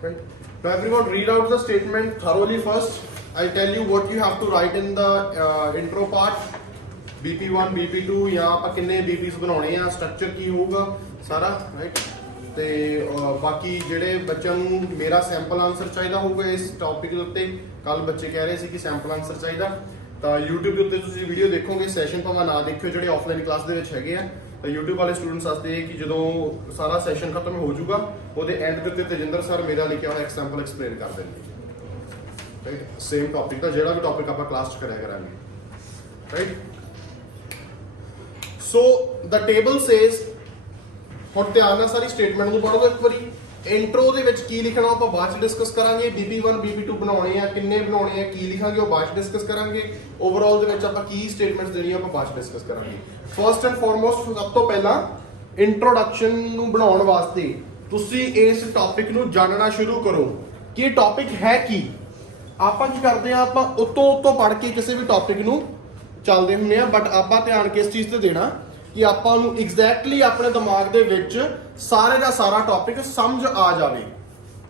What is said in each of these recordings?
Right. Now everyone read out the statement thoroughly first. I'll tell you what you have to write in the intro part. BP1, BP2 या ਆਪਾਂ ਕਿੰਨੇ BPs ਬਣਾਉਣੇ ਆ, structure ਕੀ ਹੋਊਗਾ ਸਾਰਾ, right. ਤੇ ਬਾਕੀ ਜਿਹੜੇ ਬੱਚਿਆਂ ਨੂੰ ਮੇਰਾ ਸੈਂਪਲ ਆਨਸਰ ਚਾਹੀਦਾ ਹੋਊਗਾ ਇਸ ਟੌਪਿਕ ਦੇ ਉੱਤੇ, ਕੱਲ ਬੱਚੇ ਕਹਿ ਰਹੇ ਸੀ ਕਿ ਸੈਂਪਲ ਆਨਸਰ ਚਾਹੀਦਾ, ਤਾਂ YouTube ਦੇ ਉੱਤੇ ਤੁਸੀਂ ਵੀਡੀਓ ਦੇਖੋਗੇ, ਸੈਸ਼ਨ ਭਾਵੇਂ ਨਾ ਦੇਖਿਓ ਜਿਹੜੇ ਆਫਲਾਈਨ ਕਲਾਸ ਦੇ ਵਿੱਚ ਹੈਗੇ ਆ, ਤਾਂ YouTube ਵਾਲੇ ਸਟੂਡੈਂਟਸ ਵਾਸਤੇ ਕਿ ਜਦੋਂ ਸਾਰਾ ਸੈਸ਼ਨ ਖਤਮ ਹੋ ਜਾਊਗਾ ਉਹਦੇ ਐਂਡ ਦੇ ਉੱਤੇ ਤੇਜਿੰਦਰ ਸਰ ਮੇਰਾ ਲਿਖਿਆ ਹੋਇਆ ਐਗਜ਼ਾਮਪਲ ਐਕਸਪਲੇਨ ਕਰ ਦੇਣਗੇ, ਰਾਈਟ। ਸੇਮ ਟੌਪਿਕ ਦਾ ਜਿਹੜਾ ਵੀ ਟੌਪਿਕ ਆਪਾਂ ਕਲਾਸ 'ਚ ਕਰਿਆ ਕਰਾਂਗੇ, ਰਾਈਟ। ਸੋ ਦ ਟੇਬਲ ਸੇਜ਼, ਹੁਣ ਧਿਆਨ ਨਾਲ ਸਾਰੀ ਸਟੇਟਮੈਂਟ ਨੂੰ ਪੜ੍ਹੋ ਇੱਕ ਵਾਰੀ। ਇੰਟਰੋ ਦੇ ਵਿੱਚ ਕੀ ਲਿਖਣਾ ਆਪਾਂ ਬਾਅਦ ਚ ਡਿਸਕਸ ਕਰਾਂਗੇ, BP1 BP2 ਬਣਾਉਣੇ ਆ, ਕਿੰਨੇ ਬਣਾਉਣੇ ਆ, ਕੀ ਲਿਖਾਂਗੇ ਉਹ ਬਾਅਦ ਚ ਡਿਸਕਸ ਕਰਾਂਗੇ। ਓਵਰਆਲ ਦੇ ਵਿੱਚ ਆਪਾਂ ਕੀ ਸਟੇਟਮੈਂਟਸ ਦੇਣੀਆਂ ਆਪਾਂ ਬਾਅਦ ਚ ਡਿਸਕਸ ਕਰਾਂਗੇ। ਫਰਸਟ ਐਂਡ ਫੋਰਮੋਸਟ, ਸਭ ਤੋਂ ਪਹਿਲਾਂ ਇੰਟਰੋਡਕਸ਼ਨ ਨੂੰ ਬਣਾਉਣ ਵਾਸਤੇ ਤੁਸੀਂ ਇਸ ਟੌਪਿਕ ਨੂੰ ਜਾਣਨਾ ਸ਼ੁਰੂ ਕਰੋ ਕਿ ਇਹ ਟੌਪਿਕ ਹੈ ਕੀ। ਆਪਾਂ ਕੀ ਕਰਦੇ ਆ, ਆਪਾਂ ਉੱਤੋਂ ਪੜ੍ਹ ਕੇ ਕਿਸੇ ਵੀ ਟੌਪਿਕ ਨੂੰ ਚੱਲਦੇ ਹੁੰਦੇ ਆ, ਬਟ ਆਪਾਂ ਧਿਆਨ ਕਿਸ ਚੀਜ਼ ਤੇ ਦੇਣਾ ਕਿ ਆਪਾਂ ਨੂੰ ਐਗਜ਼ੈਕਟਲੀ ਆਪਣੇ ਦਿਮਾਗ ਦੇ ਵਿੱਚ ਸਾਰੇ ਦਾ ਸਾਰਾ ਟੌਪਿਕ ਸਮਝ ਆ ਜਾਵੇ,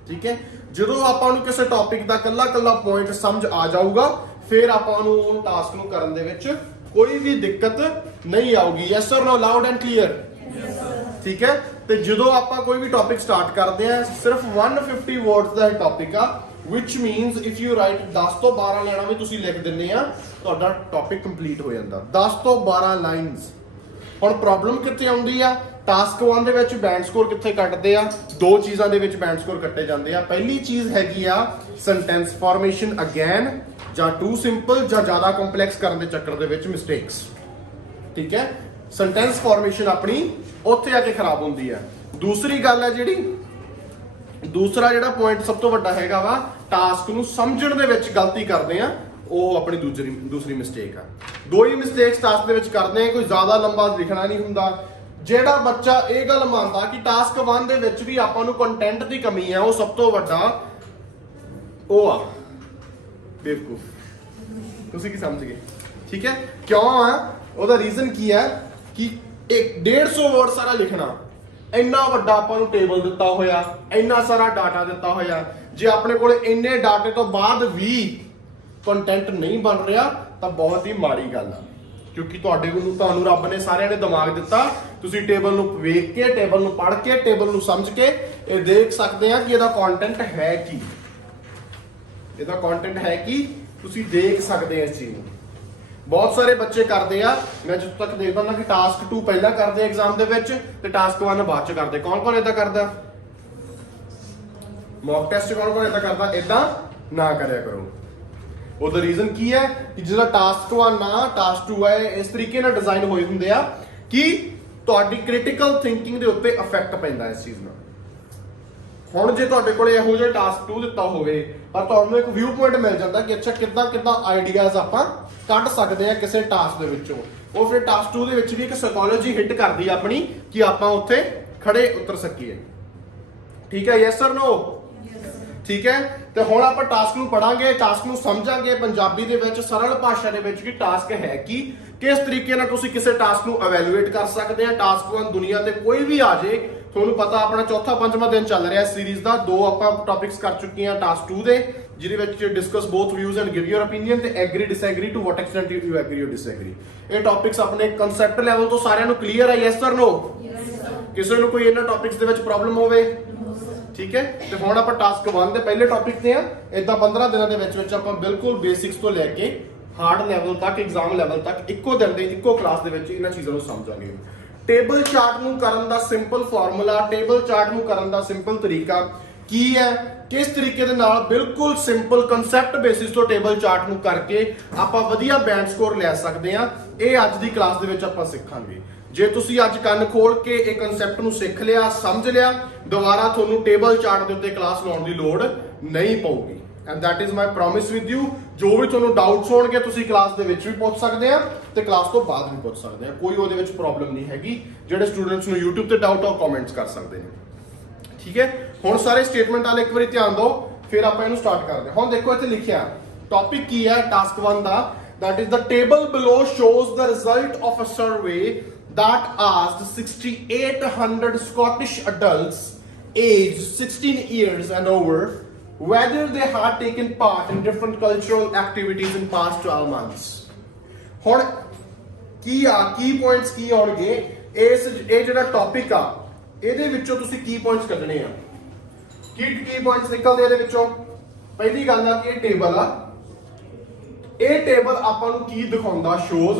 ਠੀਕ ਹੈ। ਜਦੋਂ ਆਪਾਂ ਨੂੰ ਕਿਸੇ ਟੌਪਿਕ ਦਾ ਕੱਲਾ ਪੁਆਇੰਟ ਸਮਝ ਆ ਜਾਊਗਾ, ਫਿਰ ਆਪਾਂ ਨੂੰ ਉਹ ਟਾਸਕ ਨੂੰ ਕਰਨ ਦੇ ਵਿੱਚ ਕੋਈ ਵੀ ਦਿੱਕਤ ਨਹੀਂ ਆਊਗੀ। Yes or no, loud and clear, ਠੀਕ ਹੈ। ਤੇ ਜਦੋਂ ਆਪਾਂ ਕੋਈ ਵੀ ਟੌਪਿਕ ਸਟਾਰਟ ਕਰਦੇ ਆ, ਸਿਰਫ 150 ਵਰਡਸ ਦਾ ਇਹ ਟੌਪਿਕ ਆ, which means if you write 10 ਤੋਂ 12 ਲਾਈਨਾਂ ਵੀ ਤੁਸੀਂ ਲਿਖ ਦਿੰਦੇ ਆ, ਤੁਹਾਡਾ ਟੌਪਿਕ ਕੰਪਲੀਟ ਹੋ ਜਾਂਦਾ। 10 ਤੋਂ 12 ਲਾਈਨਸ। ਹੁਣ ਪ੍ਰੋਬਲਮ ਕਿੱਥੇ ਆਉਂਦੀ ਆ, ਟਾਸਕ 1 ਦੇ ਵਿੱਚ ਬੈਂਡ ਸਕੋਰ ਕਿੱਥੇ ਕੱਟਦੇ ਆ, ਦੋ ਚੀਜ਼ਾਂ ਦੇ ਵਿੱਚ ਬੈਂਡ ਸਕੋਰ ਕੱਟੇ ਜਾਂਦੇ ਆ। ਪਹਿਲੀ ਚੀਜ਼ ਹੈਗੀ ਆ ਸੈਂਟੈਂਸ ਫਾਰਮੇਸ਼ਨ ਅਗੇਨ, ਜਾਂ ਟੂ ਸਿੰਪਲ ਜਾਂ ਜ਼ਿਆਦਾ ਕੰਪਲੈਕਸ ਕਰਨ ਦੇ ਚੱਕਰ ਦੇ ਵਿੱਚ ਮਿਸਟੇਕਸ, ਠੀਕ ਹੈ। ਸੈਂਟੈਂਸ ਫਾਰਮੇਸ਼ਨ ਆਪਣੀ ਉੱਥੇ ਆ ਕੇ ਖਰਾਬ ਹੁੰਦੀ ਆ। ਦੂਸਰੀ ਗੱਲ ਹੈ ਦੂਸਰਾ ਜਿਹੜਾ ਪੁਆਇੰਟ ਸਭ ਤੋਂ ਵੱਡਾ ਹੈਗਾ ਵਾ, ਟਾਸਕ ਨੂੰ ਸਮਝਣ ਦੇ ਵਿੱਚ ਗਲਤੀ ਕਰਦੇ ਆ, ਉਹ ਆਪਣੀ ਦੂਸਰੀ ਮਿਸਟੇਕ ਆ। ਦੋ ਹੀ ਮਿਸਟੇਕਸ ਟਾਸਕ ਦੇ ਵਿੱਚ ਕਰਦੇ ਆ, ਕੋਈ ਜ਼ਿਆਦਾ ਲੰਬਾ ਲਿਖਣਾ ਨਹੀਂ ਹੁੰਦਾ। ਜਿਹੜਾ ਬੱਚਾ ਇਹ ਗੱਲ ਮੰਨਦਾ ਕਿ ਟਾਸਕ 1 ਦੇ ਵਿੱਚ ਵੀ ਆਪਾਂ ਨੂੰ ਕੰਟੈਂਟ ਦੀ ਕਮੀ ਆ, ਉਹ ਸਭ ਤੋਂ ਵੱਡਾ ਉਹ ਆ ਬੇਵਕੂਫ। ਤੁਸੀਂ ਕੀ ਸਮਝ ਗਏ, ਠੀਕ ਹੈ। ਕਿਉਂ ਆ, ਉਹਦਾ ਰੀਜ਼ਨ ਕੀ ਹੈ ਕਿ 150 ਵਰਡ ਸਾਰਾ ਲਿਖਣਾ, ਇੰਨਾ ਵੱਡਾ ਆਪਾਂ ਨੂੰ ਟੇਬਲ ਦਿੱਤਾ ਹੋਇਆ, ਇੰਨਾ ਸਾਰਾ ਡਾਟਾ ਦਿੱਤਾ ਹੋਇਆ, ਜੇ ਆਪਣੇ ਕੋਲ ਇੰਨੇ ਡਾਟੇ ਤੋਂ ਬਾਅਦ ਵੀ ਕੰਟੈਂਟ ਨਹੀਂ ਬਣ ਰਿਹਾ ਤਾਂ ਬਹੁਤ ਹੀ ਮਾੜੀ ਗੱਲ ਆ। ਕਿਉਂਕਿ ਤੁਹਾਨੂੰ ਰੱਬ ਨੇ ਸਾਰਿਆਂ ਨੇ ਦਿਮਾਗ ਦਿੱਤਾ, ਤੁਸੀਂ ਟੇਬਲ ਨੂੰ ਵੇਖ ਕੇ, ਟੇਬਲ ਨੂੰ ਪੜ੍ਹ ਕੇ, ਟੇਬਲ ਨੂੰ ਸਮਝ ਕੇ ਇਹ ਦੇਖ ਸਕਦੇ ਆ ਕਿ ਇਹਦਾ ਕੰਟੈਂਟ ਹੈ ਕੀ, ਇਹਦਾ ਕੰਟੈਂਟ ਹੈ ਕੀ, ਤੁਸੀਂ ਦੇਖ ਸਕਦੇ ਆ ਇਸ ਚੀਜ਼ ਨੂੰ। ਬਹੁਤ ਸਾਰੇ ਬੱਚੇ ਕਰਦੇ ਆ, ਮੈਂ ਜਦੋਂ ਤੱਕ ਦੇਖਦਾ ਨਾ ਕਿ ਟਾਸਕ 2 ਪਹਿਲਾਂ ਕਰਦੇ ਐਗਜ਼ਾਮ ਦੇ ਵਿੱਚ ਤੇ ਟਾਸਕ 1 ਬਾਅਦ ਚ ਕਰਦੇ। ਕੌਣ ਏਦਾਂ ਕਰਦਾ? ਮੌਕ ਟੈਸਟ ਕੌਣ ਏਦਾਂ ਕਰਦਾ? ਏਦਾਂ ਨਾ ਕਰਿਆ ਕਰੋ। ਉਹਦਾ ਰੀਜ਼ਨ ਕੀ ਹੈ ਕਿ ਜਿਹੜਾ ਟਾਸਕ 1 ਆ, ਟਾਸਕ 2 ਹੈ, ਇਸ ਤਰੀਕੇ ਨਾਲ ਡਿਜ਼ਾਈਨ ਹੋਏ ਹੁੰਦੇ ਆ ਕਿ ਤੁਹਾਡੀ ਕ੍ਰਿਟੀਕਲ ਥਿੰਕਿੰਗ ਦੇ ਉੱਤੇ ਇਫੈਕਟ ਪੈਂਦਾ ਇਸ ਚੀਜ਼ ਨਾਲ। ਹੁਣ ਜੇ ਤੁਹਾਡੇ ਕੋਲ ਇਹੋ ਜਿਹਾ ਟਾਸਕ 2 ਦਿੱਤਾ ਹੋਵੇ ਪਰ ਤੁਹਾਨੂੰ ਇੱਕ ਵਿਊ ਪੁਆਇੰਟ ਮਿਲ ਜਾਂਦਾ ਕਿ ਅੱਛਾ ਕਿੱਦਾਂ ਆਈਡੀਆਜ਼ ਆਪਾਂ ਕੱਢ ਸਕਦੇ ਆ ਕਿਸੇ ਟਾਸਕ ਦੇ ਵਿੱਚੋਂ, ਉਹ ਫਿਰ ਟਾਸਕ 2 ਦੇ ਵਿੱਚ ਵੀ ਇੱਕ ਸਾਈਕੋਲੋਜੀ ਹਿੱਟ ਕਰਦੀ ਆ ਆਪਣੀ ਕਿ ਆਪਾਂ ਉੱਥੇ ਖੜੇ ਉਤਰ ਸਕੀਏ, ਠੀਕ ਹੈ। ਯੈਸ অর ਨੋ, ਠੀਕ ਹੈ। ਤੇ ਹੁਣ ਆਪਾਂ ਟਾਸਕ ਨੂੰ ਪੜਾਂਗੇ, ਟਾਸਕ ਨੂੰ ਸਮਝਾਂਗੇ ਪੰਜਾਬੀ ਦੇ ਵਿੱਚ, ਸਰਲ ਭਾਸ਼ਾ ਦੇ ਵਿੱਚ ਕਿ ਟਾਸਕ ਹੈ ਕੀ, ਕਿਸ ਤਰੀਕੇ ਨਾਲ ਤੁਸੀਂ ਕਿਸੇ ਟਾਸਕ ਨੂੰ ਇਵੈਲੂਏਟ ਕਰ ਸਕਦੇ ਆ। ਟਾਸਕ 1 ਦੁਨੀਆ ਤੇ ਕੋਈ ਵੀ ਆ ਜੇ, ਤੁਹਾਨੂੰ ਪਤਾ ਆਪਣਾ 4ਵਾਂ-5ਵਾਂ ਦਿਨ ਚੱਲ ਰਿਹਾ ਸੀਰੀਜ਼ ਦਾ। 2 ਆਪਾਂ ਟੌਪਿਕਸ ਕਰ ਚੁੱਕੇ ਆ ਟਾਸਕ 2 ਦੇ, ਜਿਹਦੇ ਵਿੱਚ discuss both views and give your opinion ਤੇ agree disagree, to what extent you agree or disagree. ਇਹ ਟੌਪਿਕਸ ਆਪਣੇ ਕਨਸੈਪਟ ਲੈਵਲ ਤੋਂ ਸਾਰਿਆਂ ਨੂੰ ਕਲੀਅਰ ਹੈ? Yes or no. ਕਿਸੇ ਨੂੰ ਕੋਈ ਇਹਨਾਂ ਟੌਪਿਕਸ ਦੇ ਵਿੱਚ ਪ੍ਰੋਬਲਮ ਹੋਵੇ, ਠੀਕ ਹੈ। ਤੇ ਹੁਣ ਆਪਾਂ ਟਾਸਕ 1 ਦੇ ਪਹਿਲੇ ਟੌਪਿਕ ਤੇ ਆ। ਇਦਾਂ 15 ਦਿਨਾਂ ਦੇ ਵਿੱਚ ਆਪਾਂ ਬਿਲਕੁਲ ਬੇਸਿਕਸ ਤੋਂ ਲੈ ਕੇ ਹਾਰਡ ਲੈਵਲ ਤੱਕ, ਐਗਜ਼ਾਮ ਲੈਵਲ ਤੱਕ ਇੱਕੋ ਦਿਨ ਦੇ ਇੱਕੋ ਕਲਾਸ ਦੇ ਵਿੱਚ ਇਹਨਾਂ ਚੀਜ਼ਾਂ ਨੂੰ ਸਮਝਾਂਗੇ। ਟੇਬਲ ਚਾਰਟ ਨੂੰ ਕਰਨ ਦਾ ਸਿੰਪਲ ਫਾਰਮੂਲਾ, ਟੇਬਲ ਚਾਰਟ ਨੂੰ ਕਰਨ ਦਾ ਸਿੰਪਲ ਤਰੀਕਾ ਕੀ ਹੈ, ਕਿਸ ਤਰੀਕੇ ਦੇ ਨਾਲ ਬਿਲਕੁਲ ਸਿੰਪਲ ਕਨਸੈਪਟ ਬੇਸਿਸ ਤੋਂ ਟੇਬਲ ਚਾਰਟ ਨੂੰ ਕਰਕੇ ਆਪਾਂ ਵਧੀਆ ਬੈਂਡ ਸਕੋਰ ਲੈ ਸਕਦੇ ਆ, ਇਹ ਅੱਜ ਦੀ ਕਲਾਸ ਦੇ ਵਿੱਚ ਆਪਾਂ ਸਿੱਖਾਂਗੇ। ਜੇ ਤੁਸੀਂ ਅੱਜ ਕੰਨ ਖੋਲ ਕੇ ਇਹ ਕਨਸੈਪਟ ਨੂੰ ਸਿੱਖ ਲਿਆ, ਸਮਝ ਲਿਆ, ਦੁਬਾਰਾ ਤੁਹਾਨੂੰ ਟੇਬਲ ਚਾਰਟ ਦੇ ਉੱਤੇ ਕਲਾਸ ਲਾਉਣ ਦੀ ਲੋੜ ਨਹੀਂ ਪਊਗੀ। And that is my promise with you. ਜੋ ਵੀ ਤੁਹਾਨੂੰ ਡਾਊਟਸ ਹੋਣਗੇ ਤੁਸੀਂ ਕਲਾਸ ਦੇ ਵਿੱਚ ਵੀ ਪੁੱਛ ਸਕਦੇ ਆ ਤੇ ਕਲਾਸ ਤੋਂ ਬਾਅਦ ਵੀ ਪੁੱਛ ਸਕਦੇ ਆ, ਕੋਈ ਉਹਦੇ ਵਿੱਚ ਪ੍ਰੋਬਲਮ ਨਹੀਂ ਹੈਗੀ। ਜਿਹੜੇ ਸਟੂਡੈਂਟਸ ਨੂੰ YouTube ਤੇ ਡਾਊਟ ਆ ਉਹ ਕਮੈਂਟਸ ਕਰ ਸਕਦੇ ਨੇ, ਠੀਕ ਹੈ। ਹੁਣ ਸਾਰੇ ਸਟੇਟਮੈਂਟ ਵਾਲੇ ਇੱਕ ਵਾਰੀ ਧਿਆਨ ਦਿਓ, ਫਿਰ ਆਪਾਂ ਇਹਨੂੰ ਸਟਾਰਟ ਕਰਦੇ ਹਾਂ। ਹੁਣ ਦੇਖੋ ਇੱਥੇ ਲਿਖਿਆ ਟੌਪਿਕ ਕੀ ਹੈ task 1 the, that is the table below shows the result of a survey that asked 6,800 Scottish adults age 16 years and over whether they had taken part in different cultural activities in past 12 months. ਹੁਣ ਕੀ points ਕੀ ਆਉਣਗੇ ਇਹ ਜਿਹੜਾ topic ਆ ਇਹਦੇ ਵਿੱਚੋਂ ਤੁਸੀਂ ਕੀ points ਕੱਢਣੇ ਆ ਕੀ points ਨਿਕਲਦੇ ਇਹਦੇ ਵਿੱਚੋਂ ਪਹਿਲੀ ਗੱਲ ਆ ਕਿ ਇਹ ਟੇਬਲ ਆ ਇਹ ਟੇਬਲ ਆਪਾਂ ਨੂੰ ਕੀ ਦਿਖਾਉਂਦਾ ਸ਼ੋਜ਼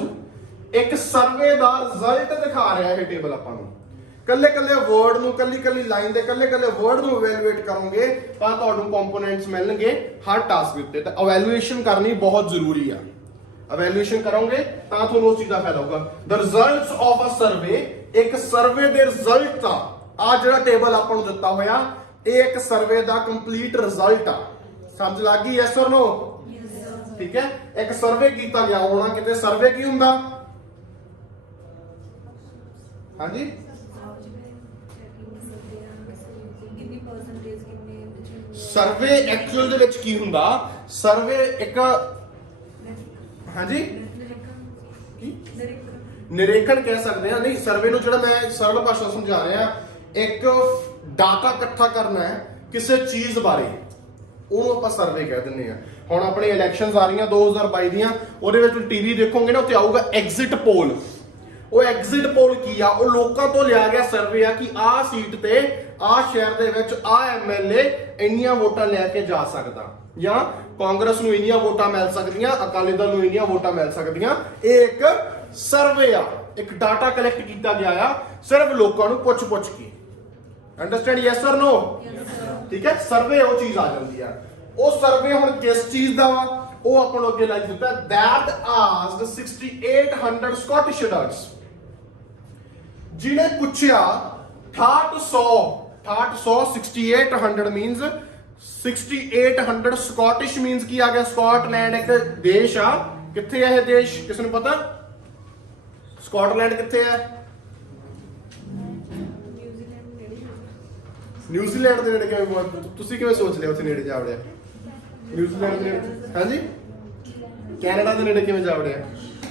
ਇੱਕ ਸਰਵੇ ਦਾ ਰਿਜ਼ਲਟ ਦਿਖਾ ਰਿਹਾ ਇਹ ਟੇਬਲ ਆਪਾਂ ਨੂੰ ਕੱਲੇ ਵਰਡ ਨੂੰ ਕੱਲੀ ਲਾਈਨ ਦੇ ਕੱਲੇ ਵਰਡ ਨੂੰ ਇਵੈਲੂਏਟ ਕਰੋਗੇ ਤਾਂ ਤੁਹਾਨੂੰ ਕੰਪੋਨੈਂਟਸ ਮਿਲਣਗੇ ਹਰ ਟਾਸਕ ਦੇ ਉੱਤੇ ਤਾਂ ਇਵੈਲੂਏਸ਼ਨ ਕਰਨੀ ਬਹੁਤ ਜ਼ਰੂਰੀ ਆ ਇਵੈਲੂਏਸ਼ਨ ਕਰੋਗੇ ਤਾਂ ਤੁਹਾਨੂੰ ਉਸ ਚੀਜ਼ ਦਾ ਫਾਇਦਾ ਹੋਊਗਾ the results of a survey ਇੱਕ ਸਰਵੇ ਦੇ ਰਿਜ਼ਲਟ ਆ ਜਿਹੜਾ ਟੇਬਲ ਆਪਾਂ ਨੂੰ ਦਿੱਤਾ ਹੋਇਆ ਇਹ ਇੱਕ ਸਰਵੇ ਦਾ ਕੰਪਲੀਟ ਰਿਜ਼ਲਟ ਆ ਸਮਝ ਲੱਗ ਗਈ ਯੈਸ অর ਨੋ ਠੀਕ ਹੈ ਇੱਕ ਸਰਵੇ ਕੀਤਾ ਗਿਆ ਹੋਣਾ ਕਿਤੇ ਸਰਵੇ ਕੀ ਹੁੰਦਾ ਹਾਂਜੀ ਸਰਵੇ ਐਕਚੁਅਲ ਦੇ ਵਿੱਚ ਕੀ ਹੁੰਦਾ ਸਰਵੇ ਇੱਕ ਹਾਂਜੀ ਕੀ ਨਿਰੀਖਣ ਕਹਿ ਸਕਦੇ ਆ ਨਹੀਂ ਸਰਵੇ ਨੂੰ ਜਿਹੜਾ ਮੈਂ ਸਰਲ ਭਾਸ਼ਾ ਸਮਝਾ ਰਿਹਾ ਇੱਕ ਡਾਟਾ ਇਕੱਠਾ ਕਰਨਾ ਹੈ ਕਿਸੇ ਚੀਜ਼ ਬਾਰੇ ਉਹਨੂੰ ਆਪਾਂ ਸਰਵੇ ਕਹਿ ਦਿੰਦੇ ਆ ਹੁਣ ਆਪਣੇ ਇਲੈਕਸ਼ਨਸ ਆ ਰਹੀਆਂ 2022 ਦੀਆਂ ਉਹਦੇ ਵਿੱਚ ਟੀਵੀ ਦੇਖੋਗੇ ਨਾ ਉੱਥੇ ਆਊਗਾ ਐਗਜ਼ਿਟ ਪੋਲ ਉਹ ਐਗਜ਼ਿਟ ਪੋਲ ਕੀ ਆ ਉਹ ਲੋਕਾਂ ਤੋਂ ਲਿਆ ਗਿਆ ਸਰਵੇ ਆ ਕਿ ਆਹ ਸੀਟ ਤੇ ਆਹ ਸ਼ਹਿਰ ਦੇ ਵਿੱਚ ਆਹ ਐਮਐਲਏ ਇੰਨੀਆਂ ਵੋਟਾਂ ਲੈ ਕੇ ਜਾ ਸਕਦਾ ਜਾਂ ਕਾਂਗਰਸ ਨੂੰ ਇੰਨੀਆਂ ਵੋਟਾਂ ਮਿਲ ਸਕਦੀਆਂ ਅਕਾਲੀ ਦਲ ਨੂੰ ਇੰਨੀਆਂ ਵੋਟਾਂ ਮਿਲ ਸਕਦੀਆਂ ਇਹ ਇੱਕ ਸਰਵੇ ਆ ਇੱਕ ਡਾਟਾ ਕਲੈਕਟ ਕੀਤਾ ਗਿਆ ਆ ਸਿਰਫ ਲੋਕਾਂ ਨੂੰ ਪੁੱਛ ਕੇ ਅੰਡਰਸਟੈਂਡ ਯੈਸ অর ਨੋ ਠੀਕ ਹੈ ਸਰਵੇ ਉਹ ਚੀਜ਼ ਆ ਜਾਂਦੀ ਆ ਉਹ ਸਰਵੇ ਹੁਣ ਕਿਸ ਚੀਜ਼ ਦਾ ਵਾ ਉਹ ਆਪਾਂ ਨੂੰ ਅੱਗੇ ਲਾਈਕ ਦਿੱਤਾ that asked 6800 Scottish adults ਜਿਹਨੇ ਪੁੱਛਿਆ 6800 means 6800 Scottish means ਕੀ ਆ ਗਿਆ ਸਕਾਟਲੈਂਡ ਇੱਕ ਦੇਸ਼ ਆ ਕਿੱਥੇ ਆ ਇਹ ਦੇਸ਼ ਕਿਸ ਨੂੰ ਪਤਾ ਸਕਾਟਲੈਂਡ ਕਿੱਥੇ ਆ ਨਿਊਜ਼ੀਲੈਂਡ ਦੇ ਨੇੜੇ ਕਿਵੇਂ ਤੁਸੀਂ ਕਿਵੇਂ ਸੋਚ ਲਿਆ ਉੱਥੇ ਨੇੜੇ ਜਾ ਵੜਿਆ ਨਿਊਜ਼ੀਲੈਂਡ ਦੇ ਨੇੜੇ ਹਾਂਜੀ ਕੈਨੇਡਾ ਦੇ ਨੇੜੇ ਕਿਵੇਂ ਜਾ ਵੜਿਆ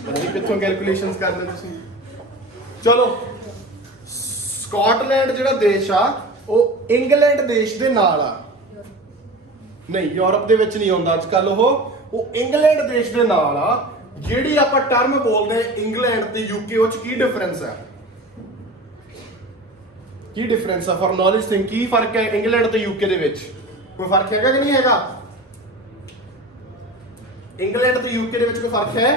ਤੁਸੀਂ ਕਿੱਥੋਂ ਕੈਲਕੂਲੇਸ਼ਨਸ ਕਰਦੇ ਤੁਸੀਂ ਚਲੋ ਸਕਾਟਲੈਂਡ ਜਿਹੜਾ ਦੇਸ਼ ਆ ਉਹ ਇੰਗਲੈਂਡ ਦੇਸ਼ ਦੇ ਨਾਲ ਆ ਨਹੀਂ ਯੂਰਪ ਦੇ ਵਿੱਚ ਨਹੀਂ ਆਉਂਦਾ ਅੱਜ ਕੱਲ ਉਹ ਇੰਗਲੈਂਡ ਦੇਸ਼ ਦੇ ਨਾਲ ਆ ਜਿਹੜੀ ਆਪਾਂ ਟਰਮ ਬੋਲਦੇ ਇੰਗਲੈਂਡ ਤੇ ਯੂਕੇ ਉਹ ਚ ਕੀ ਡਿਫਰੈਂਸ ਹੈ ਕੀ ਡਿਫਰੈਂਸ ਆ ਫॉर ਨੌਲੇਜ ਥਿੰਕ ਕੀ ਫਰਕ ਹੈ ਇੰਗਲੈਂਡ ਤੇ ਯੂਕੇ ਦੇ ਵਿੱਚ ਕੋਈ ਫਰਕ ਹੈਗਾ ਕਿ ਨਹੀਂ ਹੈਗਾ ਇੰਗਲੈਂਡ ਤੇ ਯੂਕੇ ਦੇ ਵਿੱਚ ਕੋਈ ਫਰਕ ਹੈ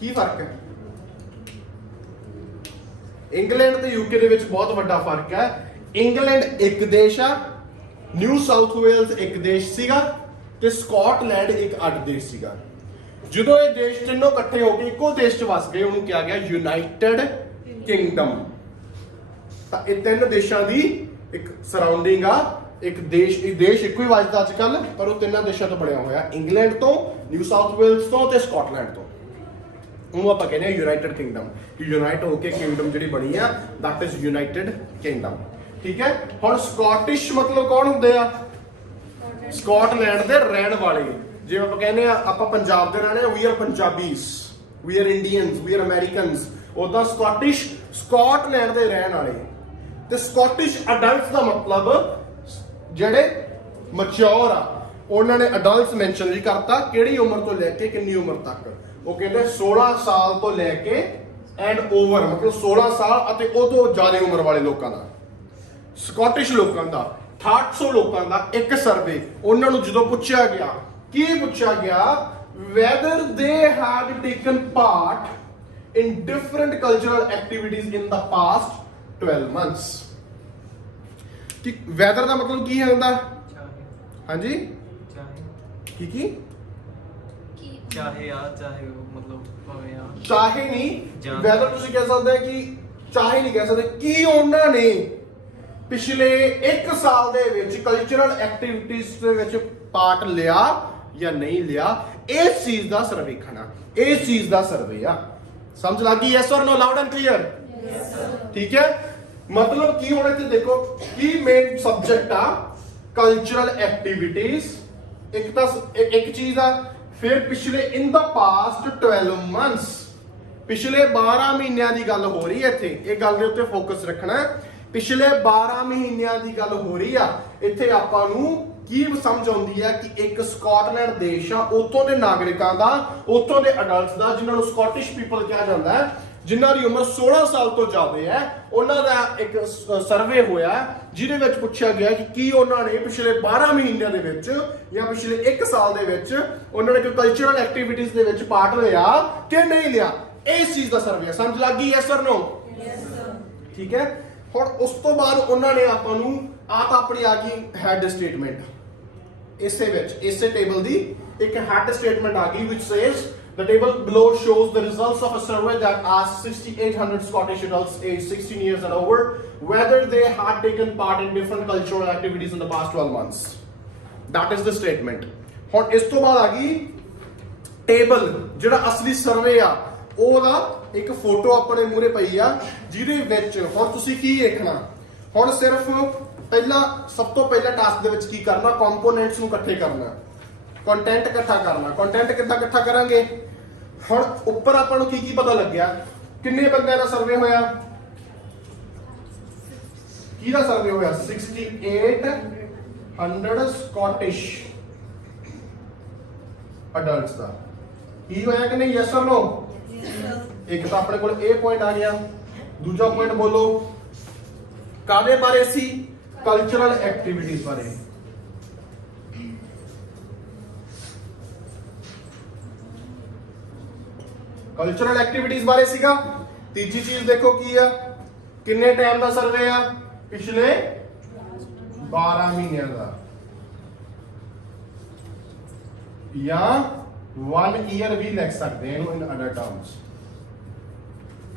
ਕੀ ਫਰਕ ਹੈ ਇੰਗਲੈਂਡ ਤੇ ਯੂਕੇ ਦੇ ਵਿੱਚ ਬਹੁਤ ਵੱਡਾ ਫਰਕ ਹੈ ਇੰਗਲੈਂਡ ਇੱਕ ਦੇਸ਼ ਆ ਨਿਊ ਸਾਊਥ ਵੇਲਸ ਇੱਕ ਦੇਸ਼ ਸੀਗਾ ਤੇ ਸਕਾਟਲੈਂਡ ਇੱਕ ਅੱਡ ਦੇਸ਼ ਸੀਗਾ ਜਦੋਂ ਇਹ ਦੇਸ਼ ਤਿੰਨੋਂ ਇਕੱਠੇ ਹੋ ਕੇ ਇੱਕੋ ਦੇਸ਼ 'ਚ ਵਸ ਗਏ ਉਹਨੂੰ ਕਿਹਾ ਗਿਆ ਯੂਨਾਈਟਿਡ ਕਿੰਗਡਮ ਤਾਂ ਇਹ ਤਿੰਨ ਦੇਸ਼ਾਂ ਦੀ ਇੱਕ ਸਰਾਊਂਡਿੰਗ ਆ ਇੱਕ ਦੇਸ਼ ਇੱਕੋ ਹੀ ਵੱਜਦਾ ਅੱਜ ਕੱਲ ਪਰ ਉਹ ਤਿੰਨਾਂ ਦੇਸ਼ਾਂ ਤੋਂ ਬਣਿਆ ਹੋਇਆ ਇੰਗਲੈਂਡ ਤੋਂ ਨਿਊ ਸਾਊਥ ਵੇਲਸ ਤੋਂ ਤੇ ਸਕਾਟਲੈਂਡ ਤੋਂ ਉਹਨੂੰ ਆਪਾਂ ਕਹਿੰਦੇ ਆ ਯੂਨਾਈਟਿਡ ਕਿੰਗਡਮ ਕਿ ਯੂਨਾਈਟ ਹੋ ਕੇ ਕਿੰਗਡਮ ਜਿਹੜੀ ਬਣੀ ਆ ਦੈਟ ਇਜ਼ ਯੂਨਾਈਟਿਡ ਕਿੰਗਡਮ ਠੀਕ ਹੈ ਹੁਣ ਸਕਾਟਿਸ਼ ਮਤਲਬ ਕੌਣ ਹੁੰਦੇ ਆ ਸਕਾਟਲੈਂਡ ਦੇ ਰਹਿਣ ਵਾਲੇ ਜਿਵੇਂ ਆਪਾਂ ਕਹਿੰਦੇ ਆ ਆਪਾਂ ਪੰਜਾਬ ਦੇ ਰਹਿਣੇ ਆ we are Punjabis we are Indians we are Americans ਉਦਾਂ ਸਕਾਟਿਸ਼ ਸਕਾਟਲੈਂਡ ਦੇ ਰਹਿਣ ਵਾਲੇ ਤੇ ਸਕਾਟਿਸ਼ ਅਡਲਟਸ ਦਾ ਮਤਲਬ ਜਿਹੜੇ ਮੈਚੁਰ ਆ ਉਹਨਾਂ ਨੇ ਅਡਲਟਸ ਮੈਂਸ਼ਨ ਵੀ ਕਰਤਾ ਕਿਹੜੀ ਉਮਰ ਤੋਂ ਲੈ ਕੇ ਕਿੰਨੀ ਉਮਰ ਤੱਕ ਉਹ ਕਹਿੰਦੇ 16 ਸਾਲ ਤੋਂ ਲੈ ਕੇ ਐਂਡ ਓਵਰ ਮਤਲਬ 16 ਸਾਲ ਅਤੇ ਉਹ ਤੋਂ ਜ਼ਿਆਦਾ ਉਮਰ ਵਾਲੇ ਲੋਕਾਂ ਦਾ ਸਕਾਟਿਸ਼ ਲੋਕਾਂ ਦਾ 6800 ਲੋਕਾਂ ਦਾ ਇੱਕ ਸਰਵੇ ਉਹਨਾਂ ਨੂੰ ਜਦੋਂ ਪੁੱਛਿਆ ਗਿਆ ਕੀ ਪੁੱਛਿਆ ਗਿਆ whether they had taken part in different cultural activities in the past 12 months ਕਿ ਵੈਦਰ ਦਾ ਮਤਲਬ ਕੀ ਹੁੰਦਾ ਹਾਂਜੀ ਕੀ ਚਾਹੇ ਮਤਲਬ ਭਾਵੇਂ ਆ ਚਾਹੇ ਨਹੀਂ ਵੈਦਰ ਤੁਸੀਂ ਕਹਿ ਸਕਦੇ ਕਿ ਚਾਹੇ ਨਹੀਂ ਕਹਿ ਸਕਦੇ ਕੀ ਉਹਨਾਂ ਨੇ ਪਿਛਲੇ 1 ਸਾਲ ਦੇ ਵਿੱਚ ਕਲਚਰਲ ਐਕਟੀਵਿਟੀਜ਼ ਦੇ ਵਿੱਚ ਪਾਰਟ ਲਿਆ ਜਾਂ ਨਹੀਂ ਲਿਆ ਇਸ ਚੀਜ਼ ਦਾ ਸਰਵੇਖਣ ਆ ਇਸ ਚੀਜ਼ ਦਾ ਸਰਵੇ ਆ ਸਮਝ ਲੱਗ ਗਈ yes or no loud and clear ਠੀਕ ਹੈ ਮਤਲਬ ਕੀ ਹੋਣਾ ਇੱਥੇ ਦੇਖੋ ਕੀ ਮੇਨ ਸਬਜੈਕਟ ਆ ਕਲਚਰਲ ਐਕਟੀਵਿਟੀਜ਼ ਇੱਕ ਚੀਜ਼ ਆ ਫਿਰ ਪਿਛਲੇ ਇਨ ਦਾ ਪਾਸਟ 12 ਮੰਥਸ ਪਿਛਲੇ 12 ਮਹੀਨਿਆਂ ਦੀ ਗੱਲ ਹੋ ਰਹੀ ਹੈ ਇੱਥੇ ਇਹ ਗੱਲ ਦੇ ਉੱਤੇ ਫੋਕਸ ਰੱਖਣਾ ਪਿਛਲੇ 12 ਮਹੀਨਿਆਂ ਦੀ ਗੱਲ ਹੋ ਰਹੀ ਆ। ਇੱਥੇ ਆਪਾਂ ਨੂੰ ਕੀ ਸਮਝ ਆਉਂਦੀ ਹੈ ਕਿ ਇੱਕ ਸਕਾਟਲੈਂਡ ਦੇਸ਼ ਆ, ਉੱਥੋਂ ਦੇ ਨਾਗਰਿਕਾਂ ਦਾ, ਉੱਥੋਂ ਦੇ ਅਡਲਟਸ ਦਾ, ਜਿਨ੍ਹਾਂ ਨੂੰ ਸਕਾਟਿਸ਼ ਪੀਪਲ ਕਿਹਾ ਜਾਂਦਾ ਹੈ, ਜਿਨ੍ਹਾਂ ਦੀ ਉਮਰ 16 ਸਾਲ ਤੋਂ ਜ਼ਿਆਦਾ ਹੈ, ਉਹਨਾਂ ਦਾ ਇੱਕ ਸਰਵੇ ਹੋਇਆ ਜਿਹਦੇ ਵਿੱਚ ਪੁੱਛਿਆ ਗਿਆ ਕਿ ਕੀ ਉਹਨਾਂ ਨੇ ਪਿਛਲੇ 12 ਮਹੀਨਿਆਂ ਦੇ ਵਿੱਚ ਜਾਂ ਪਿਛਲੇ 1 ਸਾਲ ਦੇ ਵਿੱਚ ਉਹਨਾਂ ਨੇ ਕੋਈ ਕਲਚਰਲ ਐਕਟੀਵਿਟੀਜ਼ ਦੇ ਵਿੱਚ ਪਾਰਟ ਲਿਆ ਕਿ ਨਹੀਂ ਲਿਆ। ਇਸ ਚੀਜ਼ ਦਾ ਸਰਵੇ। ਸਮਝ ਲੱਗ ਗਈ? Yes or no? ਠੀਕ ਹੈ। ਹੁਣ ਉਸ ਤੋਂ ਬਾਅਦ ਉਹਨਾਂ ਨੇ ਆਪਾਂ ਨੂੰ ਆਪ ਆਪਣੀ ਆ ਗਈ ਹੈਡ ਸਟੇਟਮੈਂਟ। ਇਸੇ ਵਿੱਚ ਇਸੇ ਟੇਬਲ ਦੀ ਇੱਕ ਹੈਡ ਸਟੇਟਮੈਂਟ ਆ ਗਈ which says the table below shows the results of a survey that asked 6800 Scottish adults aged 16 years and over whether they had taken part in different cultural activities in the past 12 months. That is the statement. ਹੁਣ ਇਸ ਤੋਂ ਬਾਅਦ ਆ ਗਈ table, ਜਿਹੜਾ ਅਸਲੀ survey ਆ ਉਹਦਾ ਇੱਕ ਫੋਟੋ ਆਪਣੇ ਮੂਹਰੇ ਪਈ ਆ, ਜਿਹਦੇ ਵਿੱਚ ਹੁਣ ਤੁਸੀਂ ਕੀ ਦੇਖਣਾ। ਹੁਣ ਸਿਰਫ ਸਭ ਤੋਂ ਪਹਿਲਾ ਟਾਸਕ ਦੇ ਵਿੱਚ ਕੀ ਕਰਨਾ, ਕੰਪੋਨੈਂਟਸ ਨੂੰ ਇਕੱਠੇ ਕਰਨਾ, ਕੰਟੈਂਟ ਇਕੱਠਾ ਕਰਨਾ। ਕੰਟੈਂਟ ਕਿੱਦਾਂ ਇਕੱਠਾ ਕਰਾਂਗੇ? ਹੁਣ ਉੱਪਰ ਆਪਾਂ ਨੂੰ ਕੀ ਪਤਾ ਲੱਗਿਆ, ਕਿੰਨੇ ਬੰਦਿਆਂ ਦਾ ਸਰਵੇ ਹੋਇਆ, ਕਿਹਦਾ ਸਰਵੇ ਹੋਇਆ? 6800 ਸਕਾਟਿਸ਼ ਅਡਲਟਸ ਦਾ। ਕੀ ਹੋਇਆ ਕਿ ਨਹੀਂ? Yes or no? ਇੱਕ ਤਾਂ ਆਪਣੇ ਕੋਲ ਇਹ ਪੁਆਇੰਟ ਆ ਗਿਆ। ਦੂਜਾ ਪੁਆਇੰਟ ਬੋਲੋ, ਕਾਹਦੇ ਬਾਰੇ ਸੀ? ਕਲਚਰਲ ਐਕਟੀਵਿਟੀਜ਼ ਬਾਰੇ। ਕਲਚਰਲ ਐਕਟੀਵਿਟੀਜ਼ ਬਾਰੇ ਸੀਗਾ। ਤੀਜੀ ਚੀਜ਼ ਦੇਖੋ ਕੀ ਆ, ਕਿੰਨੇ ਟਾਈਮ ਦਾ ਸਰਵੇ ਆ? ਪਿਛਲੇ 12 ਮਹੀਨਿਆਂ ਦਾ, ਜਾਂ 1 ਈਅਰ ਵੀ ਲਿਖ ਸਕਦੇ ਹਾਂ ਇਹਨੂੰ ਇਨ ਅਦਰ ਟਰਮਸ।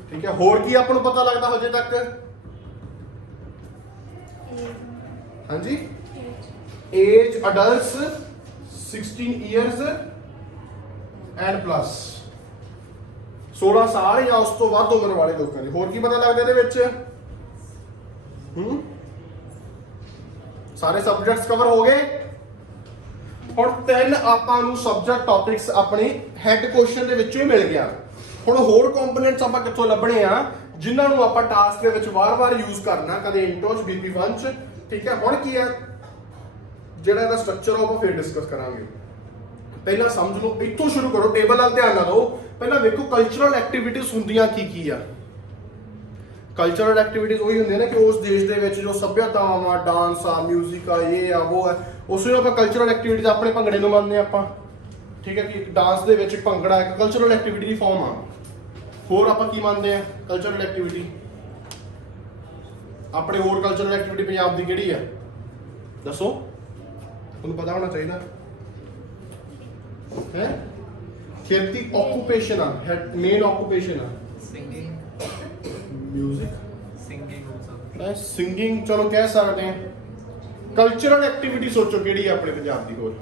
ਠੀਕ ਹੈ। ਹੋਰ ਕੀ ਆਪਾਂ ਨੂੰ ਪਤਾ ਲੱਗਦਾ ਹਜੇ ਤੱਕ? ਹਾਂਜੀ, age adults 16 years and plus, 16 ਸਾਲ ਜਾਂ ਉਸ ਤੋਂ ਵੱਧ ਉਮਰ ਵਾਲੇ ਲੋਕਾਂ ਦੀ। ਹੋਰ ਕੀ ਪਤਾ ਲੱਗਦਾ ਇਹਦੇ ਵਿੱਚ? ਸਾਰੇ ਸਬਜੈਕਟਸ ਕਵਰ ਹੋ ਗਏ। ਹੁਣ 3 ਆਪਾਂ ਨੂੰ ਸਬਜੈਕਟ ਟੌਪਿਕਸ ਆਪਣੀ ਹੈਡ ਕੁਐਸਚਨ ਦੇ ਵਿੱਚੋਂ ਹੀ ਮਿਲ ਗਿਆ। ਹੁਣ ਹੋਰ ਕੰਪੋਨੈਂਟਸ ਆਪਾਂ ਕਿੱਥੋਂ ਲੱਭਣੇ ਆ, ਜਿਨ੍ਹਾਂ ਨੂੰ ਆਪਾਂ ਟਾਸਕ ਦੇ ਵਿੱਚ ਵਾਰ-ਵਾਰ ਯੂਜ਼ ਕਰਨਾ, ਕਦੇ ਇੰਟਰੋ ਚ, BP1 ਚ। ਠੀਕ ਹੈ। ਹੁਣ ਕੀ ਹੈ, ਜਿਹੜਾ ਇਹਦਾ ਸਟਰਕਚਰ ਆਪਾਂ ਫਿਰ ਡਿਸਕਸ ਕਰਾਂਗੇ। ਪਹਿਲਾਂ ਸਮਝ ਲਓ, ਇੱਥੋਂ ਸ਼ੁਰੂ ਕਰੋ, ਟੇਬਲ ਵੱਲ ਧਿਆਨ ਨਾ ਦਿਓ। ਪਹਿਲਾਂ ਵੇਖੋ ਕਲਚਰਲ ਐਕਟੀਵਿਟੀਜ਼ ਹੁੰਦੀਆਂ ਕੀ ਆ। ਕਲਚਰਲ ਐਕਟੀਵਿਟੀਜ਼ ਉਹੀ ਹੁੰਦੀਆਂ ਨੇ ਕਿ ਉਸ ਦੇਸ਼ ਦੇ ਵਿੱਚ ਜੋ ਸੱਭਿਅਤਾਵਾਂ, ਡਾਂਸ ਆ, ਮਿਊਜ਼ਿਕ ਆ, ਇਹ ਆ ਉਹ ਆ, ਉਸ ਨੂੰ ਆਪਾਂ ਕਲਚਰਲ ਐਕਟੀਵਿਟੀਜ਼। ਆਪਣੇ ਭੰਗੜੇ ਨੂੰ ਮੰਨਦੇ ਆਪਾਂ। ਠੀਕ ਹੈ ਕਿ ਡਾਂਸ ਦੇ ਵਿੱਚ ਭੰਗੜਾ ਇੱਕ ਕਲਚਰਲ ਐਕਟੀਵਿਟੀ ਦੀ ਫਾਰਮ ਆ। ਹੋਰ ਆਪਾਂ ਕੀ ਮੰਨਦੇ ਆ ਕਲਚਰਲ ਐਕਟੀਵਿਟੀ? ਆਪਣੇ ਹੋਰ ਕਲਚਰਲ ਐਕਟੀਵਿਟੀ ਪੰਜਾਬ ਦੀ ਕਿਹੜੀ ਆ ਦੱਸੋ? ਤੁਹਾਨੂੰ ਪਤਾ ਹੋਣਾ ਚਾਹੀਦਾ ਹੈ। ਖੇਤੀ ਆਕੂਪੇਸ਼ਨ ਆ, ਮੇਨ ਆਕੂਪੇਸ਼ਨ ਆ। ਸਿੰਗਿੰਗ, ਮਿਊਜ਼ਿਕ, ਸਿੰਗਿੰਗ ਹੋ ਸਕਦਾ ਹੈ। ਸਿੰਗਿੰਗ ਚਲੋ ਕਹਿ ਸਕਦੇ ਆ। ਕਲਚਰਲ ਐਕਟੀਵਿਟੀ ਸੋਚੋ ਕਿਹੜੀ ਆ ਆਪਣੇ ਪੰਜਾਬ ਦੀ ਹੋਰ,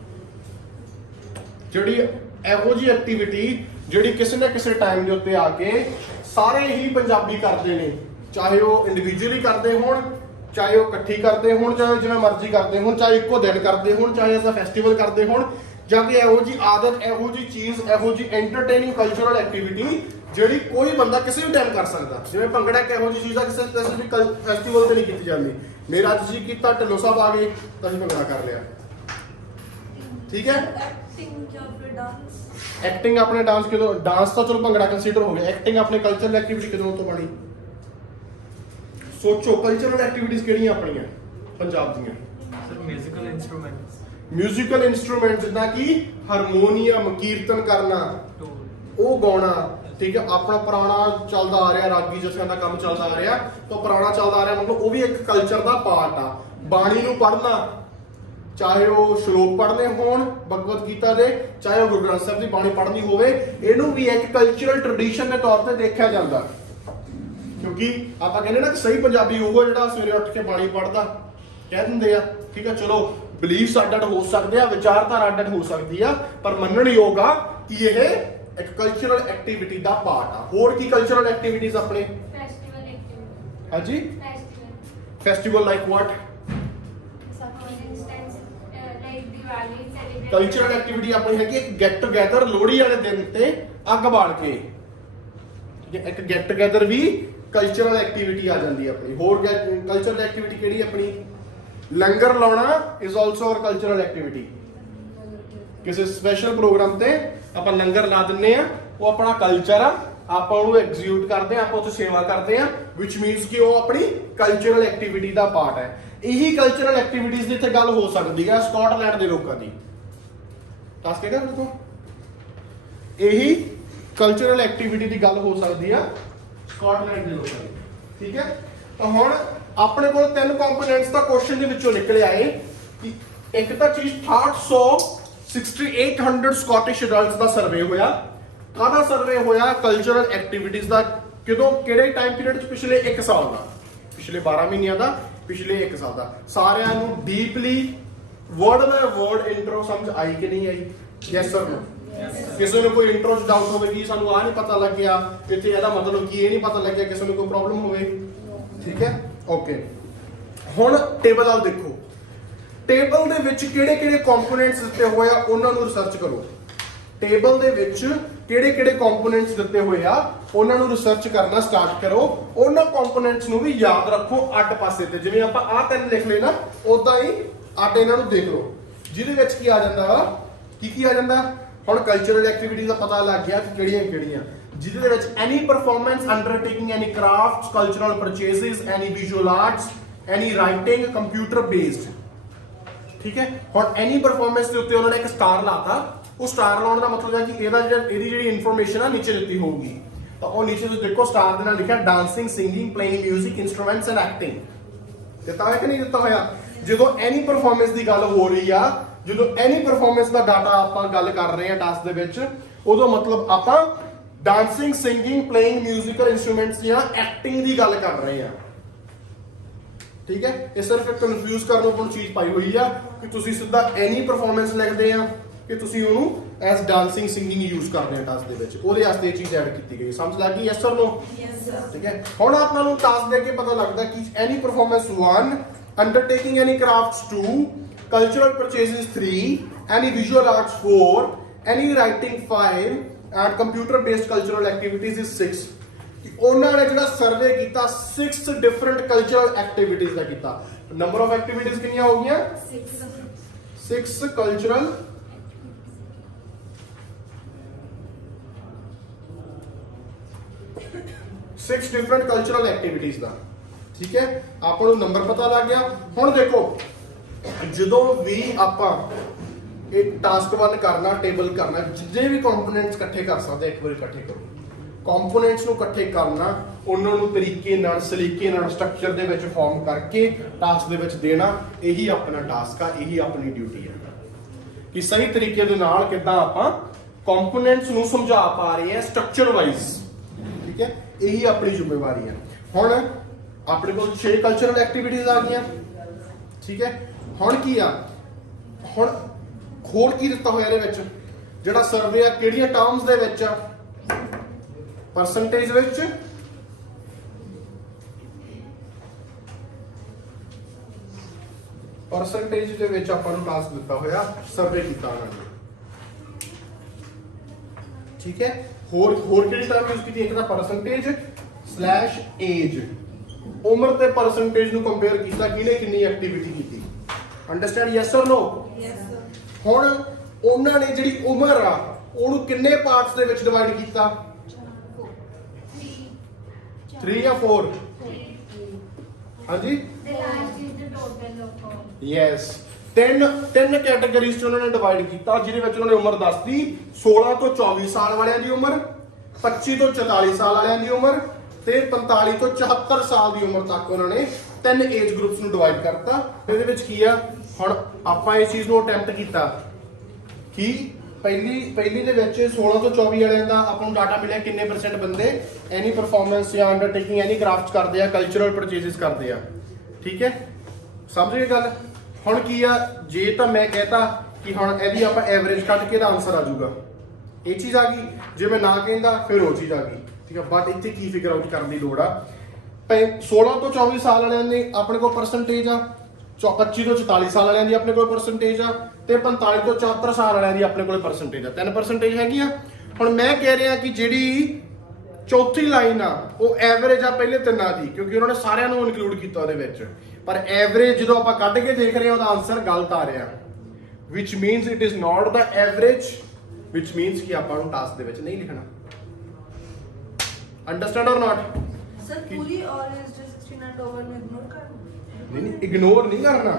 ਜਿਹੜੀ ਇਹੋ ਜਿਹੀ ਐਕਟੀਵਿਟੀ ਜਿਹੜੀ ਕਿਸੇ ਨਾ ਕਿਸੇ ਟਾਈਮ ਦੇ ਉੱਤੇ ਆ ਕੇ ਸਾਰੇ ਹੀ ਪੰਜਾਬੀ ਕਰਦੇ ਨੇ, ਚਾਹੇ ਉਹ ਇੰਡੀਵਿਜੂਅਲੀ ਕਰਦੇ ਹੋਣ, ਚਾਹੇ ਉਹ ਇਕੱਠੀ ਕਰਦੇ ਹੋਣ, ਚਾਹੇ ਜਿਵੇਂ ਮਰਜ਼ੀ ਕਰਦੇ ਹੋਣ, ਚਾਹੇ ਇੱਕੋ ਦਿਨ ਕਰਦੇ ਹੋਣ, ਚਾਹੇ ਐਜ਼ ਅ ਫੈਸਟੀਵਲ ਕਰਦੇ ਹੋਣ, ਜਾਂ ਕਿ ਇਹੋ ਜਿਹੀ ਆਦਤ, ਇਹੋ ਜਿਹੀ ਚੀਜ਼, ਇਹੋ ਜਿਹੀ ਐਂਟਰਟੇਨਿੰਗ ਕਲਚਰਲ ਐਕਟੀਵਿਟੀ ਜਿਹੜੀ ਕੋਈ ਬੰਦਾ ਕਿਸੇ ਵੀ ਟਾਈਮ ਕਰ ਸਕਦਾ। ਜਿਵੇਂ ਭੰਗੜਾ ਇੱਕ ਇਹੋ ਜਿਹੀ ਚੀਜ਼ ਆ ਕਿਸੇ ਸਪੈਸੀਫਿਕ ਫੈਸਟੀਵਲ ਤੇ ਨਹੀਂ ਕੀਤੀ ਜਾਂਦੀ। ਮੇਰਾ ਤੁਸੀਂ ਕੀਤਾ, ਢਿੱਲੋਂ ਸਾਹਿਬ ਆ ਗਏ ਤਾਂ ਅਸੀਂ ਭੰਗੜਾ ਕਰ ਲਿਆ। ਠੀਕ ਹੈ। ਐਕਟਿੰਗ ਆਪਣੇ ਡਾਂਸ ਕਿਦੋਂ? ਡਾਂਸ ਤਾਂ ਚਲੋ ਭੰਗੜਾ ਕੰਸੀਡਰ ਹੋ ਗਿਆ। ਐਕਟਿੰਗ ਆਪਣੇ ਕਲਚਰਲ ਐਕਟੀਵਿਟੀ ਕਿਦੋਂ ਤੋਂ ਬਣੀ? ਸੋਚੋ ਕਲਚਰਲ ਐਕਟੀਵਿਟੀਜ਼ ਕਿਹੜੀਆਂ ਆਪਣੀਆਂ ਪੰਜਾਬ ਦੀਆਂ? Sir musical instruments, musical instrument ਜਿੱਦਾਂ ਕਿ ਹਾਰਮੋਨੀਅਮ, ਕੀਰਤਨ ਕਰਨਾ, ਉਹ ਗਾਉਣਾ। ਠੀਕ ਹੈ। ਆਪਣਾ ਪੁਰਾਣਾ ਚੱਲਦਾ ਆ ਰਿਹਾ, ਰਾਗੀ ਜਥਿਆਂ ਦਾ ਕੰਮ ਚੱਲਦਾ ਆ ਰਿਹਾ, ਤਾਂ ਪੁਰਾਣਾ ਚੱਲਦਾ ਆ ਰਿਹਾ, ਮਤਲਬ ਉਹ ਵੀ ਇੱਕ ਕਲਚਰ ਦਾ ਪਾਰਟ ਆ। ਬਾਣੀ ਨੂੰ ਪੜ੍ਹਨਾ, ਚਾਹੇ ਉਹ ਸ਼ਲੋਕ ਪੜ੍ਹਨੇ ਹੋਣ ਭਗਵਦ ਗੀਤਾ ਦੇ, ਚਾਹੇ ਉਹ ਗੁਰੂ ਗ੍ਰੰਥ ਸਾਹਿਬ ਦੀ ਬਾਣੀ ਪੜ੍ਹਨੀ ਹੋਵੇ, ਇਹਨੂੰ ਵੀ ਇੱਕ ਕਲਚਰਲ ਟ੍ਰੈਡੀਸ਼ਨ ਦੇ ਤੌਰ ਤੇ ਦੇਖਿਆ ਜਾਂਦਾ। ਕਿਉਂਕਿ ਆਪਾਂ ਕਹਿੰਦੇ ਨਾ ਕਿ ਸਹੀ ਪੰਜਾਬੀ ਉਹ ਜਿਹੜਾ ਸਵੇਰੇ ਉੱਠ ਕੇ ਬਾਣੀ ਪੜ੍ਹਦਾ, ਕਹਿ ਦਿੰਦੇ ਆ। ਠੀਕ ਹੈ। ਚਲੋ ਬਲੀਫ ਅੱਡ ਹੋ ਸਕਦੇ ਆ, ਵਿਚਾਰਧਾਰਾ ਅੱਡ ਹੋ ਸਕਦੀ ਆ, ਪਰ ਮੰਨਣਯੋਗ ਆ ਕਿ ਇਹ ਇੱਕ ਕਲਚਰਲ ਐਕਟੀਵਿਟੀ ਦਾ ਪਾਰਟ ਆ। ਹੋਰ ਕੀ ਕਲਚਰਲ ਐਕਟੀਵਿਟੀਜ਼ ਆਪਣੇ? Festival activity. ਹਾਂਜੀ, festival festival like what? Cultural activity ਆਪਣੀ ਹੈਗੀ ਇੱਕ ਗੈਟ ਟੂਗੇਦਰ, ਲੋਹੜੀ ਵਾਲੇ ਦਿਨ ਤੇ ਅੱਗ ਬਾਲ ਕੇ। ਇੱਕ ਗੈਟ ਟੂਗੇਦਰ ਵੀ ਕਲਚਰਲ ਐਕਟੀਵਿਟੀ ਆ ਜਾਂਦੀ ਹੈ ਆਪਣੀ। ਹੋਰ ਕਲਚਰਲ ਐਕਟੀਵਿਟੀ ਕਿਹੜੀ ਆਪਣੀ? ਲੰਗਰ ਲਾਉਣਾ is also our cultural activity. ਕਿਸੇ ਸਪੈਸ਼ਲ ਪ੍ਰੋਗਰਾਮ ਤੇ ਆਪਾਂ ਲੰਗਰ ਲਾ ਦਿੰਨੇ ਆ, ਉਹ ਆਪਣਾ ਕਲਚਰ ਆ, ਆਪਾਂ ਉਹਨੂੰ ਐਗਜ਼ੀਕਿਊਟ ਕਰਦੇ ਆ, ਆਪਾਂ ਉੱਥੇ ਸੇਵਾ ਕਰਦੇ ਆ, ਵਿਚ ਮੀਨਸ ਕਿ ਉਹ ਆਪਣੀ ਕਲਚਰਲ ਐਕਟੀਵਿਟੀ ਦਾ ਪਾਰਟ ਹੈ। ਇਹੀ ਕਲਚਰਲ ਐਕਟੀਵਿਟੀਜ਼ ਦੀ ਇੱਥੇ ਗੱਲ ਹੋ ਸਕਦੀ ਹੈ ਸਕਾਟਲੈਂਡ ਦੇ ਲੋਕਾਂ ਦੀ। ਦੱਸ ਕੇ ਕਰ ਦੇਖੋ, ਇਹੀ ਕਲਚਰਲ ਐਕਟੀਵਿਟੀ ਦੀ ਗੱਲ ਹੋ ਸਕਦੀ ਆ ਸਕਾਟਲੈਂਡ ਦੇ ਲੋਕਾਂ ਦੀ। ਠੀਕ ਹੈ, ਤਾਂ ਹੁਣ ਆਪਣੇ ਕੋਲ ਤਿੰਨ ਕੰਪੋਨੈਂਟਸ ਦਾ ਕੁਐਸਚਨ ਦੇ ਵਿੱਚੋਂ ਨਿਕਲਿਆ ਏ ਕਿ ਇੱਕ ਤਾਂ ਚੀਜ਼ 6800 ਸਕਾਟਿਸ਼ ਅਡਲਟਸ ਦਾ ਸਰਵੇ ਹੋਇਆ। ਕਾਹਦਾ ਸਰਵੇ ਹੋਇਆ? ਕਲਚਰਲ ਐਕਟੀਵਿਟੀਜ਼ ਦਾ। ਕਿਦੋਂ, ਕਿਹੜੇ ਟਾਈਮ ਪੀਰੀਅਡ ਚ? ਪਿਛਲੇ 1 ਸਾਲ ਦਾ, ਪਿਛਲੇ 12 ਮਹੀਨਿਆਂ ਦਾ, ਪਿਛਲੇ 1 ਸਾਲ ਦਾ। ਸਾਰਿਆਂ ਨੂੰ deeply word by word intro ਸਮਝ ਆਈ ਕਿ ਨਹੀਂ ਆਈ? Yes sir no? ਕਿਸੇ ਨੂੰ ਕੋਈ ਇੰਟਰੋ ਚ ਡਾਊਟ ਹੋਵੇ ਕਿ ਸਾਨੂੰ ਆਹ ਨਹੀਂ ਪਤਾ ਲੱਗਿਆ, ਇੱਥੇ ਇਹਦਾ ਮਤਲਬ ਕੀ ਇਹ ਨਹੀਂ ਪਤਾ ਲੱਗਿਆ, ਕਿਸੇ ਨੂੰ ਕੋਈ ਪ੍ਰੋਬਲਮ ਹੋਵੇ? ਠੀਕ ਹੈ, ਓਕੇ। ਹੁਣ ਟੇਬਲ ਵੱਲ ਦੇਖੋ, ਟੇਬਲ ਦੇ ਵਿੱਚ ਕਿਹੜੇ ਕਿਹੜੇ ਕੰਪੋਨੈਂਟਸ ਦਿੱਤੇ ਹੋਏ ਆ ਉਹਨਾਂ ਨੂੰ ਰਿਸਰਚ ਕਰੋ। ਟੇਬਲ ਦੇ ਵਿੱਚ ਕਿਹੜੇ ਕਿਹੜੇ ਕੰਪੋਨੈਂਟਸ ਦਿੱਤੇ ਹੋਏ ਆ ਉਹਨਾਂ ਨੂੰ ਰਿਸਰਚ ਕਰਨਾ ਸਟਾਰਟ ਕਰੋ। ਉਹਨਾਂ ਕੰਪੋਨੈਂਟਸ ਨੂੰ ਵੀ ਯਾਦ ਰੱਖੋ ਅੱਡ ਪਾਸੇ ਤੇ। ਜਿਵੇਂ ਆਪਾਂ ਆਹ ਤਿੰਨ ਲਿਖ ਲਏ ਨਾ, ਉਦਾਂ ਹੀ ਅੱਡ ਇਹਨਾਂ ਨੂੰ ਦੇਖ ਲਓ, ਜਿਹਦੇ ਵਿੱਚ ਕੀ ਆ ਜਾਂਦਾ ਵਾ, ਕੀ ਆ ਜਾਂਦਾ। ਹੁਣ ਕਲਚਰਲ ਐਕਟੀਵਿਟੀ ਦਾ ਪਤਾ ਲੱਗ ਗਿਆ ਕਿ ਕਿਹੜੀਆਂ ਕਿਹੜੀਆਂ, ਜਿਹਦੇ ਵਿੱਚ ਐਨੀ performance undertaking any crafts cultural ਪਰਚੇਸਿਸ ਐਨੀ ਵਿਜ਼ੂਅਲ ਆਰਟਸ ਐਨੀ ਰਾਈਟਿੰਗ ਕੰਪਿਊਟਰ ਬੇਸਡ। ਠੀਕ ਹੈ, ਹੁਣ ਐਨੀ ਪਰਫਾਰਮੈਂਸ ਦੇ ਉੱਤੇ ਉਹਨਾਂ ਨੇ ਇੱਕ ਸਟਾਰ ਲਾਤਾ। ਉਹ ਸਟਾਰ ਲਾਉਣ ਦਾ ਮਤਲਬ ਹੈ ਕਿ ਇਹਦੀ ਜਿਹੜੀ ਇਨਫੋਰਮੇਸ਼ਨ ਆ ਨੀਚੇ ਦਿੱਤੀ ਹੋਊਗੀ, ਤਾਂ ਉਹ ਨੀਚੇ ਤੁਸੀਂ ਦੇਖੋ ਸਟਾਰ ਦੇ ਨਾਲ ਲਿਖਿਆ dancing, singing, playing music instruments and acting. ਦਿੱਤਾ ਹੋਇਆ ਕਿ ਨਹੀਂ ਦਿੱਤਾ ਹੋਇਆ? ਜਦੋਂ ਐਨੀ ਪਰਫਾਰਮੈਂਸ ਦੀ ਗੱਲ ਹੋ ਰਹੀ ਆ, ਜਦੋਂ ਐਨੀ ਪਰਫਾਰਮੈਂਸ ਦਾ ਡਾਟਾ ਆਪਾਂ ਗੱਲ ਕਰ ਰਹੇ ਹਾਂ ਟਾਸਕ ਦੇ ਵਿੱਚ, ਉਦੋਂ ਮਤਲਬ ਆਪਾਂ dancing, singing, playing musical instruments ਜਾਂ ਐਕਟਿੰਗ ਦੀ ਗੱਲ ਕਰ ਰਹੇ ਹਾਂ। ਠੀਕ ਹੈ, ਇਹ ਸਿਰਫ ਇੱਕ ਕਨਫਿਊਜ਼ ਕਰਨ ਨੂੰ ਚੀਜ਼ ਪਾਈ ਹੋਈ ਆ ਕਿ ਤੁਸੀਂ ਸਿੱਧਾ ਐਨੀ ਪਰਫਾਰਮੈਂਸ ਲਿਖਦੇ ਆ ਕਿ ਤੁਸੀਂ ਉਹਨੂੰ ਐਸ ਡਾਂਸਿੰਗ, ਸਿੰਗਿੰਗ ਯੂਜ਼ ਕਰਦੇ ਆ ਟਾਸਕ ਦੇ ਵਿੱਚ। ਉਹਦੇ ਵਾਸਤੇ ਇਹ ਚੀਜ਼ ਐਡ ਕੀਤੀ ਗਈ। ਸਮਝ ਲੱਗ ਗਈ? Yes or no? Yes, sir. ਠੀਕ ਹੈ, ਹੁਣ ਆਪਾਂ ਨੂੰ ਟਾਸਕ ਦੇ ਕੇ ਪਤਾ ਲੱਗਦਾ ਕਿ any performance 1, undertaking any crafts 2, cultural purchases 3, any visual arts 4, any writing 5 and computer based cultural activities is 6। ਉਹਨਾਂ ਨੇ ਜਿਹੜਾ ਸਰਵੇ ਕੀਤਾ 6 ਡਿਫਰੈਂਟ ਕਲਚਰਲ ਐਕਟੀਵਿਟੀਜ਼ ਦਾ ਕੀਤਾ। ਨੰਬਰ ਆਫ ਐਕਟੀਵਿਟੀਜ਼ ਕਿੰਨੀਆਂ ਹੋ ਗਈਆਂ? 6 ਕਲਚਰਲ 6 ਡਿਫਰੈਂਟ ਕਲਚਰਲ ਐਕਟੀਵਿਟੀਜ਼ ਦਾ। ਠੀਕ ਹੈ, ਆਪਾਂ ਨੂੰ ਨੰਬਰ ਪਤਾ ਲੱਗ ਗਿਆ। ਹੁਣ ਦੇਖੋ, ਜਦੋਂ ਵੀ ਆਪਾਂ ਇਹ ਟਾਸਕ 1 ਕਰਨਾ, ਟੇਬਲ ਕਰਨਾ, ਜਿੰਨੇ ਵੀ ਕੰਪੋਨੈਂਟਸ ਇਕੱਠੇ ਕਰ ਸਕਦੇ ਇੱਕ ਵਾਰੀ ਇਕੱਠੇ ਕਰੋ। ਕੰਪੋਨੈਂਟਸ ਨੂੰ ਇਕੱਠੇ ਕਰਨਾ, ਉਹਨਾਂ ਨੂੰ ਤਰੀਕੇ ਨਾਲ, ਸਲੀਕੇ ਨਾਲ, ਸਟਰਕਚਰ ਦੇ ਵਿੱਚ ਫਾਰਮ ਕਰਕੇ ਟਾਸਕ ਦੇ ਵਿੱਚ ਦੇਣਾ, ਇਹੀ ਆਪਣਾ ਟਾਸਕ ਆ, ਇਹੀ ਆਪਣੀ ਡਿਊਟੀ ਹੈ ਕਿ ਸਹੀ ਤਰੀਕੇ ਦੇ ਨਾਲ ਕਿੱਦਾਂ ਆਪਾਂ ਕੰਪੋਨੈਂਟਸ ਨੂੰ ਸਮਝਾ ਪਾ ਰਹੇ ਹਾਂ ਸਟਰਕਚਰ ਵਾਈਜ਼। ਠੀਕ ਹੈ, ਇਹੀ ਆਪਣੀ ਜ਼ਿੰਮੇਵਾਰੀ ਹੈ। ਹੁਣ ਆਪਣੇ ਕੋਲ 6 ਕਲਚਰਲ ਐਕਟੀਵਿਟੀਜ਼ ਆ ਗਈਆਂ। ਠੀਕ ਹੈ, ਹੁਣ ਕੀ ਆ, ਹੁਣ ਹੋਰ ਕੀ ਦਿੱਤਾ ਹੋਇਆ ਇਹਦੇ ਵਿੱਚ? ਜਿਹੜਾ ਸਰਵੇ ਆ ਕਿਹੜੀਆਂ ਟਰਮਸ ਦੇ ਵਿੱਚ ਆ? ਪਰਸੈਂਟੇਜ ਵਿੱਚ, ਪਰਸੈਂਟੇਜ ਦੇ ਵਿੱਚ ਆਪਾਂ ਨੂੰ ਟਾਸਕ ਦਿੱਤਾ ਹੋਇਆ, ਸਰਵੇ ਕੀਤਾ ਉਹਨਾਂ ਨੇ। ਠੀਕ ਹੈ, ਹੋਰ ਕਿਹੜੀ ਟਰਮ ਯੂਜ਼ ਕੀਤੀ? ਇੱਕ ਤਾਂ ਪਰਸੈਂਟੇਜ ਸਲੈਸ਼ ਏਜ, ਉਮਰ ਤੇ ਪਰਸੈਂਟੇਜ ਨੂੰ ਕੰਪੇਅਰ ਕੀਤਾ, ਕਿਹਨੇ ਕਿੰਨੀ ਐਕਟੀਵਿਟੀ ਕੀਤੀ। Understand? Yes or no? Yes, sir. ਹੁਣ ਉਹਨਾਂ ਨੇ ਜਿਹੜੀ ਉਮਰ ਆ ਉਹਨੂੰ ਕਿੰਨੇ ਪਾਰਟਸ ਦੇ ਵਿੱਚ ਡਿਵਾਈਡ ਕੀਤਾ? 3 ਜਾਂ 4? ਹਾਂਜੀ, The last is the total of all. Yes, ਤਿੰਨ ਕੈਟਾਗਰੀਜ਼ ਚ ਉਹਨਾਂ ਨੇ ਡਿਵਾਈਡ ਕੀਤਾ, ਜਿਹਦੇ ਵਿੱਚ ਉਹਨਾਂ ਨੇ ਉਮਰ ਦੱਸਦੀ 16 ਤੋਂ 24 ਸਾਲ ਵਾਲਿਆਂ ਦੀ ਉਮਰ, 25 ਤੋਂ 44 ਸਾਲ ਵਾਲਿਆਂ ਦੀ ਉਮਰ ਤੇ 45 ਤੋਂ 74 ਸਾਲ ਦੀ ਉਮਰ ਤੱਕ ਉਹਨਾਂ ਨੇ 3 ਏਜ ਗਰੁੱਪਸ ਨੂੰ ਡਿਵਾਈਡ ਕਰਤਾ। ਇਹਦੇ ਵਿੱਚ ਕੀ ਆ, ਹੁਣ ਆਪਾਂ ਇਸ ਚੀਜ਼ ਨੂੰ ਅਟੈਂਪਟ ਕੀਤਾ ਕਿ ਪਹਿਲੀ ਦੇ ਵਿੱਚ 16 ਤੋਂ 24 ਵਾਲਿਆਂ ਦਾ ਆਪਾਂ ਨੂੰ ਡਾਟਾ ਮਿਲਿਆ ਕਿੰਨੇ ਪਰਸੈਂਟ ਬੰਦੇ ਐਨੀ ਪਰਫਾਰਮੈਂਸ ਜਾਂ ਅੰਡਰਟੇਕਿੰਗ ਐਨੀ ਕਰਾਫਟਸ ਕਰਦੇ ਆ, ਕਲਚਰਲ ਪਰਚੇਸਿਸ ਕਰਦੇ ਆ। ਠੀਕ ਹੈ, ਸਮਝ ਗਏ ਗੱਲ? ਹੁਣ ਕੀ ਆ, ਜੇ ਤਾਂ ਮੈਂ ਕਹਤਾ ਕਿ ਹੁਣ ਇਹਦੀ ਆਪਾਂ ਐਵਰੇਜ ਕੱਢ ਕੇ ਇਹਦਾ ਆਨਸਰ ਆ ਜਾਊਗਾ, ਇਹ ਚੀਜ਼ ਆ ਗਈ। ਜੇ ਮੈਂ ਨਾ ਕਹਿੰਦਾ ਫਿਰ ਉਹ ਚੀਜ਼ ਆ ਗਈ। ਠੀਕ ਹੈ, ਬਟ ਇੱਥੇ ਕੀ ਫਿਗਰ ਆਊਟ ਕਰਨ ਦੀ ਲੋੜ ਆ? 16 ਤੋਂ 24 ਸਾਲ ਵਾਲਿਆਂ ਦੀ ਆਪਣੇ ਕੋਲ ਪਰਸੈਂਟੇਜ ਆ, 25 ਤੋਂ 44 ਸਾਲ ਵਾਲਿਆਂ ਦੀ ਆਪਣੇ ਕੋਲ ਪਰਸੈਂਟੇਜ ਆ ਤੇ 45 ਤੋਂ 74 ਸਾਲ ਵਾਲਿਆਂ ਦੀ ਆਪਣੇ ਕੋਲ ਪਰਸੈਂਟੇਜ ਆ। 3 ਪਰਸੈਂਟੇਜ ਹੈਗੀ ਆ। ਹੁਣ ਮੈਂ ਕਹਿ ਰਿਹਾ ਕਿ ਜਿਹੜੀ ਚੌਥੀ ਲਾਈਨ ਆ ਉਹ ਐਵਰੇਜ ਆ ਪਹਿਲੇ ਤਿੰਨਾਂ ਦੀ, ਕਿਉਂਕਿ ਉਹਨਾਂ ਨੇ ਸਾਰਿਆਂ ਨੂੰ ਇਨਕਲੂਡ ਕੀਤਾ ਉਹਦੇ ਵਿੱਚ, ਪਰ ਐਵਰੇਜ ਜਦੋਂ ਆਪਾਂ ਕੱਢ ਕੇ ਦੇਖ ਰਹੇ ਹਾਂ ਉਹਦਾ ਆਨਸਰ ਗਲਤ ਆ ਰਿਹਾ, which means it is not the average, which means ਕਿ ਆਪਾਂ ਨੂੰ ਟਾਸਕ ਦੇ ਵਿੱਚ ਨਹੀਂ ਲਿਖਣਾ। Understand or not? ਸਰ ਪੂਰੀ ਔਰ ਇਸ ਜੋ 16 ਐਂਡ ਓਵਰ ਨੂੰ ਇਗਨੋਰ ਕਰਨਾ? ਨਹੀਂ ਇਗਨੋਰ ਨਹੀਂ ਕਰਨਾ,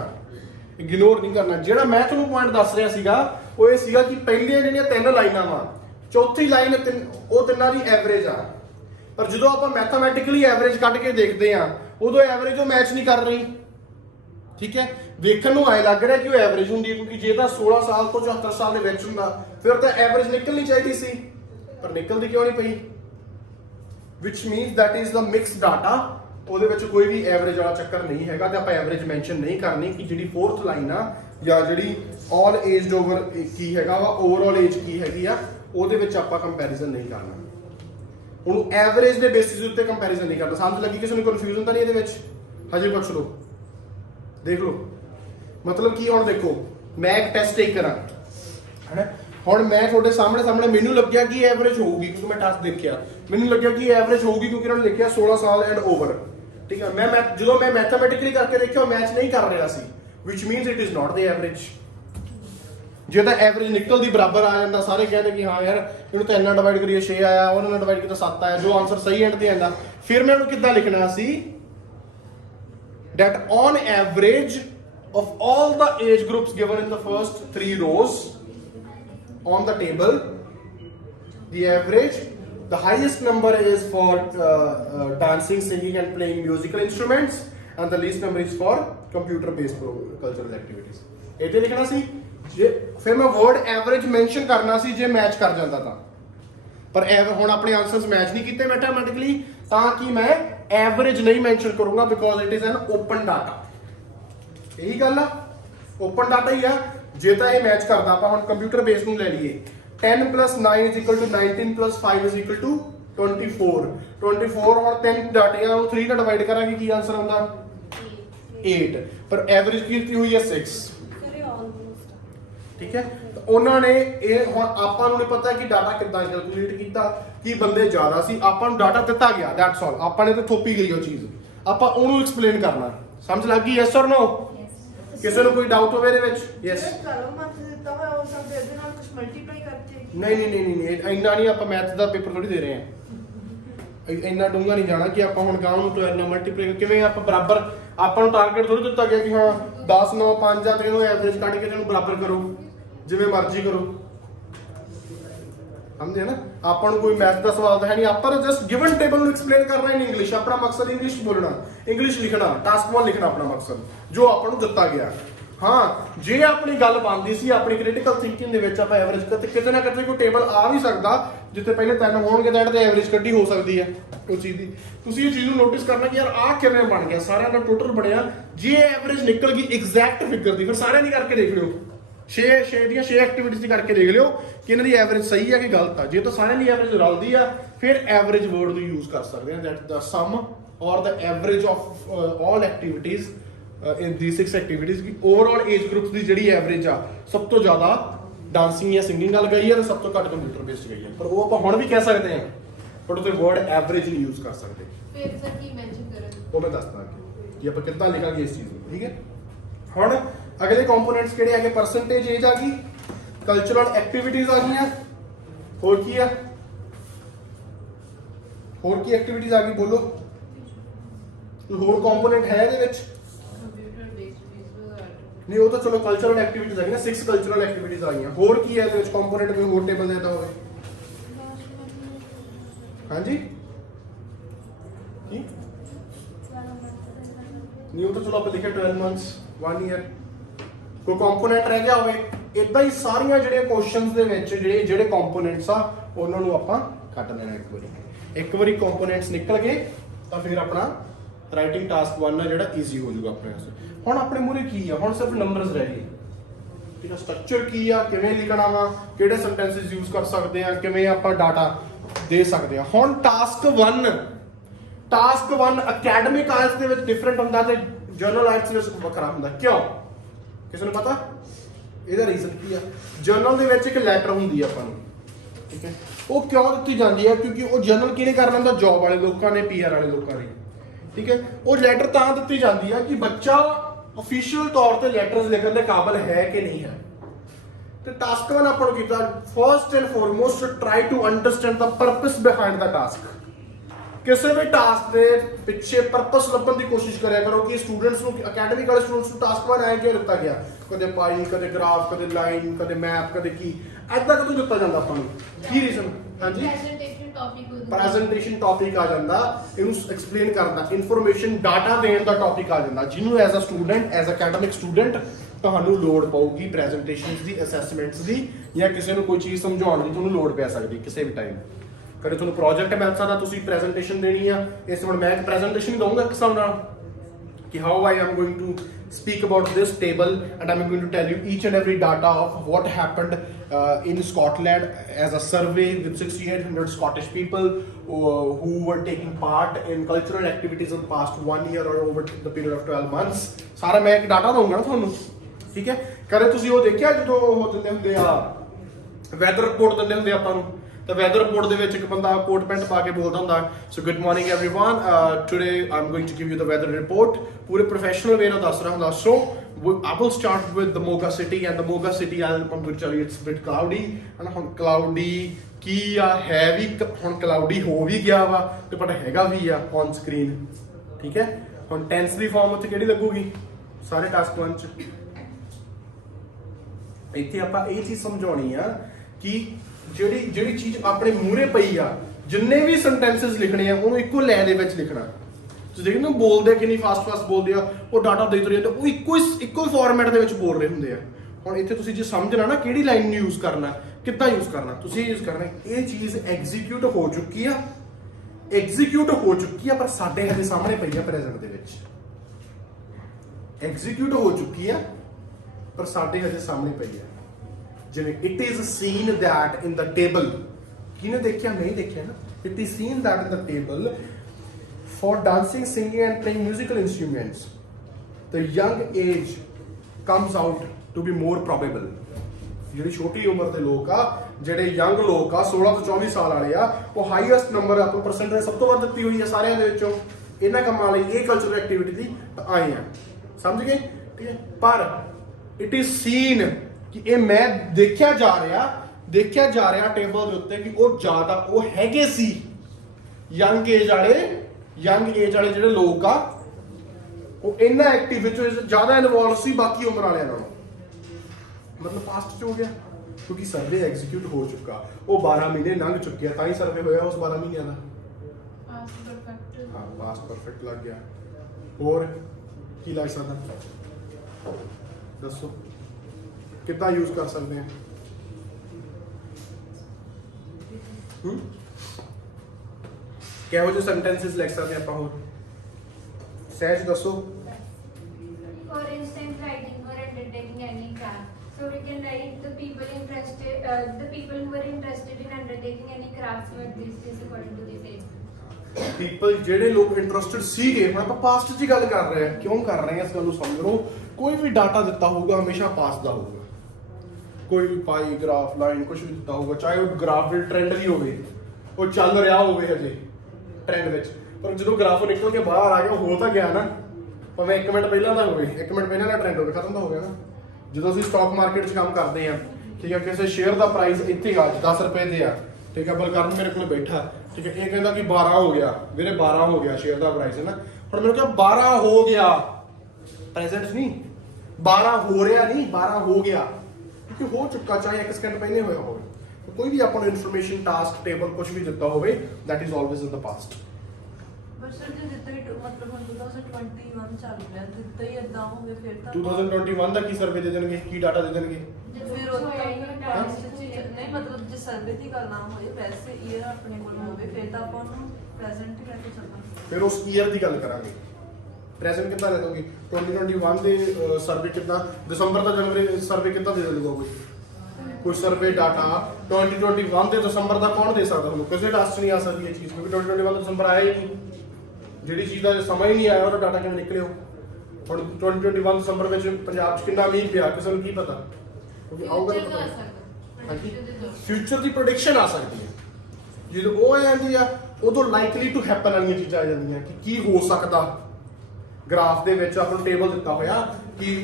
ਇਗਨੋਰ ਨਹੀਂ ਕਰਨਾ। ਜਿਹੜਾ ਮੈਂ ਤੁਹਾਨੂੰ ਪੁਆਇੰਟ ਦੱਸ ਰਿਹਾ ਸੀਗਾ ਉਹ ਇਹ ਸੀਗਾ ਕਿ ਪਹਿਲੀਆਂ ਜਿਹੜੀਆਂ ਤਿੰਨ ਲਾਈਨਾਂ ਵਾ, ਚੌਥੀ ਲਾਈਨ ਉਹ ਤਿੰਨਾਂ ਦੀ ਐਵਰੇਜ ਆ, ਪਰ ਜਦੋਂ ਆਪਾਂ ਮੈਥਮੈਟਿਕਲੀ ਐਵਰੇਜ ਕੱਢ ਕੇ ਦੇਖਦੇ ਆ ਉਦੋਂ ਐਵਰੇਜ ਉਹ ਮੈਚ ਨਹੀਂ ਕਰ ਰਹੀ। ਠੀਕ ਹੈ, ਵੇਖਣ ਨੂੰ ਐ ਲੱਗ ਰਿਹਾ ਕਿ ਉਹ ਐਵਰੇਜ ਹੁੰਦੀ ਹੈ, ਕਿਉਂਕਿ ਜੇ ਤਾਂ 16 ਸਾਲ ਤੋਂ 74 ਸਾਲ ਦੇ ਵਿੱਚ ਹੁੰਦਾ ਫਿਰ ਤਾਂ ਐਵਰੇਜ ਨਿਕਲਣੀ ਚਾਹੀਦੀ ਸੀ, ਪਰ ਨਿਕਲਦੀ ਕਿਉਂ ਨਹੀਂ ਪਈ? which means that is the mixed data, ਉਹਦੇ ਵਿੱਚ ਕੋਈ ਵੀ ਐਵਰੇਜ ਵਾਲਾ ਚੱਕਰ ਨਹੀਂ ਹੈਗਾ, ਤੇ ਆਪਾਂ ਐਵਰੇਜ ਮੈਂਸ਼ਨ ਨਹੀਂ ਕਰਨੀ ਕਿ ਜਿਹੜੀ 4th ਲਾਈਨ ਆ ਜਾਂ ਜਿਹੜੀ ਆਲ ਏਜਡ ਓਵਰ ਕੀ ਹੈਗਾ ਵਾ, ਓਵਰਆਲ ਏਜ ਕੀ ਹੈਗੀ ਆ, ਉਹਦੇ ਵਿੱਚ ਆਪਾਂ ਕੰਪੈਰੀਜ਼ਨ ਨਹੀਂ ਕਰਨਾ। ਹੁਣ ਐਵਰੇਜ ਦੇ ਬੇਸਿਸ ਉੱਤੇ ਕੰਪੈਰੀਜ਼ਨ ਨਹੀਂ ਕਰਨਾ। ਸਮਝ ਲੱਗੀ? ਕਿਸੇ ਨੂੰ ਕਨਫਿਊਜ਼ਨ ਤਾਂ ਨਹੀਂ ਇਹਦੇ ਵਿੱਚ? ਹਜੇ ਪੁੱਛ ਲਓ, ਦੇਖ ਲਓ। ਮਤਲਬ ਕੀ? ਹੁਣ ਦੇਖੋ ਮੈਂ ਇੱਕ ਟੈਸਟ ਟੇਕਰ ਆ, ਹੈਨਾ, ਹੁਣ ਮੈਂ ਤੁਹਾਡੇ ਸਾਹਮਣੇ ਮੈਨੂੰ ਲੱਗਿਆ ਕਿ ਐਵਰੇਜ ਹੋਊਗੀ ਕਿਉਂਕਿ ਮੈਂ ਟੈਸਟ ਦੇਖਿਆ, ਮੈਨੂੰ ਲੱਗਿਆ ਕਿ ਐਵਰੇਜ ਹੋਊਗੀ ਕਿਉਂਕਿ ਇਹਨਾਂ ਨੇ ਲਿਖਿਆ 16 ਸਾਲ ਐਂਡ ਓਵਰ। ਠੀਕ ਹੈ, ਜਦੋਂ ਮੈਂ ਮੈਥਮੈਟਿਕਲੀ ਕਰਕੇ ਦੇਖਿਆ ਮੈਚ ਨਹੀਂ ਕਰ ਰਿਹਾ ਸੀ, which means it is not the average। ਜੇ ਤਾਂ ਐਵਰੇਜ ਨਿਕਲਦੀ ਬਰਾਬਰ ਆ ਜਾਂਦਾ, ਸਾਰੇ ਕਹਿੰਦੇ ਕਿ ਹਾਂ ਯਾਰ ਇਹਨੂੰ ਤਾਂ ਇੰਨਾ ਡਿਵਾਈਡ ਕਰੀਏ 6 ਆਇਆ, ਉਹਨਾਂ ਨਾਲ ਡਿਵਾਈਡ ਕੀਤਾ 7 ਆਇਆ, ਜੋ ਆਨਸਰ ਸਹੀ ਐਂਡ ਤੇ ਆਂਦਾ, ਫਿਰ ਮੈਂ ਉਹਨੂੰ ਕਿੱਦਾਂ ਲਿਖਣਾ ਸੀ? that on average of all the age groups given in the first 3 rows on the table, the average, the highest number is for dancing, singing and playing musical instruments, and the least number is for computer based cultural activities। ਇਹ ਲਿਖਣਾ ਸੀ। ਜੇ ਫਿਰ ਮੈਂ word average mention ਕਰਨਾ ਸੀ ਜੇ match ਕਰ ਜਾਂਦਾ ਤਾਂ, ਪਰ ਹੁਣ ਆਪਣੇ ਆਨਸਰਸ ਮੈਚ ਨਹੀਂ ਕੀਤੇ ਮੈਥਮੈਟਿਕਲੀ, ਤਾਂ ਕਿ ਮੈਂ ਐਵਰੇਜ ਨਹੀਂ ਮੈਂਸ਼ਨ ਕਰੂੰਗਾ because it is an open data. ਇਹੀ ਗੱਲ ਆ, ਓਪਨ ਡਾਟਾ ਹੀ ਆ। ਜੇ ਤਾਂ ਇਹ ਮੈਚ ਕਰਦਾ, ਆਪਾਂ ਹੁਣ ਕੰਪਿਊਟਰ ਬੇਸ ਨੂੰ ਲੈ ਲਈਏ, 10 + 9 = 19 + 5 = 24। 24 ਹੁਣ 3 ਡਾਟੇ ਆ, ਉਹ 3 ਨਾਲ ਡਿਵਾਈਡ ਕਰਾਂਗੇ, ਕੀ ਆਨਸਰ ਆਉਂਦਾ? 8। ਪਰ ਐਵਰੇਜ ਕੀਤੀ ਹੋਈ ਹੈ 6। ਠੀਕ ਹੈ, ਤਾਂ ਉਹਨਾਂ ਨੇ ਇਹ, ਹੁਣ ਆਪਾਂ ਨੂੰ ਨਹੀਂ ਪਤਾ ਕਿ ਡਾਟਾ ਕਿੱਦਾਂ ਕੈਲਕੂਲੇਟ ਕੀਤਾ, ਕੀ ਬੰਦੇ ਜ਼ਿਆਦਾ ਸੀ, ਆਪਾਂ ਨੂੰ ਡਾਟਾ ਦਿੱਤਾ ਗਿਆ, ਦੈਟਸ ਆਲ। ਆਪਾਂ ਨੇ ਤਾਂ ਥੋਪੀ ਗਈ ਉਹ ਚੀਜ਼, ਆਪਾਂ ਉਹਨੂੰ ਐਕਸਪਲੇਨ ਕਰਨਾ। ਸਮਝ ਲੱਗ ਗਈ? Yes or no? ਕਿਸੇ ਨੂੰ ਕੋਈ ਡਾਊਟ ਹੋਵੇ ਇਹਦੇ ਵਿੱਚ? ਯੈਸ। ਕਰੋ ਮਤ ਦਿੱਤਾ ਹੋਇਆ ਉਹ ਸਭ ਇਹਦੇ ਨਾਲ ਕੁਝ ਮਲਟੀਪਲਾਈ ਕਰਕੇ। ਨਹੀਂ ਇੰਨਾ ਨਹੀਂ, ਆਪਾਂ ਮੈਥ ਦਾ ਪੇਪਰ ਥੋੜੀ ਦੇ ਰਹੇ ਹਾਂ, ਇੰਨਾ ਡੂੰਘਾ ਨਹੀਂ ਜਾਣਾ ਕਿ ਆਪਾਂ ਹੁਣ ਗਾਉਂ ਨੂੰ 12 ਨਾਲ ਮਲਟੀਪਲਾਈ ਕਿਵੇਂ ਆਪਾਂ ਬਰਾਬਰ, ਆਪਾਂ ਨੂੰ ਟਾਰਗੇਟ ਥੋੜੀ ਦਿੱਤਾ ਗਿਆ ਕਿ ਹਾਂ 10 9 5 ਆ ਤੇ ਇਹਨੂੰ ਐਵਰੇਜ ਕੱਢ ਕੇ ਇਹਨੂੰ ਬਰਾਬਰ ਕਰੋ, ਜਿਵੇਂ ਮਰਜ਼ੀ ਕਰੋ। ਸਮਝੇ ਨਾ? ਆਪਾਂ ਨੂੰ ਕੋਈ ਮੈਥ ਦਾ ਸਵਾਲ ਤਾਂ ਹੈ ਨਹੀਂ, ਆਪਾਂ ਜਸਟ ਗਿਵਨ ਟੇਬਲ ਨੂੰ ਐਕਸਪਲੇਨ ਕਰਨਾ ਇਨ ਇੰਗਲਿਸ਼। ਆਪਣਾ ਮਕਸਦ ਇੰਗਲਿਸ਼ ਬੋਲਣਾ, ਇੰਗਲਿਸ਼ ਲਿਖਣਾ, ਟਾਸਕ 1 ਲਿਖਣਾ, ਆਪਣਾ ਮਕਸਦ ਜੋ ਆਪਾਂ ਨੂੰ ਦਿੱਤਾ ਗਿਆ। ਹਾਂ, ਜੇ ਆਪਣੀ ਗੱਲ ਬਣਦੀ ਸੀ ਆਪਣੀ ਕ੍ਰਿਟੀਕਲ ਥਿੰਕਿੰਗ ਦੇ ਵਿੱਚ, ਆਪਾਂ ਐਵਰੇਜ ਕਿਤੇ ਨਾ ਕਿਤੇ ਕੋਈ ਟੇਬਲ ਆ ਵੀ ਸਕਦਾ ਜਿੱਥੇ ਪਹਿਲੇ 3 ਹੋਣਗੇ ਤਾਂ ਤੇ ਐਵਰੇਜ ਕੱਢੀ ਹੋ ਸਕਦੀ ਹੈ ਉਸ ਚੀਜ਼ ਦੀ। ਤੁਸੀਂ ਇਹ ਚੀਜ਼ ਨੂੰ ਨੋਟਿਸ ਕਰਨਾ ਕਿ ਯਾਰ ਆਹ ਕਿਵੇਂ ਬਣ ਗਿਆ, ਸਾਰਿਆਂ ਦਾ ਟੋਟਲ ਬਣਿਆ। ਜੇ ਐਵਰੇਜ ਨਿਕਲ ਗਈ ਐਗਜ਼ੈਕਟ ਫਿਗਰ ਦੀ, ਫਿਰ ਸਾਰਿਆਂ ਦੀ ਕਰਕੇ ਦੇਖ ਲਿਓ, 6 ਦੀਆਂ 6 ਐਕਟੀਵਿਟੀਜ਼ ਦੀ ਕਰਕੇ ਦੇਖ ਲਿਓ ਕਿ ਇਹਨਾਂ ਦੀ ਐਵਰੇਜ ਸਹੀ ਹੈ ਕਿ ਗਲਤ ਆ। ਜੇ ਤਾਂ ਸਾਰਿਆਂ ਦੀ ਐਵਰੇਜ ਰਲਦੀ ਆ, ਫਿਰ ਐਵਰੇਜ ਵਰਡ ਨੂੰ ਯੂਜ਼ ਕਰ ਸਕਦੇ ਹਾਂ, that the sum or the average of all activities in these 6 activities। ਕਿ ਓਵਰਆਲ ਏਜ ਗਰੁੱਪਸ ਦੀ ਜਿਹੜੀ ਐਵਰੇਜ ਆ, ਸਭ ਤੋਂ ਜ਼ਿਆਦਾ ਡਾਂਸਿੰਗ ਜਾਂ ਸਿੰਗਿੰਗ ਨਾਲ ਗਈ ਹੈ ਤੇ ਸਭ ਤੋਂ ਘੱਟ ਕੰਪਿਊਟਰ ਬੇਸਡ ਗਈ ਹੈ, ਪਰ ਉਹ ਆਪਾਂ ਹੁਣ ਵੀ ਕਹਿ ਸਕਦੇ ਹਾਂ, ਪਰ ਉਹਦੇ ਵਰਡ ਐਵਰੇਜ ਨਹੀਂ ਯੂਜ਼ ਕਰ ਸਕਦੇ। ਫਿਰ ਸਰ ਕੀ ਮੈਂਸ਼ਨ ਕਰਾਂ? ਉਹ ਮੈਂ ਦੱਸਦਾ ਕਿ ਆਪਾਂ ਕਿੱਦਾਂ ਲਿਖਾਂਗੇ ਇਸ ਚੀਜ਼ ਨੂੰ। ਠੀਕ ਹੈ, ਹੁਣ ਅਗਲੇ ਕੰਪੋਨੈਂਟਸ ਕਿਹੜੇ ਹੈਗੇ? ਪਰਸੈਂਟੇਜ ਏਜ ਆ ਗਈ, ਕਲਚਰਲ ਐਕਟੀਵਿਟੀਜ਼ ਆ ਗਈਆਂ, ਹੋਰ ਕੀ ਆ? ਹੋਰ ਕੀ ਐਕਟੀਵਿਟੀਜ਼ ਆ ਗਈ? ਬੋਲੋ, ਹੋਰ ਕੰਪੋਨੈਂਟ ਹੈ ਇਹਦੇ ਵਿੱਚ? ਨਹੀਂ, ਉਹ ਤਾਂ ਚਲੋ ਕਲਚਰਲ ਐਕਟੀਵਿਟੀਜ਼ ਆ ਗਈਆਂ, 6 ਕਲਚਰਲ ਐਕਟੀਵਿਟੀਜ਼ ਆ ਗਈਆਂ। ਹੋਰ ਕੀ ਹੈ ਇਹਦੇ ਵਿੱਚ ਕੰਪੋਨੈਂਟ ਵਿੱਚ? ਹੋਰ ਟੇਬਲ ਦੇਦਾ ਹੋਵੇ? ਹਾਂਜੀ, ਕੀ ਨਹੀਂ, ਉਹ ਤਾਂ ਚਲੋ ਆਪਾਂ ਲਿਖਿਆ 12 months 1 year। ਕੋਈ ਕੰਪੋਨੈਂਟ ਰਹਿ ਗਿਆ ਹੋਵੇ? ਇਦਾਂ ਹੀ ਸਾਰੀਆਂ ਜਿਹੜੀਆਂ ਕੁਐਸਚਨਸ ਦੇ ਵਿੱਚ ਜਿਹੜੇ ਕੰਪੋਨੈਂਟਸ ਆ ਉਹਨਾਂ ਨੂੰ ਆਪਾਂ ਕੱਟ ਲੈਣਾ ਇੱਕ ਵਾਰੀ ਕੰਪੋਨੈਂਟਸ ਨਿਕਲ ਗਏ ਤਾਂ ਫਿਰ ਆਪਣਾ ਰਾਈਟਿੰਗ ਟਾਸਕ 1 ਆ ਜਿਹੜਾ ਈਜ਼ੀ ਹੋ ਜਾਊਗਾ ਆਪਣੇ ਵਾਸਤੇ। ਹੁਣ ਆਪਣੇ ਮੂਹਰੇ ਕੀ ਆ? ਹੁਣ ਸਿਰਫ ਨੰਬਰਸ ਰਹਿ ਗਏ। ਠੀਕ ਆ, ਸਟਰਕਚਰ ਕੀ ਆ, ਕਿਵੇਂ ਲਿਖਣਾ ਵਾ, ਕਿਹੜੇ ਸੈਂਟੈਂਸਸ ਯੂਜ਼ ਕਰ ਸਕਦੇ ਆ, ਕਿਵੇਂ ਆਪਾਂ ਡਾਟਾ ਦੇ ਸਕਦੇ ਆ। ਹੁਣ ਟਾਸਕ 1 ਅਕੈਡਮਿਕ ਆਇਲਸ ਦੇ ਵਿੱਚ ਡਿਫਰੈਂਟ ਹੁੰਦਾ ਤੇ ਜਨਰਲ ਆਇਲਸ ਦੇ ਵਿੱਚ ਵੱਖਰਾ ਹੁੰਦਾ। ਕਿਉਂ? ਕਿਸੇ ਨੂੰ ਪਤਾ? ਇਹਦਾ ਰੀਜ਼ਨ ਕੀ ਆ? ਜਰਨਲ ਦੇ ਵਿੱਚ ਇੱਕ ਲੈਟਰ ਹੁੰਦੀ ਆ ਆਪਾਂ ਨੂੰ, ਠੀਕ ਹੈ। ਉਹ ਕਿਉਂ ਦਿੱਤੀ ਜਾਂਦੀ ਹੈ? ਕਿਉਂਕਿ ਉਹ ਜਨਰਲ ਕਿਹਨੇ ਕਰਨਾ ਹੁੰਦਾ? ਜੌਬ ਵਾਲੇ ਲੋਕਾਂ ਨੇ, ਪੀਆਰ ਵਾਲੇ ਲੋਕਾਂ ਨੇ, ਠੀਕ ਹੈ। ਉਹ ਲੈਟਰ ਤਾਂ ਦਿੱਤੀ ਜਾਂਦੀ ਹੈ ਕਿ ਬੱਚਾ ਅਫੀਸ਼ੀਅਲ ਤੌਰ ਤੇ ਲੈਟਰਸ ਲਿਖਣ ਦੇ ਕਾਬਿਲ ਹੈ ਕਿ ਨਹੀਂ ਹੈ। ਤੇ ਟਾਸਕ 1 ਆਪਾਂ ਨੂੰ ਕੀਤਾ, first and foremost try to understand the purpose behind the task. ਕਿਸੇ ਵੀ ਟਾਸਕ ਦੇ ਪਿੱਛੇ ਪਰਪਸ ਲੱਭਣ ਦੀ ਕੋਸ਼ਿਸ਼ ਕਰਿਆ ਕਰੋ ਕਿ ਸਟੂਡੈਂਟਸ ਨੂੰ, ਅਕੈਡਮਿਕ ਵਾਲੇ ਸਟੂਡੈਂਟਸ ਨੂੰ ਟਾਸਕ 1 ਆਇਆ ਕਿਉਂ ਦਿੱਤਾ ਗਿਆ? ਕਦੇ ਪਾਈ, ਕਦੇ ਗ੍ਰਾਫ, ਕਦੇ ਲਾਈਨ, ਕਦੇ ਮੈਪ, ਕਦੇ ਕੀ, ਐਦਾਂ ਕਦੋਂ ਦਿੱਤਾ ਜਾਂਦਾ ਆਪਾਂ ਨੂੰ? ਕੀ ਰੀਜ਼ਨ? ਹਾਂਜੀ, presentation topic ਹੁੰਦਾ ਪ੍ਰੈਜੈਂਟੇਸ਼ਨ ਟੌਪਿਕ ਆ ਜਾਂਦਾ, ਇਹਨੂੰ ਐਕਸਪਲੇਨ ਕਰਦਾ, ਇਨਫੋਰਮੇਸ਼ਨ ਡਾਟਾ ਦੇਣ ਦਾ ਟੌਪਿਕ ਆ ਜਾਂਦਾ, ਜਿਹਨੂੰ as a student, as academic student ਤੁਹਾਨੂੰ ਲੋੜ ਪਊਗੀ ਪ੍ਰੈਜੈਂਟੇਸ਼ਨਸ ਦੀ, ਅਸੈਸਮੈਂਟਸ ਦੀ, ਜਾਂ ਕਿਸੇ ਨੂੰ ਕੋਈ ਚੀਜ਼ ਸਮਝਾਉਣ ਦੀ ਤੁਹਾਨੂੰ ਲੋੜ ਪੈ ਸਕਦੀ ਕਿਸੇ ਵੀ ਟਾਈਮ। ਕਦੇ ਤੁਹਾਨੂੰ ਪ੍ਰੋਜੈਕਟ ਮਿਲ ਸਕਦਾ, ਤੁਸੀਂ ਪ੍ਰੈਜੈਂਟੇਸ਼ਨ ਦੇਣੀ ਆ, ਇਸ ਵਾਰ ਮੈਂ ਇੱਕ ਪ੍ਰੈਜੈਂਟੇਸ਼ਨ ਦਊਂਗਾ ਇੱਕ ਹਿਸਾਬ ਨਾਲ ਕਿ how I am going to speak about this table and I'm going to tell you each and every data of what happened in Scotland as a survey with 6,800 Scottish people who were taking part in cultural activities in the past 1 year or over the period of 12 months। ਸਾਰਾ ਮੈਂ ਇੱਕ data ਦਊਂਗਾ ਨਾ ਤੁਹਾਨੂੰ, ਠੀਕ ਹੈ। ਕਦੇ ਤੁਸੀਂ ਉਹ ਦੇਖਿਆ ਜਦੋਂ ਉਹ ਦਿੰਦੇ ਹੁੰਦੇ ਆ ਵੈਦਰ ਰਿਪੋਰਟ ਦਿੰਦੇ ਹੁੰਦੇ ਆਪਾਂ ਨੂੰ, ਤਾਂ ਵੈਦਰ ਰਿਪੋਰਟ ਦੇ ਵਿੱਚ ਇੱਕ ਬੰਦਾ ਕੋਟ ਪੈਂਟ ਪਾ ਕੇ ਬੋਲਦਾ ਹੁੰਦਾ, so good morning everyone, today I am going to give you the weather report, ਪੂਰੇ ਪ੍ਰੋਫੈਸ਼ਨਲ ਵੇ ਨਾਲ ਦੱਸ ਰਿਹਾ ਹੁੰਦਾ। ਸੋ I will start with the Moga city, and the Moga city I'm going to tell you it's a bit cloudy, and ਹੁਣ cloudy ਕੀ ਆ, ਹੈ ਵੀ ਹੁਣ cloudy ਹੋ ਵੀ ਗਿਆ ਵਾ ਤੇ ਪਰ ਹੈਗਾ ਵੀ ਆ ਔਨ ਸਕਰੀਨ, ਠੀਕ ਹੈ। ਹੁਣ ਟੈਂਸ ਦੀ ਫਾਰਮ ਉੱਤੇ ਕਿਹੜੀ ਲੱਗੂਗੀ ਸਾਰੇ ਟਾਸਕ 1 ਚ? ਇੱਥੇ ਆਪਾਂ ਇਹ ਚੀਜ਼ ਸਮਝਾਉਣੀ ਆ ਕਿ ਜਿਹੜੀ ਚੀਜ਼ ਆਪਣੇ ਮੂਹਰੇ ਪਈ ਆ, ਜਿੰਨੇ ਵੀ ਸੈਂਟੈਂਸਸ ਲਿਖਣੇ ਆ ਉਹਨੂੰ ਇੱਕੋ ਲੈ ਦੇ ਵਿੱਚ ਲਿਖਣਾ। ਤੁਸੀਂ ਦੇਖਦੇ ਹੋ ਬੋਲਦੇ ਕਿੰਨੀ ਫਾਸਟ ਬੋਲਦੇ ਆ, ਉਹ ਡਾਟਾ ਦੇ ਰਹੇ ਆ, ਉਹ ਇੱਕੋ ਫਾਰਮੈਟ ਦੇ ਵਿੱਚ ਬੋਲ ਰਹੇ ਹੁੰਦੇ ਆ। ਹੁਣ ਇੱਥੇ ਤੁਸੀਂ ਜੇ ਸਮਝਣਾ ਨਾ ਕਿਹੜੀ ਲਾਈਨ ਨੂੰ ਯੂਜ਼ ਕਰਨਾ, ਕਿੱਦਾਂ ਯੂਜ਼ ਕਰਨਾ, ਤੁਸੀਂ ਯੂਜ਼ ਕਰਨਾ ਇਹ ਚੀਜ਼ ਐਗਜ਼ੀਕਿਊਟ ਹੋ ਚੁੱਕੀ ਆ, ਪਰ ਸਾਡੇ ਹਜੇ ਸਾਹਮਣੇ ਪਈ ਆ ਪ੍ਰੈਜ਼ੈਂਟ ਦੇ ਵਿੱਚ। ਐਗਜ਼ੀਕਿਊਟ ਹੋ ਚੁੱਕੀ ਆ ਪਰ ਸਾਡੇ ਹਜੇ ਸਾਹਮਣੇ ਪਈ ਆ। ਜਿਵੇਂ it is scene that in the table, ਕਿਹਨੇ ਦੇਖਿਆ? ਨਹੀਂ ਦੇਖਿਆ ਨਾ। It is scene that in the table for dancing, singing and playing musical instruments, the young age comes out to be more probable। ਜਿਹੜੀ ਛੋਟੀ ਉਮਰ ਦੇ ਲੋਕ ਆ, ਜਿਹੜੇ ਯੰਗ ਲੋਕ ਆ 16 ਤੋਂ 24 ਸਾਲ ਵਾਲੇ ਆ, ਉਹ ਹਾਈਐਸਟ ਨੰਬਰ ਆਪਾਂ ਪਰਸੈਂਟੇਜ ਸਭ ਤੋਂ ਵੱਧ ਦਿੱਤੀ ਹੋਈ ਆ ਸਾਰਿਆਂ ਦੇ ਵਿੱਚੋਂ ਇਹਨਾਂ ਕੰਮਾਂ ਲਈ, ਇਹ ਕਲਚਰਲ ਐਕਟੀਵਿਟੀ ਦੀ ਆਏ ਆ, ਸਮਝ ਗਏ? ਠੀਕ ਹੈ। ਪਰ ਇਟ ਇਜ਼ ਸੀਨ ਕਿ ਇਹ ਮੈਂ ਦੇਖਿਆ ਜਾ ਰਿਹਾ ਟੇਬਲ ਦੇ ਉੱਤੇ ਕਿ ਉਹ ਜ਼ਿਆਦਾ ਉਹ ਹੈਗੇ ਸੀ ਯੰਗ ਏਜ ਵਾਲੇ ਜਿਹੜੇ ਲੋਕ ਆ, ਉਹ ਇਹਨਾਂ ਐਕਟਿਵ ਵਿੱਚ ਜ਼ਿਆਦਾ ਇਨਵੋਲਵ ਸੀ ਬਾਕੀ ਉਮਰ ਵਾਲਿਆਂ ਨਾਲੋਂ। ਮਤਲਬ ਪਾਸਟ ਚ ਹੋ ਗਿਆ ਕਿਉਂਕਿ ਸਰਵੇ ਐਗਜ਼ੀਕਿਊਟ ਹੋ ਚੁੱਕਾ, ਉਹ 12 ਮਹੀਨੇ ਲੰਘ ਚੁੱਕੇ ਆ, ਤਾਂ ਹੀ ਸਰਵੇ ਹੋਇਆ ਉਸ 12 ਮਹੀਨਿਆਂ ਦਾ। past perfect ਹਾਂ, ਪਾਸਟ ਪਰਫੈਕਟ ਲੱਗ ਗਿਆ। ਹੋਰ ਕੀ ਲੱਗ ਸਕਦਾ ਦੱਸੋ, ਕਿੱਦਾਂ ਯੂਜ਼ ਕਰ ਸਕਦੇ ਆ? ਕਿਹੋ ਜਿਹੇ ਸੈਂਟੈਂਸਸ ਲਿਖ ਸਕਦੇ ਆਪਾਂ? ਹੋਰ ਸਹਿਜ ਦੱਸੋ। for instance writing or undertaking any craft, so we can write the people who are interested in undertaking any crafts were this according to the table। People ਜਿਹੜੇ ਲੋਕ ਇੰਟਰਸਟਿਡ ਸੀਗੇ, ਹੁਣ ਆਪਾਂ ਪਾਸਟ 'ਚ ਹੀ ਗੱਲ ਕਰ ਰਹੇ ਹਾਂ, ਕਿਉਂ ਕਰ ਰਹੇ ਹਾਂ ਇਸ ਗੱਲ ਨੂੰ ਸਮਝ ਲਓ। ਕੋਈ ਵੀ ਡਾਟਾ ਦਿੱਤਾ ਹੋਊਗਾ ਹਮੇਸ਼ਾ ਪਾਸਟ ਦਾ ਹੋਊਗਾ, ਕੋਈ ਵੀ ਪਾਈ, ਗ੍ਰਾਫ, ਲਾਈਨ ਕੁਝ ਵੀ ਦਿੱਤਾ ਹੋਊਗਾ, ਚਾਹੇ ਉਹ ਗ੍ਰਾਫ ਦੇ ਟ੍ਰੈਂਡ ਵੀ ਹੋਵੇ, ਉਹ ਚੱਲ ਰਿਹਾ ਹੋਵੇ ਹਜੇ ਟ੍ਰੈਂਡ ਵਿੱਚ, ਪਰ ਜਦੋਂ ਗ੍ਰਾਫ ਨਿਕਲ ਕੇ ਬਾਹਰ ਆ ਗਿਆ ਹੋ ਤਾਂ ਗਿਆ ਨਾ, ਭਾਵੇਂ 1 ਮਿੰਟ ਪਹਿਲਾਂ ਦਾ ਹੋਵੇ, 1 ਮਿੰਟ ਪਹਿਲਾਂ ਦਾ ਟ੍ਰੈਂਡ ਹੋਵੇ, ਖਤਮ ਤਾਂ ਹੋ ਗਿਆ ਨਾ। ਜਦੋਂ ਅਸੀਂ ਸਟਾਕ ਮਾਰਕੀਟ 'ਚ ਕੰਮ ਕਰਦੇ ਹਾਂ, ਠੀਕ ਹੈ, ਕਿਸੇ ਸ਼ੇਅਰ ਦਾ ਪ੍ਰਾਈਸ ਇੱਥੇ ਅੱਜ 10 ਰੁਪਏ ਦੇ ਆ, ਠੀਕ ਹੈ, ਬਲਕਰਨ ਮੇਰੇ ਕੋਲ ਬੈਠਾ, ਠੀਕ ਹੈ, ਇਹ ਕਹਿੰਦਾ ਕਿ 12 ਹੋ ਗਿਆ ਵੀਰੇ, 12 ਹੋ ਗਿਆ ਸ਼ੇਅਰ ਦਾ ਪ੍ਰਾਈਸ, ਹੈ ਨਾ। ਹੁਣ ਮੈਨੂੰ ਕਿਹਾ 12 ਹੋ ਗਿਆ, ਪ੍ਰੈਜ਼ੈਂਟ ਨਹੀਂ 12 ਹੋ ਰਿਹਾ, ਨਹੀਂ 12 ਹੋ ਗਿਆ, ਕਿਉਂਕਿ ਹੋ ਚੁੱਕਾ, ਚਾਹੇ 1 ਸਕਿੰਟ ਪਹਿਲੇ ਹੋਇਆ ਹੋਵੇ। ਕੋਈ ਵੀ ਆਪਾਂ ਨੂੰ ਇਨਫੋਰਮੇਸ਼ਨ, ਟਾਸਕ, ਟੇਬਲ ਕੁਝ ਵੀ ਦਿੱਤਾ ਹੋਵੇ, that is always in the past. But sir ਜੇ ਦਿੱਤਾ ਹੀ ਮਤਲਬ ਹੁਣ 2021 ਚੱਲ ਰਿਹਾ, ਦਿੱਤਾ ਹੀ ਇਦਾਂ ਹੋਵੇ ਫਿਰ ਤਾਂ 2021 ਦਾ ਕੀ ਸਰਵੇ ਦੇ ਦੇਣਗੇ, ਕੀ ਡਾਟਾ ਦੇ ਦੇਣਗੇ? ਫਿਰ ਉਹ ਨਹੀਂ, ਮਤਲਬ ਜੇ ਸਰਵੇ ਦੀ ਗੱਲ ਨਾ ਹੋਏ, ਵੈਸੇ ਈਅਰ ਆਪਣੇ ਕੋਲ ਹੋਵੇ, ਫਿਰ ਤਾਂ ਆਪਾਂ ਨੂੰ ਪ੍ਰੈਜ਼ੈਂਟ ਹੀ ਲੈ ਕੇ ਚੱਲਾਂਗੇ। ਫਿਰ ਉਸ ਈਅਰ ਦੀ ਗੱਲ ਕਰਾਂਗੇ। ਪ੍ਰੈਜ਼ੈਂਟ ਕਿੱਦਾਂ ਲੈ ਦੋਗੇ? 2021 ਦੇ ਸਰਵੇ ਕਿੱਦਾਂ, ਦਸੰਬਰ ਦਾ ਜਨਵਰੀ ਸਰਵੇ ਕਿੱਦਾਂ ਦੇ ਦੇਗਾ ਕੋਈ ਸਰਵੇ ਡਾਟਾ? 2021 ਦੇ ਦਸੰਬਰ ਦਾ ਕੌਣ ਦੇ ਸਕਦਾ ਤੁਹਾਨੂੰ? ਕਿਸੇ ਟਾਸਕ ਨਹੀਂ ਆ ਸਕਦੀ ਇਹ ਚੀਜ਼, ਕਿਉਂਕਿ 2021 ਦਾ ਦਸੰਬਰ ਆਇਆ ਹੀ ਨਹੀਂ। ਜਿਹੜੀ ਚੀਜ਼ ਦਾ ਸਮਾਂ ਹੀ ਨਹੀਂ ਆਇਆ, ਉਹਦਾ ਡਾਟਾ ਕਿਵੇਂ ਨਿਕਲਿਓ? ਹੁਣ 2021 ਦਸੰਬਰ ਵਿੱਚ ਪੰਜਾਬ 'ਚ ਕਿੰਨਾ ਮੀਂਹ ਪਿਆ, ਕਿਸੇ ਨੂੰ ਕੀ ਪਤਾ? ਕਿਉਂਕਿ ਆਊਗਾ ਤਾਂ ਪਤਾ ਹਾਂਜੀ ਫਿਊਚਰ ਦੀ ਪ੍ਰੈਡਿਕਸ਼ਨ ਆ ਸਕਦੀ ਹੈ ਜਦੋਂ ਉਹ ਆ ਜਾਂਦੀ ਆ ਉਦੋਂ ਲਾਈਕਲੀ ਟੂ ਹੈਪਨ ਵਾਲੀਆਂ ਚੀਜ਼ਾਂ ਆ ਜਾਂਦੀਆਂ ਕਿ ਕੀ ਹੋ ਸਕਦਾ ਗ੍ਰਾਫ ਦੇ ਵਿੱਚ ਆਪਾਂ ਨੂੰ ਟੇਬਲ ਦਿੱਤਾ ਹੋਇਆ ਕਿ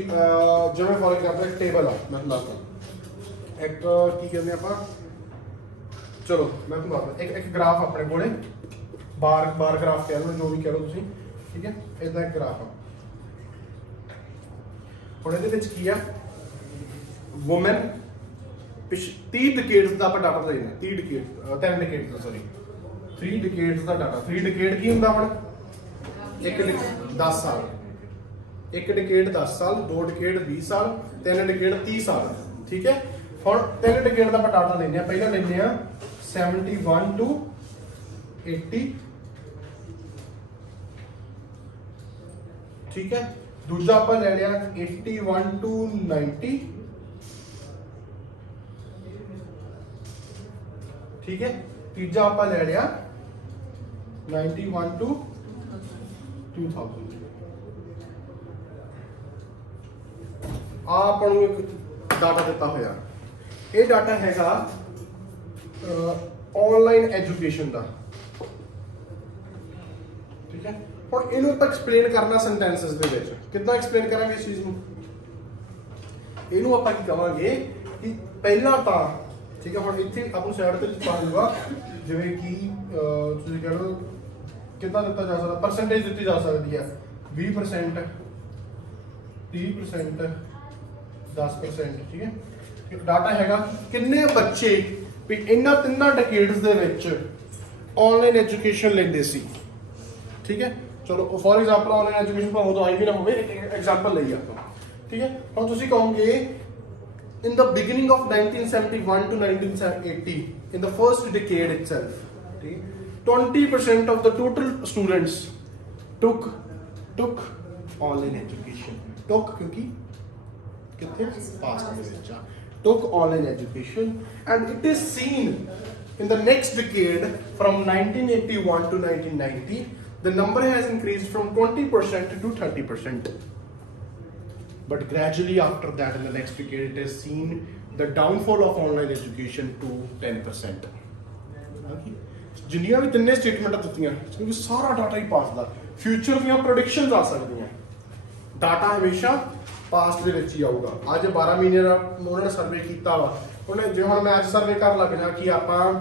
ਜਿਵੇਂ ਫੋਰ ਐਗਜ਼ਾਮਪਲ ਇੱਕ ਟੇਬਲ ਆ ਮੈਂ ਤੁਹਾਨੂੰ ਦੱਸਦਾ ਇੱਕ ਕੀ ਕਹਿੰਦੇ ਆਪਾਂ ਚਲੋ ਮੈਂ ਤੁਹਾਨੂੰ ਦੱਸਦਾ ਇੱਕ ਗ੍ਰਾਫ ਆਪਣੇ ਕੋਲੇ ਬਾਰ ਗ੍ਰਾਫ ਕਹਿ ਲਓ ਜੋ ਵੀ ਕਹਿ ਲਓ ਤੁਸੀਂ ਠੀਕ ਹੈ ਇਦਾਂ ਇੱਕ ਗ੍ਰਾਫ ਆ ਹੁਣ ਇਹਦੇ ਵਿੱਚ ਕੀ ਆ ਵੂਮਨ 30 ਡਿਕੇਡਸ ਦਾ ਆਪਾਂ ਡਾਟਾ ਲੈਣਾ 10 ਡਿਕੇਡਸ ਦਾ ਸੌਰੀ 3 ਡਿਕੇਡਸ ਦਾ ਡਾਟਾ 3 ਡਿਕੇਡ ਕੀ ਹੁੰਦਾ ਹੁਣ ਇੱਕ 10 ਸਾਲ ਇੱਕ ਡਿਕੇਡ 10 ਸਾਲ 2 ਡਿਕੇਡ 20 ਸਾਲ 3 ਡਿਕੇਡ 30 ਸਾਲ ਠੀਕ ਹੈ ਹੁਣ 3 ਡਿਕੇਡ ਦਾ ਆਪਾਂ ਡਾਟਾ ਲੈਂਦੇ ਆ ਪਹਿਲਾਂ ਲੈਂਦੇ ਆ 71 to 80 ਠੀਕ ਹੈ ਦੂਜਾ ਆਪਾਂ ਲੈ ਲਿਆ 81 to 90 ਠੀਕ ਹੈ ਤੀਜਾ ਆਪਾਂ ਲੈ ਲਿਆ 91 to 2000 ਆਪਾਂ ਨੂੰ ਇੱਕ ਡਾਟਾ ਦਿੱਤਾ ਹੋਇਆ ਇਹ ਡਾਟਾ ਹੈਗਾ ਆਨਲਾਈਨ ਐਜੂਕੇਸ਼ਨ ਦਾ ਠੀਕ ਹੈ ਹੁਣ ਇਹਨੂੰ ਆਪਾਂ ਐਕਸਪਲੇਨ ਕਰਨਾ ਸੈਂਟੈਂਸਸ ਦੇ ਵਿੱਚ ਕਿੱਦਾਂ ਐਕਸਪਲੇਨ ਕਰਾਂਗੇ ਇਸ ਚੀਜ਼ ਨੂੰ ਇਹਨੂੰ ਆਪਾਂ ਕੀ ਕਹਾਂਗੇ ਕਿ ਪਹਿਲਾਂ ਤਾਂ ਠੀਕ ਹੈ ਹੁਣ ਇੱਥੇ ਆਪਾਂ ਸਾਈਡ ਤੇ ਪਾਉਂਗਾ ਜਿਵੇਂ ਕਿ ਤੁਸੀਂ ਕਹ ਲਓ ਕਿੱਦਾਂ ਦਿੱਤਾ ਜਾ ਸਕਦਾ ਪਰਸੈਂਟੇਜ ਦਿੱਤੀ ਜਾ ਸਕਦੀ ਹੈ 20% 30% 10% ਠੀਕ ਹੈ ਇੱਕ ਡਾਟਾ ਹੈਗਾ ਕਿੰਨੇ ਬੱਚੇ ਵੀ ਇਹਨਾਂ ਤਿੰਨਾਂ ਡਿਕੇਡਸ ਦੇ ਵਿੱਚ ਆਨਲਾਈਨ ਐਜੂਕੇਸ਼ਨ ਲੈਂਦੇ ਸੀ ਠੀਕ ਹੈ ਚਲੋ ਫੋਰ ਐਗਜ਼ਾਮਪਲ ਆਨਲਾਈਨ ਐਜੂਕੇਸ਼ਨ ਭਾਵੇਂ ਉਦੋਂ ਆਈ ਵੀ ਨਾ ਹੋਵੇ ਐਗਜ਼ਾਮਪਲ ਲਈ ਆਪਾਂ ਠੀਕ ਹੈ ਹੁਣ ਤੁਸੀਂ ਕਹੋਗੇ in the beginning of 1971 to 1980 in the first decade itself 20% of the total students took online education kyunki kithe past de vich took online education and it is seen in the next decade from 1981 to 1990 the number has increased from 20% to 30%. But gradually after that in the next decade it has seen the downfall of online education to 10%. ਜਿੰਨੀਆਂ ਵੀ ਤਿੰਨੇ ਸਟੇਟਮੈਂਟਾਂ ਦਿੱਤੀਆਂ ਕਿਉਂਕਿ ਸਾਰਾ data ਹੀ past ਦਾ future ਦੀਆਂ predictions ਆ ਸਕਦੀਆਂ data ਹਮੇਸ਼ਾ past ਦੇ ਵਿੱਚ ਹੀ ਆਊਗਾ ਅੱਜ 12 ਮਹੀਨੇ ਦਾ ਉਹਨਾਂ ਨੇ ਸਰਵੇ ਕੀਤਾ ਵਾ ਉਹਨੇ ਜੇ ਹੁਣ ਮੈਂ ਅੱਜ ਸਰਵੇ ਕਰਨ ਲੱਗ ਜਾ ਕਿ ਆਪਾਂ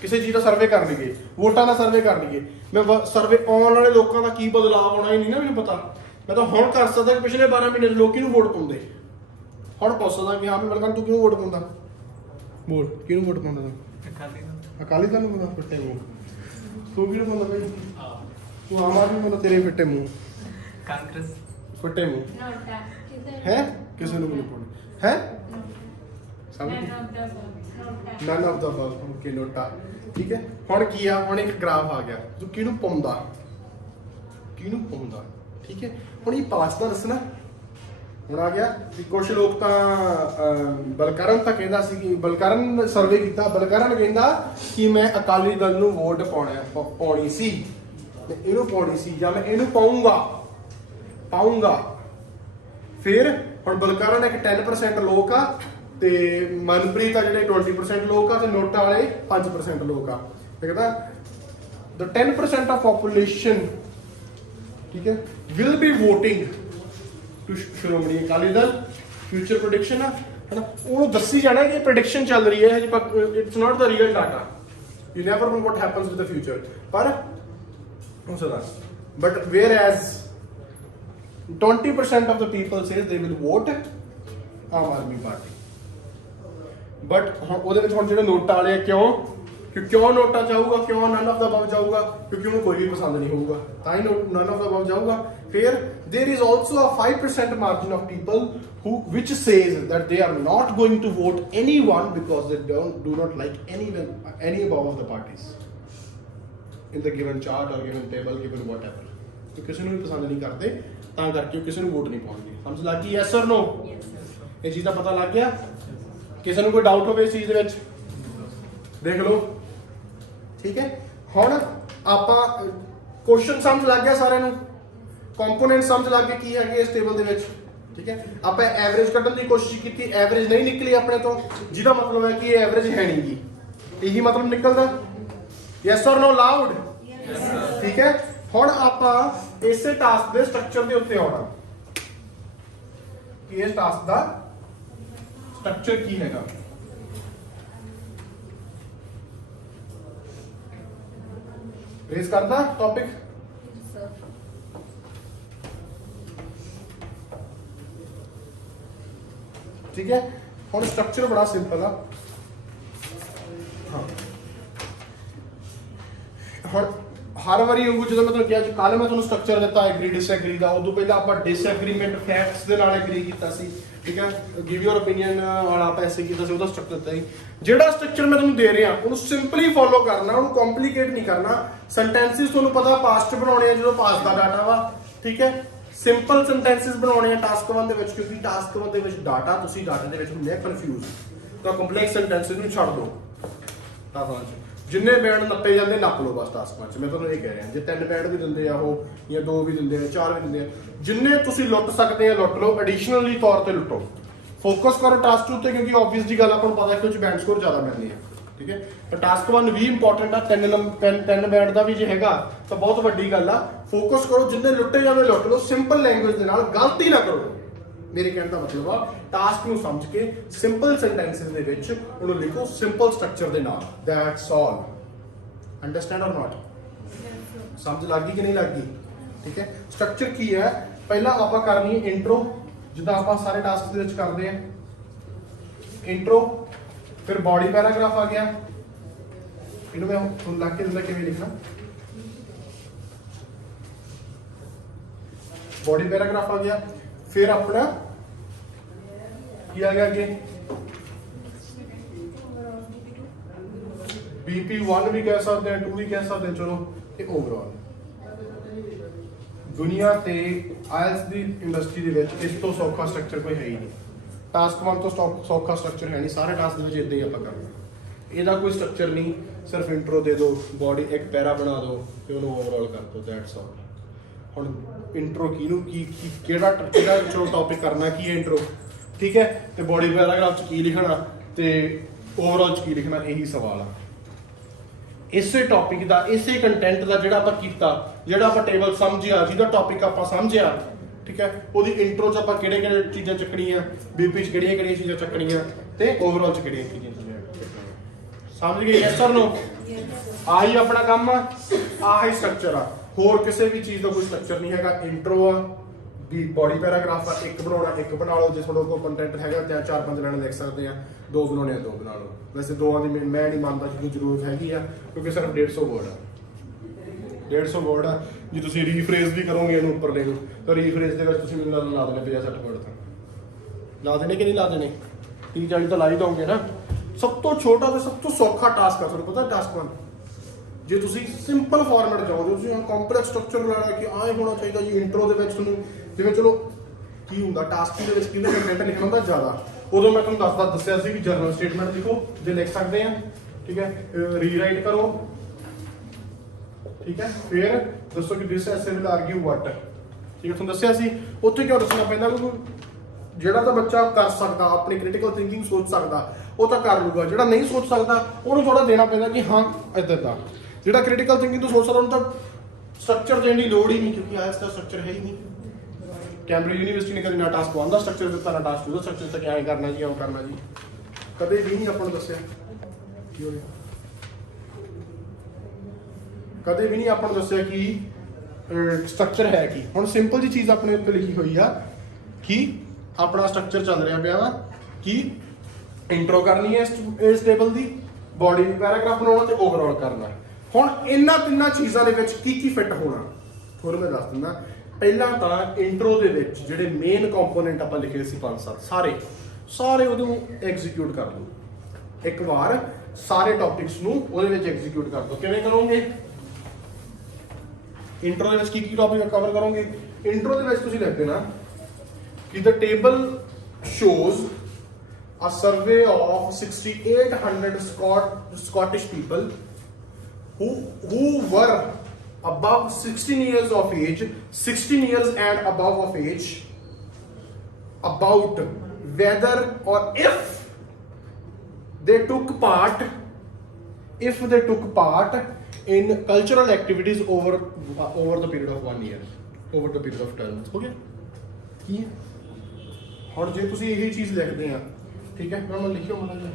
ਕਿਸੇ ਚੀਜ਼ ਦਾ ਸਰਵੇ ਕਰ ਲਈਏ ਵੋਟਾਂ ਦਾ ਸਰਵੇ ਕਰ ਲਈਏ ਮੈਂ ਸਰਵੇ ਆਉਣ ਵਾਲੇ ਲੋਕਾਂ ਦਾ ਕੀ ਬਦਲਾਅ ਆਉਣਾ ਹੀ ਨਹੀਂ ਨਾ ਮੈਨੂੰ ਪਤਾ ਮੈਂ ਤਾਂ ਹੁਣ ਕਰ ਸਕਦਾ ਕਿ ਪਿਛਲੇ 12 ਮਹੀਨੇ ਦੇ ਲੋਕ ਕਿਹਨੂੰ ਵੋਟ ਪਾਉਂਦੇ ਹੁਣ ਪੁੱਛ ਸਕਦਾ ਕਿ ਹਾਂ ਵੀ ਬਲਕਨ ਤੂੰ ਕਿਹਨੂੰ ਵੋਟ ਪਾਉਂਦਾ ਬੋਲ ਕਿਹਨੂੰ ਵੋਟ ਪਾਉਂਦਾ ਤੂੰ ਅਕਾਲੀ ਦਲ ਨੂੰ ਪਾਉਂਦਾ ਫਿੱਟੇ ਮੂੰਹ ਤੂੰ ਕਿਹਨੂੰ ਪਾਉਂਦਾ ਬਈ ਤੂੰ ਆਮ ਆਦਮੀ ਪਾਉਂਦਾ ਤੇਰੇ ਫਿੱਟੇ ਮੂੰਹ ਕਾਂਗਰਸ ਫਿੱਟੇ ਮੂੰਹ ਨੋਟਾ ਹੈ ਕਿਸੇ ਨੂੰ ਨਹੀਂ ਪਾਉਣਾ ਹੈ ਨਨ ਆਫ ਦਾ ਬਲ ਓਕੇ ਨੋਟਾ ਠੀਕ ਹੈ ਹੁਣ ਕੀ ਆ ਹੁਣ ਇੱਕ ਗ੍ਰਾਫ ਆ ਗਿਆ ਤੂੰ ਕਿਹਨੂੰ ਪਾਉਂਦਾ ਠੀਕ ਹੈ ਹੁਣ ਇਹ ਪਾਸ ਦਾ ਦੱਸਣਾ ਹੁਣ ਆ ਗਿਆ ਵੀ ਕੁਝ ਲੋਕ ਤਾਂ ਬਲਕਰਨ ਤਾਂ ਕਹਿੰਦਾ ਸੀ ਕਿ ਬਲਕਰਨ ਨੇ ਸਰਵੇ ਕੀਤਾ ਬਲਕਰਨ ਕਹਿੰਦਾ ਕਿ ਮੈਂ ਅਕਾਲੀ ਦਲ ਨੂੰ ਵੋਟ ਪਾਉਣੀ ਸੀ ਮੈਂ ਇਹਨੂੰ ਪਾਉਣੀ ਸੀ ਜਾਂ ਮੈਂ ਇਹਨੂੰ ਪਾਉਂਗਾ ਫਿਰ ਹੁਣ ਬਲਕਰਨ ਇੱਕ 10% ਲੋਕ ਆ ਤੇ ਮਨਪ੍ਰੀਤ ਆ ਜਿਹੜੇ 20% ਲੋਕ ਆ ਤੇ ਨੋਟਾ ਵਾਲੇ 5% ਲੋਕ ਆ ਤੇ ਕਹਿੰਦਾ the 10% of population ਠੀਕ ਹੈ will be voting to Shiromani Akali Dal future prediction ਆ ਹੈ ਨਾ ਉਹਨੂੰ ਦੱਸੀ ਜਾਣਾ ਕਿ ਪ੍ਰੈਡਿਕਸ਼ਨ ਚੱਲ ਰਹੀ ਹੈ it's not the real data you never know what happens with the future ਪਰ ਹੋ ਸਕਦਾ but whereas 20% of the people says they will vote Aam Aadmi Party but ਉਹਦੇ ਵਿੱਚ ਹੁਣ ਜਿਹੜੇ ਨੋਟਾਂ ਵਾਲੇ ਕਿਉਂ ਨੋਟਾ ਚਾਹੂਗਾ ਕਿਉਂ ਨਨ ਆਫ ਦਾ ਅਬਵ ਜਾਊਗਾ ਕਿਉਂਕਿ ਉਹਨੂੰ ਕੋਈ ਵੀ ਪਸੰਦ ਨਹੀਂ ਹੋਊਗਾ ਤਾਂ ਹੀ ਨਨ ਆਫ ਦਾ ਅਬਵ ਜਾਊਗਾ ਫਿਰ there is also a 5% margin of people which says that they are not going to vote anyone because they do not like any above of the parties in the given chart or given table given whatever तो ਕਿਸੇ ਨੂੰ ਵੀ ਪਸੰਦ ਨਹੀਂ ਕਰਦੇ ਤਾਂ ਕਰਕੇ ਉਹ ਕਿਸੇ ਨੂੰ ਵੋਟ ਨਹੀਂ ਪਾਉਂਦੇ ਸਮਝ ਲੱਗ ਗਈ ਯੈਸ অর ਨੋ ਇਹ ਚੀਜ਼ ਦਾ ਪਤਾ ਲੱਗ ਗਿਆ ਕਿਸੇ ਨੂੰ ਕੋਈ ਡਾਊਟ ਹੋਵੇ ਇਸ ਚੀਜ਼ ਦੇ ਵਿੱਚ ਦੇਖ ਲਓ ਠੀਕ ਹੈ ਹੁਣ ਆਪਾਂ ਕੁਐਸਚਨ ਸਮਝ ਲੱਗ ਗਿਆ ਸਾਰਿਆਂ ਨੂੰ ਕੰਪੋਨੈਂਟ ਸਮਝ ਲੱਗ ਗਏ ਕੀ ਹੈਗੇ ਇਸ ਟੇਬਲ ਦੇ ਵਿੱਚ ठीक है ਆਪਾਂ ਐਵਰੇਜ ਕੱਢਣ ਦੀ ਕੋਸ਼ਿਸ਼ ਕੀਤੀ ਐਵਰੇਜ ਨਹੀਂ ਨਿਕਲੀ ਆਪਣੇ ਤੋਂ ਜਿਹਦਾ ਮਤਲਬ ਹੈ ਕਿ ਇਹ ਐਵਰੇਜ ਹੈ ਨਹੀਂ ਗੀ ਇਹੀ ਮਤਲਬ ਨਿਕਲਦਾ ਯੈਸ অর ਨੋ ਲਾਊਡ ਠੀਕ ਹੈ ਹੁਣ ਆਪਾਂ ਇਸੇ ਟਾਸਕ ਦੇ ਸਟਰਕਚਰ ਦੇ ਉੱਤੇ ਆਉਣਾ ਕਿ ਇਸ ਟਾਸਕ ਦਾ ਸਟਰਕਚਰ ਕੀ ਹੈਗਾ ਰੇਜ਼ ਕਰਦਾ ਟੌਪਿਕ ठीक है ਹੁਣ ਸਟਰਕਚਰ ਬੜਾ ਸਿੰਪਲ ਆ ਹਾਂ ਹੁਣ ਹਰ ਵਾਰੀ ਵਾਂਗੂ ਜਦੋਂ ਮੈਂ ਤੁਹਾਨੂੰ ਕਿਹਾ ਕਿ ਕੱਲ ਮੈਂ ਤੁਹਾਨੂੰ ਸਟਰਕਚਰ ਦਿੱਤਾ ਐਗਰੀ ਡਿਸਐਗਰੀ ਦਾ ਉਦੋਂ ਪਹਿਲਾਂ ਆਪਾਂ ਡਿਸਐਗਰੀਮੈਂਟ ਫੈਕਟਸ ਦੇ ਨਾਲ ਐਗਰੀ ਕੀਤਾ ਸੀ ਠੀਕ ਹੈ ਗਿਵ ਯੂਰ ਓਪੀਨੀਅਨ ਵਾਲਾ ਆਪਾਂ ਐਸੇ ਕੀਤਾ ਸੀ ਉਹਦਾ ਸਟਰਕਚਰ ਦਿੱਤਾ ਸੀ ਜਿਹੜਾ ਸਟਰਕਚਰ ਮੈਂ ਤੁਹਾਨੂੰ ਦੇ ਰਿਹਾ ਉਹਨੂੰ ਸਿੰਪਲੀ ਫੋਲੋ ਕਰਨਾ ਉਹਨੂੰ ਕੰਪਲਿਕੇਟ ਨਹੀਂ ਕਰਨਾ ਸੈਂਟੈਂਸਿਸ ਤੁਹਾਨੂੰ ਪਤਾ ਪਾਸਟ ਬਣਾਉਣੇ ਆ ਜਦੋਂ ਪਾਸ ਦਾ ਡਾਟਾ ਵਾ ਠੀਕ ਹੈ ਸਿੰਪਲ ਸੈਂਟੈਂਸਿਸ ਬਣਾਉਣੇ ਆ ਟਾਸਕ 1 ਦੇ ਵਿੱਚ ਕਿਉਂਕਿ ਟਾਸਕ 1 ਦੇ ਵਿੱਚ ਡਾਟਾ ਤੁਸੀਂ ਡਾਟਾ ਦੇ ਵਿੱਚ ਹੁੰਦੇ ਆ ਕਨਫਿਊਜ਼ ਤਾਂ ਕੰਪਲੈਕਸ ਸੈਂਟੈਂਸਿਸ ਨੂੰ ਛੱਡ ਦਿਓ ਟਾਸਕ 'ਚ ਜਿੰਨੇ ਬੈਂਡ ਨੱਪੇ ਜਾਂਦੇ ਨੱਪ ਲਓ ਬਸ ਟਾਸਕ 'ਚ ਮੈਂ ਤੁਹਾਨੂੰ ਇਹ ਕਹਿ ਰਿਹਾ ਜੇ 3 ਬੈਂਡ ਵੀ ਦਿੰਦੇ ਆ ਉਹ ਜਾਂ 2 ਵੀ ਦਿੰਦੇ ਆ 4 ਵੀ ਦਿੰਦੇ ਆ ਜਿੰਨੇ ਤੁਸੀਂ ਲੁੱਟ ਸਕਦੇ ਆ ਲੁੱਟ ਲਓ ਐਡੀਸ਼ਨਲੀ ਤੌਰ ਤੇ ਲੁੱਟੋ ਫੋਕਸ ਕਰੋ ਟਾਸਕ 'ਤੇ ਕਿਉਂਕਿ ਆਬਵੀਅਸ ਜੀ ਗੱਲ ਆਪਾਂ ਨੂੰ ਪਤਾ ਕਿ ਉਹ 'ਚ ਬੈਂਡ ਸਕੋਰ ਜ਼ਿਆਦਾ ਮਿਲਦੀ ਹੈ ਠੀਕ ਹੈ ਤਾਂ ਟਾਸਕ 1 ਵੀ ਇੰਪੋਰਟੈਂਟ ਆ 3 ਬੈਂਡ ਦਾ ਵੀ ਜੇ ਹੈਗਾ ਤਾਂ ਬਹੁਤ ਵੱਡੀ ਗੱਲ ਆ ਫੋਕਸ ਕਰੋ ਜਿੰਨੇ ਲੁੱਟੇ ਜਾਂਦੇ ਲੁੱਟ ਲਓ ਸਿੰਪਲ ਲੈਂਗੁਏਜ ਦੇ ਨਾਲ ਗਲਤੀ ਨਾ ਕਰੋ ਮੇਰੇ ਕਹਿਣ ਦਾ ਮਤਲਬ ਆ ਟਾਸਕ ਨੂੰ ਸਮਝ ਕੇ ਸਿੰਪਲ ਸੈਂਟੈਂਸਸ ਦੇ ਵਿੱਚ ਉਹਨੂੰ ਲਿਖੋ ਸਿੰਪਲ ਸਟਰਕਚਰ ਦੇ ਨਾਲ ਦੈਟਸ ਆਲ ਅੰਡਰਸਟੈਂਡ অর ਨਾਟ ਸਮਝ ਲੱਗ ਗਈ ਕਿ ਨਹੀਂ ਲੱਗ ਗਈ ਠੀਕ ਹੈ ਸਟਰਕਚਰ ਕੀ ਹੈ ਪਹਿਲਾਂ ਆਪਾਂ ਕਰਨੀ ਹੈ ਇੰਟਰੋ ਜਿੱਦਾਂ ਆਪਾਂ ਸਾਰੇ ਟਾਸਕ ਦੇ ਵਿੱਚ ਕਰਦੇ ਆ ਇੰਟਰੋ ਫਿਰ ਬॉडी ਪੈਰਾਗ੍ਰਾਫ ਆ ਗਿਆ ਇਹਨੂੰ ਮੈਂ ਹੁਣ ਲੱਗ ਕੇ ਕਿਵੇਂ ਲਿਖਣਾ बॉडी पैराग्राफ आ गया फिर अपना किया गया कि BP1 भी कह सकते हैं 2 भी कह सकते हैं चलो ये ओवरऑल दुनिया ते आईएलटीएस ਦੀ ਇੰਡਸਟਰੀ ਦੇ ਵਿੱਚ ਇਸ ਤੋਂ ਸੌਖਾ ਸਟਰਕਚਰ ਕੋਈ ਹੈ ਹੀ ਨਹੀਂ ਟਾਸਕ 1 ਤੋਂ ਸੌਖਾ ਸਟਰਕਚਰ ਹੈ ਨਹੀਂ ਸਾਰੇ ਟਾਸਕ ਦੇ ਵਿੱਚ ਇਦਾਂ ਹੀ ਆਪਾਂ ਕਰਨਾ ਇਹਦਾ ਕੋਈ ਸਟਰਕਚਰ ਨਹੀਂ ਸਿਰਫ ਇੰਟਰੋ ਦੇ ਦਿਓ ਬॉडी ਇੱਕ ਪੈਰਾ ਬਣਾ ਦਿਓ ਤੇ ਉਹਨੂੰ ਓਵਰਆਲ ਕਰ ਦਿਓ ਦੈਟਸ ਆਲ ਹੁਣ ਇੰਟਰੋ ਕਿਹਨੂੰ ਕੀ ਕਿਹੜਾ ਚਲੋ ਟੌਪਿਕ ਕਰਨਾ ਕੀ ਹੈ ਇੰਟਰੋ ਠੀਕ ਹੈ ਤੇ ਬॉडी ਪੈਰਾਗ੍ਰਾਫ ਚ ਕੀ ਲਿਖਣਾ ਤੇ ਓਵਰਆਲ ਚ ਕੀ ਲਿਖਣਾ ਇਹੀ ਸਵਾਲ ਆ ਇਸੇ ਟੌਪਿਕ ਦਾ ਇਸੇ ਕੰਟੈਂਟ ਦਾ ਜਿਹੜਾ ਆਪਾਂ ਕੀਤਾ ਜਿਹੜਾ ਆਪਾਂ ਟੇਬਲ ਸਮਝਿਆ ਜਿਹਦਾ ਟੌਪਿਕ ਆਪਾਂ ਸਮਝਿਆ ਠੀਕ ਹੈ ਉਹਦੀ ਇੰਟਰੋ ਚ ਆਪਾਂ ਕਿਹੜੇ ਕਿਹੜੇ ਚੀਜ਼ਾਂ ਚੱਕਣੀਆਂ ਬੀਪੀ ਚ ਕਿਹੜੀਆਂ ਕਿਹੜੀਆਂ ਚੀਜ਼ਾਂ ਚੱਕਣੀਆਂ ਤੇ ਓਵਰਆਲ ਚ ਕਿਹੜੀਆਂ ਚੀਜ਼ਾਂ ਚੱਕਣੀਆਂ ਸਮਝ ਗਏ ਯੈਸ অর ਨੋ ਆਹੀ ਆਪਣਾ ਕੰਮ ਆ ਆਹੀ ਸਟਰਕਚਰ ਆ ਹੋਰ ਕਿਸੇ ਵੀ ਚੀਜ਼ ਦਾ ਕੋਈ ਸਟਰਕਚਰ ਨਹੀਂ ਹੈਗਾ ਇੰਟਰੋ ਆ ਵੀ ਬॉडी ਪੈਰਾਗ੍ਰਾਫ ਆ ਇੱਕ ਬਣਾਉਣਾ ਇੱਕ ਬਣਾ ਲਓ ਜੇ ਤੁਹਾਡੇ ਕੋਲ ਕੰਟੈਂਟ ਹੈਗਾ ਤਾਂ 4-5 ਲਾਈਨਾਂ ਲਿਖ ਸਕਦੇ ਆ 2 ਬਣਾਉਣੇ ਆ 2 ਬਣਾ ਲਓ ਵੈਸੇ ਦੋਵਾਂ ਦੀ ਮੈਂ ਨਹੀਂ ਮੰਨਦਾ ਕਿ ਜ਼ਰੂਰਤ ਹੈਗੀ ਆ ਕਿਉਂਕਿ ਸਿਰਫ 150 ਵਰਡ ਆ 150 ਵਰਡ ਆ ਜੇ ਤੁਸੀਂ ਰੀਫਰੇਜ਼ ਵੀ ਕਰੋਗੇ ਇਹਨੂੰ ਉੱਪਰ ਲੈ ਲਓ ਤਾਂ ਰੀਫਰੇਜ਼ ਦੇ ਵਿੱਚ ਤੁਸੀਂ ਮੈਨੂੰ ਲਾ ਦੇਣੇ 50-60 ਵਰਡ ਤਾਂ ਲਾ ਦੇਣੇ ਕਿ ਨਹੀਂ ਲਾ ਦੇਣੇ 30-40 ਤਾਂ ਲਾ ਹੀ ਦੋਗੇ ਨਾ ਸਭ ਤੋਂ ਛੋਟਾ ਤੇ ਸਭ ਤੋਂ ਸੌਖਾ ਟਾਸਕ ਆ ਤੁਹਾਨੂੰ ਪਤਾ ਟਾਸਕ 1 ਜੇ ਤੁਸੀਂ ਸਿੰਪਲ ਫਾਰਮੈਟ ਚਾਹੁੰਦੇ ਹੋ ਤੁਸੀਂ ਕੰਪਲੈਕਸ ਸਟਰਕਚਰ ਲੈਣਾ ਕਿ ਆਏ ਹੋਣਾ ਚਾਹੀਦਾ ਜੀ ਇੰਟਰੋ ਦੇ ਵਿੱਚ ਤੁਹਾਨੂੰ ਜਿਵੇਂ ਚਲੋ ਕੀ ਹੁੰਦਾ ਟਾਸਕ ਦੇ ਵਿੱਚ ਕਿਹਦੇ ਕੰਟੈਂਟ ਲਿਖਣਾ ਹੁੰਦਾ ਜ਼ਿਆਦਾ ਉਦੋਂ ਮੈਂ ਤੁਹਾਨੂੰ ਦੱਸਿਆ ਸੀ ਕਿ ਜਰਨਲ ਸਟੇਟਮੈਂਟ ਲਿਖੋ ਜੇ ਲਿਖ ਸਕਦੇ ਆ ਠੀਕ ਹੈ ਰੀਰਾਈਟ ਕਰੋ ਠੀਕ ਹੈ ਫਿਰ ਦੱਸੋ ਕਿ ਦਿਸ ਐਸੇ ਵਿਲ ਆਰਗੂ ਵਾਟ ਠੀਕ ਹੈ ਤੁਹਾਨੂੰ ਦੱਸਿਆ ਸੀ ਉੱਥੇ ਕਿਉਂ ਦੱਸਣਾ ਪੈਂਦਾ ਕਿਉਂਕਿ ਜਿਹੜਾ ਤਾਂ ਬੱਚਾ ਕਰ ਸਕਦਾ ਆਪਣੀ ਕ੍ਰਿਟੀਕਲ ਥਿੰਕਿੰਗ ਸੋਚ ਸਕਦਾ ਉਹ ਤਾਂ ਕਰ ਲੂਗਾ ਜਿਹੜਾ ਨਹੀਂ ਸੋਚ ਸਕਦਾ ਉਹਨੂੰ ਥੋੜਾ ਦੇਣਾ ਪੈਂਦਾ ਕਿ ਹਾਂ ਇੱਦਾਂ ਦਾ ਜਿਹੜਾ ਕ੍ਰਿਟੀਕਲ ਥਿੰਕਿੰਗ ਤੋਂ ਸੋਚ ਸਕਦਾ ਉਹਨੂੰ ਤਾਂ ਸਟਰਕਚਰ ਦੇਣ ਦੀ ਲੋੜ ਹੀ ਨਹੀਂ ਕਿਉਂਕਿ ਆਇਲਸ ਦਾ ਸਟਰਕਚਰ ਹੈ ਹੀ ਨਹੀਂ ਕੈਂਬਰਿਜ ਯੂਨੀਵਰਸਿਟੀ ਨੇ ਕਦੇ ਨਾ ਟਾਸਕ 1 ਦਾ ਸਟਰਕਚਰ ਦਿੱਤਾ ਨਾ ਟਾਸਕ 2 ਦਾ ਸਟਰਕਚਰ ਦਿੱਤਾ ਕਿ ਐਂ ਕਰਨਾ ਜੀ ਉਹ ਕਰਨਾ ਜੀ ਕਦੇ ਵੀ ਨਹੀਂ ਆਪਾਂ ਨੂੰ ਦੱਸਿਆ ਕੀ ਹੋਇਆ ਕਦੇ ਵੀ ਨਹੀਂ ਆਪਾਂ ਨੂੰ ਦੱਸਿਆ ਕਿ ਸਟਰਕਚਰ ਹੈ ਕੀ ਹੁਣ ਸਿੰਪਲ ਜੀ ਚੀਜ਼ ਆਪਣੇ ਉੱਤੇ ਲਿਖੀ ਹੋਈ ਆ ਕਿ ਆਪਣਾ ਸਟਰਕਚਰ ਚੱਲ ਰਿਹਾ ਪਿਆ ਵਾ ਕਿ ਇੰਟਰੋ ਕਰਨੀ ਹੈ ਇਸ ਟੇਬਲ ਦੀ ਬॉडी ਪੈਰਾਗ੍ਰਾਫ ਬਣਾਉਣਾ ਤੇ ਓਵਰਆਲ ਕਰਨਾ ਹੁਣ ਇਹਨਾਂ ਤਿੰਨਾਂ ਚੀਜ਼ਾਂ ਦੇ ਵਿੱਚ ਕੀ ਫਿੱਟ ਹੋਣਾ ਤੁਹਾਨੂੰ ਮੈਂ ਦੱਸ ਦਿੰਦਾ ਪਹਿਲਾਂ ਤਾਂ ਇੰਟਰੋ ਦੇ ਵਿੱਚ ਜਿਹੜੇ ਮੇਨ ਕੰਪੋਨੈਂਟ ਆਪਾਂ ਲਿਖੇ ਸੀ 5-7 ਸਾਰੇ ਉਹਨੂੰ ਐਗਜ਼ੀਕਿਊਟ ਕਰ ਲਓ ਇੱਕ ਵਾਰ ਸਾਰੇ ਟੌਪਿਕਸ ਨੂੰ ਉਹਦੇ ਵਿੱਚ ਐਗਜ਼ੀਕਿਊਟ ਕਰ ਦਿਓ ਕਿਵੇਂ ਕਰੋਗੇ ਇੰਟਰੋ ਦੇ ਵਿੱਚ ਕੀ ਟੌਪਿਕ ਕਵਰ ਕਰੋਗੇ ਇੰਟਰੋ ਦੇ ਵਿੱਚ ਤੁਸੀਂ ਲਿਖ ਦੇਣਾ ਕਿ the table shows a survey of 6,800 Scottish people who were above 16 years of age, 16 years and above of age, about whether or if they took part in cultural activities over the period of 1 year, over the period of 12 months. हो गया ਕੀ ਹੈ ਹੁਣ ਜੇ ਤੁਸੀਂ ਇਹੀ ਚੀਜ਼ ਲਿਖਦੇ ਆ ਠੀਕ ਹੈ ਮੈਂ ਲਿਖਿਓ ਮਾੜਾ ਜਿਹਾ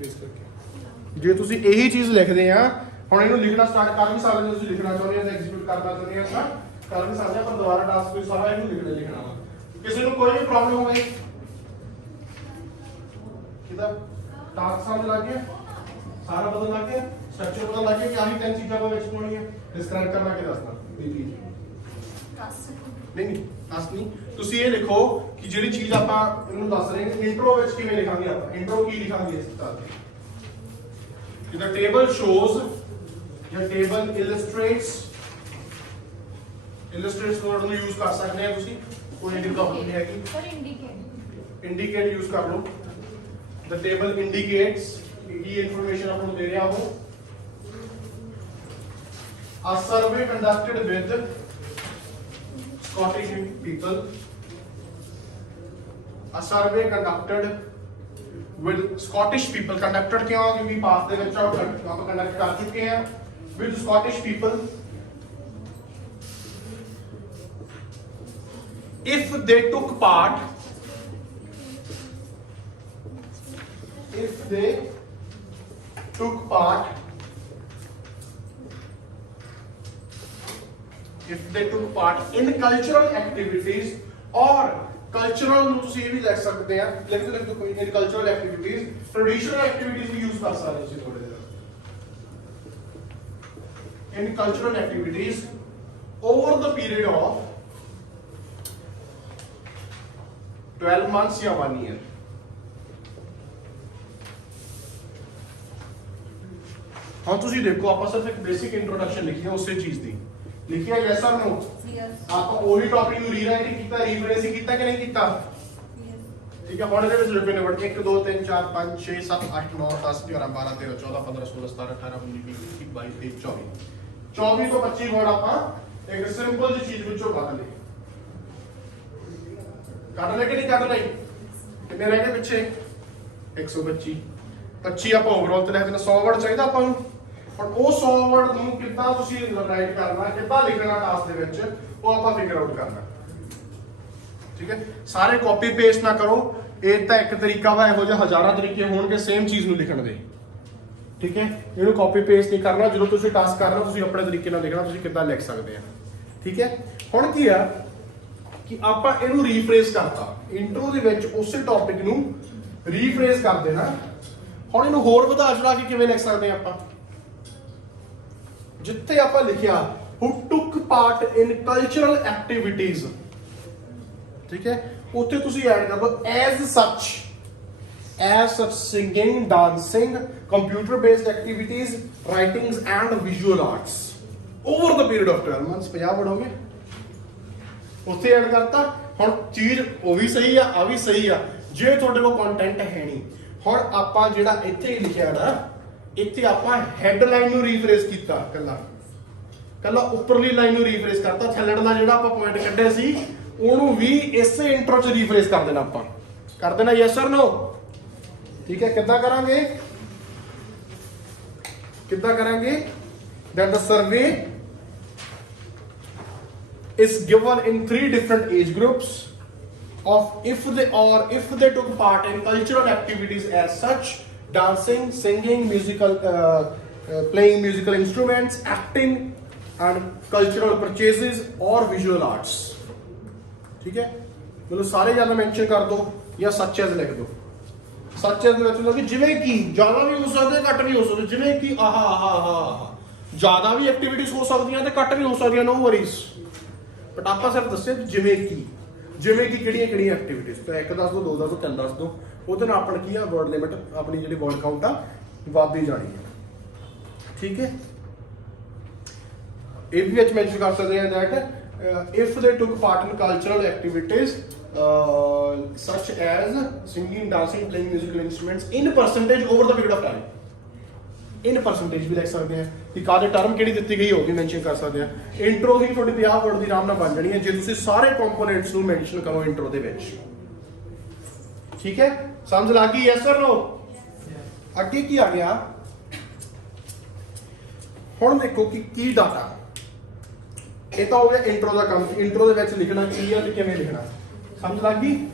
ਰੇਸ ਕਰਕੇ ਜੇ ਤੁਸੀਂ ਇਹੀ ਚੀਜ਼ ਲਿਖਦੇ ਆ ਹੁਣ ਇਹਨੂੰ ਲਿਖਣਾ ਸਟਾਰਟ ਕਰ ਵੀ ਸਕਦੇ ਹੋ ਤੁਸੀਂ ਲਿਖਣਾ ਚਾਹੁੰਦੇ ਹੋ ਜਾਂ ਐਗਜ਼ੀਕਿਊਟ ਕਰਨਾ ਚਾਹੁੰਦੇ ਆ ਤਾਂ ਕਰ ਵੀ ਸਕਦੇ ਆ ਪਰ ਦੁਬਾਰਾ ਟਾਸਕ ਕੋਈ ਸਾਰਾ ਇਹਨੂੰ ਲਿਖਣਾ ਵਾ ਕਿਸੇ ਨੂੰ ਕੋਈ ਵੀ ਪ੍ਰੋਬਲਮ ਹੋਵੇ ਕਿਦਾਂ ਟਾਸਕ ਸਮਝ ਲੱਗ ਗਿਆ ਸਾਰਾ ਪਤਾ ਲੱਗ ਗਿਆ ਸਟਰਕਚਰ ਪਤਾ ਲੱਗ ਗਿਆ ਕਿ ਆਹੀ ਤਿੰਨ ਚੀਜ਼ਾਂ ਦੇ ਵਿੱਚ ਹੋਣੀ ਹੈ ਡਿਸਕ੍ਰਾਈਬ ਕਰਨਾ ਕਿ ਦੱਸਣਾ ਦੀਦੀ ਨਹੀਂ ਟਾਸਕ ਨਹੀਂ ਤੁਸੀਂ ਇਹ ਲਿਖੋ ਕਿ ਜਿਹੜੀ ਚੀਜ਼ ਆਪਾਂ ਇਹਨੂੰ ਦੱਸ ਰਹੇ ਹਾਂ ਇੰਟਰੋ ਵਿੱਚ ਕਿਵੇਂ ਲਿਖਾਂਗੇ ਆਪਾਂ ਇੰਟਰੋ ਕੀ ਲਿਖਾਂਗੇ ਇਸ ਤਰ੍ਹਾਂ ਕਿ the table shows ਜਾਂ table illustrates word ਨੂੰ ਯੂਜ਼ ਕਰ ਸਕਦੇ ਆ ਤੁਸੀਂ ਕੋਈ ਇਹਦੀ ਪ੍ਰੋਬਲਮ ਨਹੀਂ ਹੈਗੀ for indicate यूज कर लो the table indicates ये information आपको दे रहा हूं a survey conducted with Scottish people a survey conducted with Scottish people conducted क्यों क्योंकि पास ਦੇ ਵਿੱਚ ਆਪਾਂ ਕੰਡਕਟ ਕਰ ਚੁੱਕੇ ਹਾਂ with Scottish people if they took part in cultural activities or cultural ਨੂੰ ਤੁਸੀਂ ਇਹ ਵੀ ਲਿਖ ਸਕਦੇ ਆ ਲਿਖ ਦੋ ਕੋਈ in cultural activities traditional activities we use ਕਰ ਸਕਦੇ ਹੋ ਤੁਸੀਂ ਥੋੜੇ ਜਿਹਾ in cultural activities over the period of 12 months या 1 year हाँ ਤੁਸੀਂ ਦੇਖੋ ਆਪਾਂ ਸਿਰਫ ਇੱਕ ਬੇਸਿਕ ਇੰਟਰੋਡਕਸ਼ਨ ਲਿਖੀ ਹੈ ਉਸੇ ਚੀਜ਼ ਦੀ ਲਿਖੀ ਹੈ ਯੈਸ অর ਨੋ ਆਪਾਂ ਉਹੀ ਟੌਪਿਕ ਨੂੰ ਰੀਰਾਈਟ ਕੀਤਾ ਰੀਫਰੇਂਸ ਕੀਤਾ ਕਿ ਨਹੀਂ ਕੀਤਾ ਠੀਕ ਹੈ ਹੁਣ ਇਹਦੇ ਵਿੱਚ ਲਿਖੇ ਨੇ ਵਰਡ 1 2 3 4 5 6 7 8 9 10 11 12 13 14 15 16 17 18 19 20 22 23 24 ਤੋਂ 25 ਵਰਡ ਆਪਾਂ ਇੱਕ ਸਿੰਪਲ ਜਿਹੀ ਚੀਜ਼ ਵਿੱਚੋਂ ਕੱਢ ਲਏ ਕਿ ਨਹੀਂ ਕੱਢ ਲਏ ਕਿੰਨੇ ਰਹਿ ਗਏ ਪਿੱਛੇ 125 25 ਆਪਾਂ ਓਵਰਆਲ ਤੇ ਲਿਖ ਦੇਣਾ 100 ਵਰਡ ਚਾਹੀਦਾ ਆਪਾਂ ਨੂੰ ਹੁਣ ਉਹ 100 ਵਰਡ ਨੂੰ ਕਿੱਦਾਂ ਤੁਸੀਂ ਰਾਈਟ ਕਰਨਾ ਕਿੱਦਾਂ ਲਿਖਣਾ ਟਾਸਕ ਦੇ ਵਿੱਚ ਉਹ ਆਪਾਂ ਫਿਗਰ ਆਊਟ ਕਰਨਾ ਠੀਕ ਹੈ ਸਾਰੇ ਕਾਪੀ ਪੇਸਟ ਨਾ ਕਰੋ ਇਹ ਤਾਂ ਇੱਕ ਤਰੀਕਾ ਵਾ ਇਹੋ ਜਿਹਾ ਹਜ਼ਾਰਾਂ ਤਰੀਕੇ ਹੋਣਗੇ ਸੇਮ ਚੀਜ਼ ਨੂੰ ਲਿਖਣ ਦੇ ਠੀਕ ਹੈ ਇਹਨੂੰ ਕਾਪੀ ਪੇਸਟ ਨਹੀਂ ਕਰਨਾ ਜਦੋਂ ਤੁਸੀਂ ਟਾਸਕ ਕਰਨਾ ਤੁਸੀਂ ਆਪਣੇ ਤਰੀਕੇ ਨਾਲ ਲਿਖਣਾ ਤੁਸੀਂ ਕਿੱਦਾਂ ਲਿਖ ਸਕਦੇ ਆ ਠੀਕ ਹੈ ਹੁਣ ਕੀ ਆ ਕਿ ਆਪਾਂ ਇਹਨੂੰ ਰੀਫਰੇਸ ਕਰਤਾ ਇੰਟਰੋ ਦੇ ਵਿੱਚ ਉਸੇ ਟੌਪਿਕ ਨੂੰ ਰੀਫਰੇਸ ਕਰ ਦੇਣਾ ਹੁਣ ਇਹਨੂੰ ਹੋਰ ਵਧਾ ਚੜਾ ਕੇ ਕਿਵੇਂ ਲਿਖ ਸਕਦੇ ਆਪਾਂ ਜਿੱਥੇ ਆਪਾਂ ਲਿਖਿਆ who took part in cultural activities ਠੀਕ ਹੈ ਉੱਥੇ ਤੁਸੀਂ ਐਡ ਕਰ ਲਓ as such singing dancing computer based activities writings and visual arts over the period of 12 months 50 word ਹੋ ਗਏ ਉੱਥੇ ਐਡ ਕਰਤਾ ਹੁਣ ਚੀਜ਼ ਉਹ ਵੀ ਸਹੀ ਆ ਵੀ ਸਹੀ ਆ ਜੇ ਤੁਹਾਡੇ ਕੋਲ ਕੰਟੈਂਟ ਹੈ ਨਹੀਂ ਹੁਣ ਆਪਾਂ ਜਿਹੜਾ ਇੱਥੇ ਹੀ ਲਿਖਿਆ ਨਾ ਇੱਥੇ ਆਪਾਂ ਹੈਡਲਾਈਨ ਨੂੰ ਰੀਫਰੇਸ ਕੀਤਾ ਕੱਲਾ ਉੱਪਰਲੀ ਲਾਈਨ ਨੂੰ ਰੀਫਰੇਸ ਕਰਤਾ ਥੱਲੜਲਾ ਜਿਹੜਾ ਆਪਾਂ ਪੁਆਇੰਟ ਕੱਢਿਆ ਸੀ ਉਹਨੂੰ ਵੀ ਇਸੇ ਇੰਟਰੋ ਚ ਰੀਫਰੇਸ ਕਰ ਦੇਣਾ ਆਪਾਂ ਕਰ ਦੇਣਾ ਯੈਸ অর ਨੋ ਠੀਕ ਹੈ ਕਿੱਦਾਂ ਕਰਾਂਗੇ that the survey is given in 3 different age groups of if they took part in cultural activities as such dancing singing musical playing musical instruments acting and cultural purchases or visual arts ठीक है मतलब सारे ज्यादा mention कर दो या such as लिख दो सच एज ਵਿੱਚ ਕਿ ਜਿਵੇਂ ਕਿ ਜ਼ਿਆਦਾ ਵੀ ਹੋ ਸਕਦੇ ਘੱਟ ਵੀ ਹੋ ਸਕਦੇ ਜਿਵੇਂ ਕਿ ਆਹਾ ਜ਼ਿਆਦਾ ਵੀ ਐਕਟੀਵਿਟੀਜ਼ ਹੋ ਸਕਦੀਆਂ ਤੇ ਘੱਟ ਵੀ ਹੋ ਸਕਦੀਆਂ ਨੋ ਵਰੀਜ਼ ਬਟ ਆਪਾਂ ਸਿਰਫ ਦੱਸਿਆ ਜਿਵੇਂ ਕਿ ਕਿਹੜੀਆਂ ਐਕਟੀਵਿਟੀਜ਼ ਤਾਂ 1 ਦੱਸ ਦੋ 2 ਦੱਸ ਦੋ 3 ਦੱਸ ਦੋ ਉਹਦੇ ਨਾਲ ਆਪਣ ਕੀ ਆ ਵਰਡ ਲਿਮਿਟ ਆਪਣੀ ਜਿਹੜੀ ਵਰਡ ਕਾਊਂਟ ਆ ਵੱਧਦੀ ਜਾਣੀ ਹੈ ਠੀਕ ਹੈ ਇਹ ਵੀ ਵਿੱਚ ਮੈਂਸ਼ਨ ਕਰ ਸਕਦੇ ਆ that if they took part in cultural activities such as singing dancing playing musical instruments in percentage over the period of time in percentage ਵੀ ਲਿਖ ਸਕਦੇ ਆ ਕਿ ਕਾਹਦੇ ਟਰਮ ਕਿਹੜੀ ਦਿੱਤੀ ਗਈ ਉਹ ਵੀ ਮੈਂਸ਼ਨ ਕਰ ਸਕਦੇ ਆ। ਇੰਟਰੋ ਹੀ ਤੁਹਾਡੀ 50 ਵਰਡ ਦੀ ਆਰਾਮ ਨਾਲ ਬਣ ਜਾਣੀ ਹੈ ਜੇ ਤੁਸੀਂ ਸਾਰੇ ਕੰਪੋਨੈਂਟਸ ਨੂੰ ਮੈਂਸ਼ਨ ਕਰੋ ਇੰਟਰੋ ਦੇ ਵਿੱਚ। ਠੀਕ ਹੈ, ਸਮਝ ਲੱਗ ਗਈ? Yes or no? ਅੱਗੇ ਕੀ ਆ ਗਿਆ ਹੁਣ ਦੇਖੋ ਕਿ ਕੀ ਡਾਟਾ। ਇਹ ਤਾਂ ਹੋ ਗਿਆ ਇੰਟਰੋ ਦਾ ਕੰਮ। ਇੰਟਰੋ ਦੇ ਵਿੱਚ ਲਿਖਣਾ ਕੀ ਹੈ ਤੇ ਕਿਵੇਂ ਲਿਖਣਾ, ਸਮਝ ਲੱਗ ਗਈ?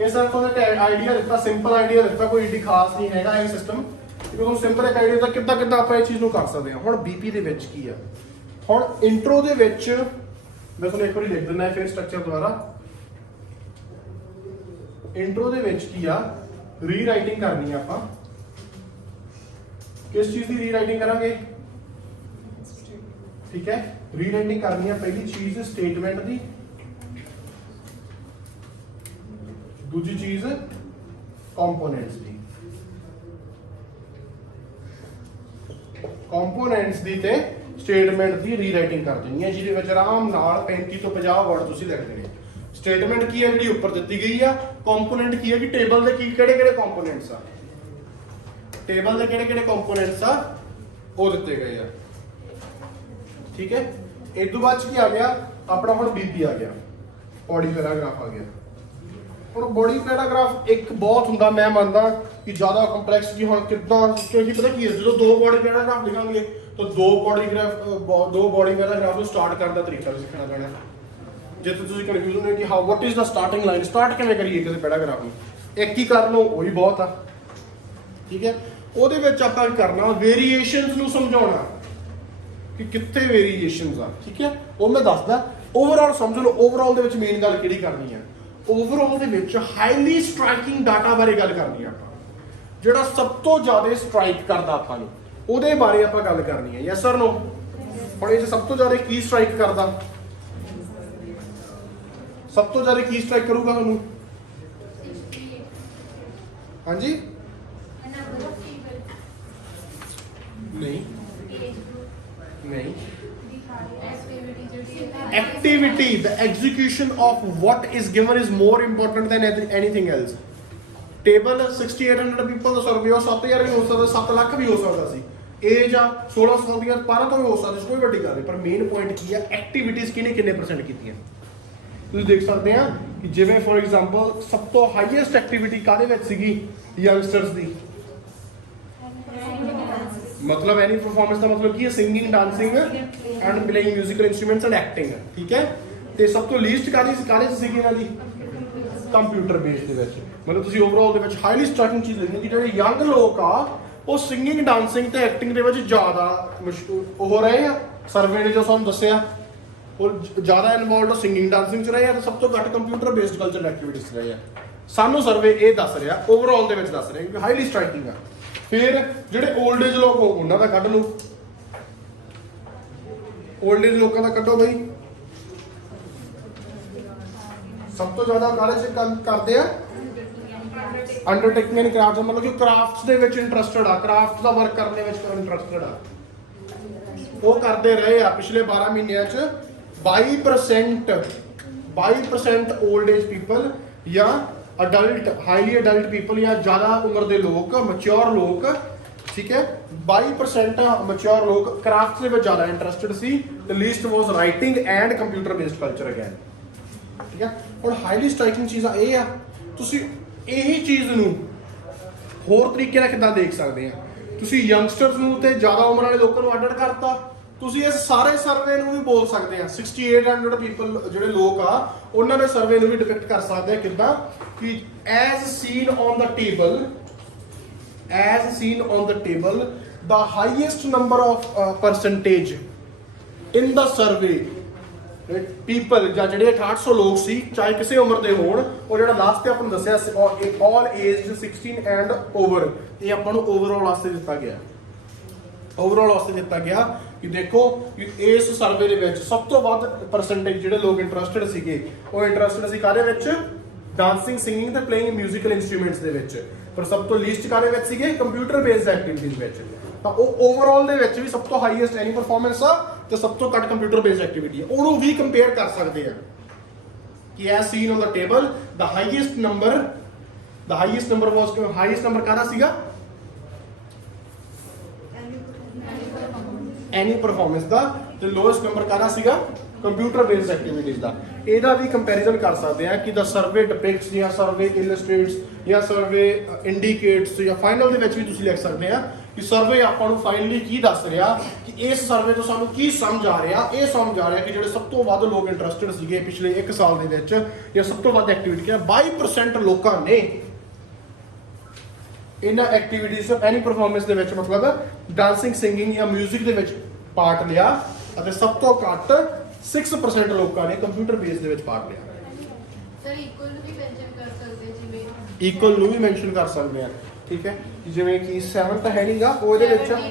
ਇਹ ਸਰ ਤੁਹਾਨੂੰ ਆਈਡੀਆ ਦਿੱਤਾ, ਸਿੰਪਲ ਆਈਡੀਆ ਦਿੱਤਾ, ਕੋਈ ਏਡੀ ਖਾਸ ਨਹੀਂ ਹੈਗਾ ਇਹ ਸਿਸਟਮ। ਤੁਹਾਨੂੰ ਸਿੰਪਲ ਇੱਕ ਆਈਡੀਆ ਦਿੱਤਾ ਕਿੱਦਾਂ ਆਪਾਂ ਇਹ ਚੀਜ਼ ਨੂੰ ਕਰ ਸਕਦੇ ਹਾਂ। ਹੁਣ ਬੀਪੀ ਦੇ ਵਿੱਚ ਕੀ ਆ, ਹੁਣ ਇੰਟਰੋ ਦੇ ਵਿੱਚ ਮੈਂ ਤੁਹਾਨੂੰ ਇੱਕ ਵਾਰੀ ਲਿਖ ਦਿੰਦਾ ਫਿਰ ਸਟਰਕਚਰ ਦੁਆਰਾ। ਇੰਟਰੋ ਦੇ ਵਿੱਚ ਕੀ ਆ, ਰੀਰਾਈਟਿੰਗ ਕਰਨੀ ਆ ਆਪਾਂ। ਕਿਸ ਚੀਜ਼ ਦੀ ਰੀਰਾਈਟਿੰਗ ਕਰਾਂਗੇ? ਠੀਕ ਹੈ, ਰੀਰਾਈਟਿੰਗ ਕਰਨੀ ਆ ਪਹਿਲੀ ਚੀਜ਼ ਸਟੇਟਮੈਂਟ ਦੀ, ਦੂਜੀ ਚੀਜ਼ ਕੰਪੋਨੈਂਟਸ ਦੀ। ਕੰਪੋਨੈਂਟਸ ਦੀ ਤੇ ਸਟੇਟਮੈਂਟ ਦੀ ਰੀਰਾਈਟਿੰਗ ਕਰ ਦੇਣੀ ਹੈ ਜਿਹਦੇ ਵਿੱਚ ਆਰਾਮ ਨਾਲ 35 ਤੋਂ 50 ਵਰਡ ਤੁਸੀਂ ਲਿਖ ਦੇਣੇ। ਸਟੇਟਮੈਂਟ ਕੀ ਹੈ ਜਿਹੜੀ ਉੱਪਰ ਦਿੱਤੀ ਗਈ ਆ, ਕੰਪੋਨੈਂਟ ਕੀ ਹੈ ਕਿ ਟੇਬਲ ਦੇ ਕੀ ਕਿਹੜੇ ਕੰਪੋਨੈਂਟਸ ਆ, ਟੇਬਲ ਦੇ ਕਿਹੜੇ ਕੰਪੋਨੈਂਟਸ ਆ ਉਹ ਦਿੱਤੇ ਗਏ ਆ। ਠੀਕ ਹੈ, ਇਸ ਤੋਂ ਬਾਅਦ ਕੀ ਆ ਗਿਆ ਆਪਣਾ, ਹੁਣ ਬੀਪੀ ਆ ਗਿਆ, ਬੋਡੀ ਪੈਰਾਗ੍ਰਾਫ ਆ ਗਿਆ। ਹੁਣ ਬੋਡੀ ਪੈਰਾਗ੍ਰਾਫ ਇੱਕ ਬਹੁਤ ਹੁੰਦਾ, ਮੈਂ ਮੰਨਦਾ ਕਿ ਜ਼ਿਆਦਾ ਕੰਪਲੈਕਸ ਕੀ ਹੁਣ ਕਿੱਦਾਂ, ਕਿਉਂਕਿ ਪਤਾ ਕੀ ਹੈ ਜਦੋਂ ਦੋ ਬੋਡੀ ਪੈਰਾਗ੍ਰਾਫ ਲਿਖਾਂਗੇ ਤਾਂ ਦੋ ਬੋਡੀ ਪੈਰਾਗ੍ਰਾਫ ਨੂੰ ਸਟਾਰਟ ਕਰਨ ਦਾ ਤਰੀਕਾ ਵੀ ਸਿੱਖਣਾ ਪੈਣਾ। ਜੇ ਤੁਸੀਂ ਕਨਫਿਊਜ਼ਨ ਹੋ ਕਿ how what is the starting line, start ਕਿਵੇਂ ਕਰੀਏ ਕਿਸੇ ਪੈਰਾਗ੍ਰਾਫ ਨੂੰ, ਇੱਕ ਹੀ ਕਰ ਲਓ ਉਹੀ ਬਹੁਤ ਆ। ਠੀਕ ਹੈ, ਉਹਦੇ ਵਿੱਚ ਆਪਾਂ ਕੀ ਕਰਨਾ, ਵੇਰੀਏਸ਼ਨਸ ਨੂੰ ਸਮਝਾਉਣਾ ਕਿ ਕਿੱਥੇ ਵੇਰੀਏਸ਼ਨਸ ਆ। ਠੀਕ ਹੈ, ਉਹ ਮੈਂ ਦੱਸਦਾ। ਓਵਰਆਲ ਸਮਝ ਲਓ, ਓਵਰਆਲ ਦੇ ਵਿੱਚ ਮੇਨ ਗੱਲ ਕਿਹੜੀ ਕਰਨੀ ਆ, ਓਵਰਆਲ ਦੇ ਵਿੱਚ ਹਾਈਲੀ ਸਟ੍ਰਾਈਕਿੰਗ ਡਾਟਾ ਬਾਰੇ ਗੱਲ ਕਰਨੀ ਆ ਆਪਾਂ, ਜਿਹੜਾ ਸਭ ਤੋਂ ਜ਼ਿਆਦਾ ਸਟ੍ਰਾਈਕ ਕਰਦਾ ਆਪਾਂ ਨੂੰ, ਉਹਦੇ ਬਾਰੇ ਆਪਾਂ ਗੱਲ ਕਰਨੀ ਹੈ। Yes or no? ਹੁਣ ਇਹ ਸਭ ਤੋਂ ਜ਼ਿਆਦਾ ਕੀ ਸਟ੍ਰਾਈਕ ਕਰਦਾ, ਸਭ ਤੋਂ ਜ਼ਿਆਦਾ ਕੀ ਸਟ੍ਰਾਈਕ ਕਰੂਗਾ ਤੁਹਾਨੂੰ? 68 ਹਾਂਜੀ number of people, ਨਹੀਂ age group, ਨਹੀਂ activity ਜਿਹੜੀ ਹੈ activity, the execution of what is given is more important than anything else. Table 6800 people the survey ਉਹ 7000 ਵੀ ਹੋ ਸਕਦਾ, 7 ਲੱਖ ਵੀ ਹੋ ਸਕਦਾ ਸੀ। ਏਜ ਆ 16 ਸਾਲ ਦੀਆਂ 12 ਤੋਂ ਵੀ ਹੋ ਸਕਦਾ ਸੀ, ਕੋਈ ਵੱਡੀ ਗੱਲ ਨਹੀਂ। ਪਰ ਮੇਨ ਪੁਆਇੰਟ ਕੀ ਆ, ਐਕਟੀਵਿਟੀਜ਼ ਕਿੰਨੇ ਪਰਸੈਂਟ ਕੀਤੀਆਂ। ਤੁਸੀਂ ਦੇਖ ਸਕਦੇ ਆ ਕਿ ਜਿਵੇਂ ਫੋਰ ਐਗਜ਼ਾਮਪਲ ਸਭ ਤੋਂ ਹਾਈਐਸਟ ਐਕਟੀਵਿਟੀ ਕਾਹਦੇ ਵਿੱਚ ਸੀਗੀ, ਯੰਗਸਟਰਸ ਦੀ। मतलब एनी परफॉर्मेंस का मतलब की है singing, dancing and playing musical instruments and acting. ठीक है, ਤੇ ਸਭ ਤੋਂ ਲੀਸਟ ਕਾਹਦੀ ਸੀਗੀ ਇਹਨਾਂ ਦੀ, ਕੰਪਿਊਟਰ ਬੇਸਡ ਦੇ ਵਿੱਚ। ਮਤਲਬ ਤੁਸੀਂ ਓਵਰਆਲ ਦੇ ਵਿੱਚ ਹਾਈਲੀ ਸਟ੍ਰਾਈਕਿੰਗ ਚੀਜ਼ ਲਿਖਣੀ ਕਿ ਜਿਹੜੇ ਯੰਗ ਲੋਕ ਆ ਉਹ ਸਿੰਗਿੰਗ, ਡਾਂਸਿੰਗ ਤੇ ਐਕਟਿੰਗ ਦੇ ਵਿੱਚ ਜ਼ਿਆਦਾ ਮਸ਼ਹੂਰ ਹੋ ਰਹੇ ਆ। ਸਰਵੇ ਨੇ ਜੋ ਸਾਨੂੰ ਦੱਸਿਆ ਉਹ ਜ਼ਿਆਦਾ ਇਨਵੋਲਵਡ ਸਿੰਗਿੰਗ, ਡਾਂਸਿੰਗ ਚ ਰਹੇ ਆ ਤੇ ਸਭ ਤੋਂ ਘੱਟ ਕੰਪਿਊਟਰ ਬੇਸਡ ਕਲਚਰਲ ਐਕਟੀਵਿਟੀਜ਼ ਚ ਰਹੇ ਆ। ਸਾਨੂੰ ਸਰਵੇ ਇਹ ਦੱਸ ਰਿਹਾ, ਓਵਰਆਲ ਦੇ ਵਿੱਚ ਦੱਸ ਰਿਹਾ ਕਿ ਹਾਈਲੀ ਸਟ੍ਰਾਈਕਿੰਗ ਆ। ਫਿਰ ਜਿਹੜੇ 올ਡ ਏਜ ਲੋਕ ਉਹਨਾਂ ਦਾ ਕੱਢ ਲਓ, 올ਡ ਏਜ ਲੋਕਾਂ ਦਾ ਕੱਢੋ ਬਈ। ਸਭ ਤੋਂ ਜ਼ਿਆਦਾ ਕਾਹਦੇ 'ਚ ਕੰਮ ਕਰਦੇ ਆ, ਅੰਡਰਟੇਕਿੰਗ ਐਂਡ ਕਰਾਫਟ, ਮਤਲਬ ਕਿ ਕਰਾਫਟਸ ਦੇ ਵਿੱਚ ਇੰਟਰਸਟਡ ਆ, ਕਰਾਫਟ ਦਾ ਵਰਕ ਕਰਨ ਦੇ ਵਿੱਚ ਇੰਟਰਸਟਡ ਆ। ਉਹ ਕਰਦੇ ਰਹੇ ਆ ਪਿਛਲੇ 12 ਮਹੀਨਿਆਂ 'ਚ 22% 올ਡ ਏਜ ਪੀਪਲ ਜਾਂ ਅਡਲਟ, ਹਾਈਲੀ ਅਡਲਟ ਪੀਪਲ ਜਾਂ ਜ਼ਿਆਦਾ ਉਮਰ ਦੇ ਲੋਕ, ਮੈਚੁਰ ਲੋਕ। ਠੀਕ ਹੈ, 22% ਮੈਚੁਰ ਲੋਕ ਕਰਾਫਟਸ ਦੇ ਵਿੱਚ ਜ਼ਿਆਦਾ ਇੰਟਰਸਟਡ ਸੀ। ਤੇ least was writing and computer based culture again. ਠੀਕ ਹੈ, ਹੁਣ ਹਾਈਲੀ ਸਟ੍ਰਾਈਕਿੰਗ ਚੀਜ਼ਾਂ ਇਹ ਆ, ਤੁਸੀਂ ਇਹੀ ਚੀਜ਼ ਨੂੰ ਹੋਰ ਤਰੀਕੇ ਨਾਲ ਕਿੱਦਾਂ ਦੇਖ ਸਕਦੇ ਆ। ਤੁਸੀਂ ਯੰਗਸਟਰਸ ਨੂੰ ਤੇ ਜ਼ਿਆਦਾ ਉਮਰ ਵਾਲੇ ਲੋਕਾਂ ਨੂੰ ਅੱਡ ਕਰਤਾ, ਤੁਸੀਂ ਇਸ ਸਾਰੇ ਸਰਵੇ ਨੂੰ ਵੀ ਬੋਲ ਸਕਦੇ ਆ। 6800 ਪੀਪਲ ਜਿਹੜੇ ਲੋਕ ਆ ਉਹਨਾਂ ਦੇ ਸਰਵੇ ਨੂੰ ਵੀ ਡਿਪਿਕਟ ਕਰ ਸਕਦੇ ਆ ਕਿੱਦਾਂ ਕਿ as scene on the table the highest number of percentage in the survey people ਜਾਂ ਜਿਹੜੇ 6800 ਲੋਕ ਸੀ, ਚਾਹੇ ਕਿਸੇ ਉਮਰ ਦੇ ਹੋਣ, ਉਹ ਜਿਹੜਾ ਲਾਸਟ ਤੇ ਆਪਾਂ ਨੂੰ ਦੱਸਿਆ all aged 16 and over, ਇਹ ਆਪਾਂ ਨੂੰ ਓਵਰਆਲ ਵਾਸਤੇ ਦਿੱਤਾ ਗਿਆ। ਓਵਰਆਲ ਵਾਸਤੇ ਦਿੱਤਾ ਗਿਆ ਕਿ ਦੇਖੋ ਕਿ ਇਸ ਸਰਵੇ ਦੇ ਵਿੱਚ ਸਭ ਤੋਂ ਵੱਧ ਪਰਸੈਂਟੇਜ ਜਿਹੜੇ ਲੋਕ ਇੰਟਰਸਟਡ ਸੀਗੇ, ਉਹ ਇੰਟਰਸਟਡ ਸੀ ਕਾਹਦੇ ਵਿੱਚ, ਡਾਂਸਿੰਗ, ਸਿੰਗਿੰਗ ਤੇ ਪਲੇਇੰਗ ਮਿਊਜ਼ੀਕਲ ਇੰਸਟਰੂਮੈਂਟਸ ਦੇ ਵਿੱਚ। ਪਰ ਸਭ ਤੋਂ ਲੀਸਟ ਕਾਹਦੇ ਵਿੱਚ ਸੀਗੇ, ਕੰਪਿਊਟਰ ਬੇਸਡ ਐਕਟੀਵਿਟੀਜ਼ ਵਿੱਚ। ਤਾਂ ਉਹ ਓਵਰਆਲ ਦੇ ਵਿੱਚ ਵੀ ਸਭ ਤੋਂ ਹਾਈਐਸਟ ਐਨੀ ਪਰਫਾਰਮੈਂਸ ਆ ਤੇ ਸਭ ਤੋਂ ਘੱਟ ਕੰਪਿਊਟਰ ਬੇਸਡ ਐਕਟੀਵਿਟੀ ਆ। ਉਹਨੂੰ ਵੀ ਕੰਪੇਅਰ ਕਰ ਸਕਦੇ ਆ ਕਿ S scene on the table the highest number was, highest number ਕਾਹਦਾ ਸੀਗਾ, ਐਨੀ ਪਰਫਾਰਮੈਂਸ ਦਾ ਤੇ ਲੋਐਸਟ ਨੰਬਰ ਕਾਹਦਾ ਸੀਗਾ ਕੰਪਿਊਟਰ ਬੇਸਡ ਐਕਟੀਵਿਟੀਜ਼ ਦਾ। ਇਹਦਾ ਵੀ ਕੰਪੈਰੀਜ਼ਨ ਕਰ ਸਕਦੇ ਆ ਕਿ ਦਾ ਸਰਵੇ ਡਿਪਿਕਟਸ ਜਾਂ ਸਰਵੇ ਇਲਸਟ੍ਰੇਟਸ ਜਾਂ ਸਰਵੇ ਇੰਡੀਕੇਟਸ ਜਾਂ ਫਾਈਨਲ ਦੇ ਵਿੱਚ ਵੀ ਤੁਸੀਂ ਲਿਖ ਸਕਦੇ ਆ ਕਿ ਸਰਵੇ ਆਪਾਂ ਨੂੰ ਫਾਈਨਲੀ ਕੀ ਦੱਸ ਰਿਹਾ ਕਿ ਇਸ ਸਰਵੇ ਤੋਂ ਸਾਨੂੰ ਕੀ ਸਮਝ ਆ ਰਿਹਾ। ਇਹ ਸਮਝ ਆ ਰਿਹਾ ਕਿ ਜਿਹੜੇ ਸਭ ਤੋਂ ਵੱਧ ਲੋਕ ਇੰਟਰਸਟਿਡ ਸੀਗੇ ਪਿਛਲੇ 1 ਸਾਲ ਦੇ ਵਿੱਚ ਜਾਂ ਸਭ ਤੋਂ ਵੱਧ ਐਕਟੀਵਿਟੀ ਆ 22% ਲੋਕਾਂ ਨੇ ਇਹਨਾਂ ਐਕਟੀਵਿਟੀਜ਼ ਐਨੀ ਪਰਫਾਰਮੈਂਸ ਦੇ ਵਿੱਚ ਮਤਲਬ ਡਾਂਸਿੰਗ ਸਿੰਗਿੰਗ ਜਾਂ 뮤직 ਦੇ ਵਿੱਚ ਪਾਰਟ ਲਿਆ ਅਤੇ ਸਭ ਤੋਂ ਘੱਟ 6% ਲੋਕਾਂ ਨੇ ਕੰਪਿਊਟਰ ਬੇਸ ਦੇ ਵਿੱਚ ਪਾਰਟ ਲਿਆ। ਸਰ ਇਕੁਅਲ ਨੂੰ ਵੀ ਮੈਂਸ਼ਨ ਕਰ ਸਕਦੇ ਜਿਵੇਂ ਇਕੁਅਲ ਨੂੰ ਵੀ ਮੈਂਸ਼ਨ ਕਰ ਸਕਦੇ ਆ, ਠੀਕ ਹੈ, ਜਿਵੇਂ ਕਿ 7 ਤਾਂ ਹੈ ਨਹੀਂਗਾ ਉਹਦੇ ਵਿੱਚ 17 ਵੀ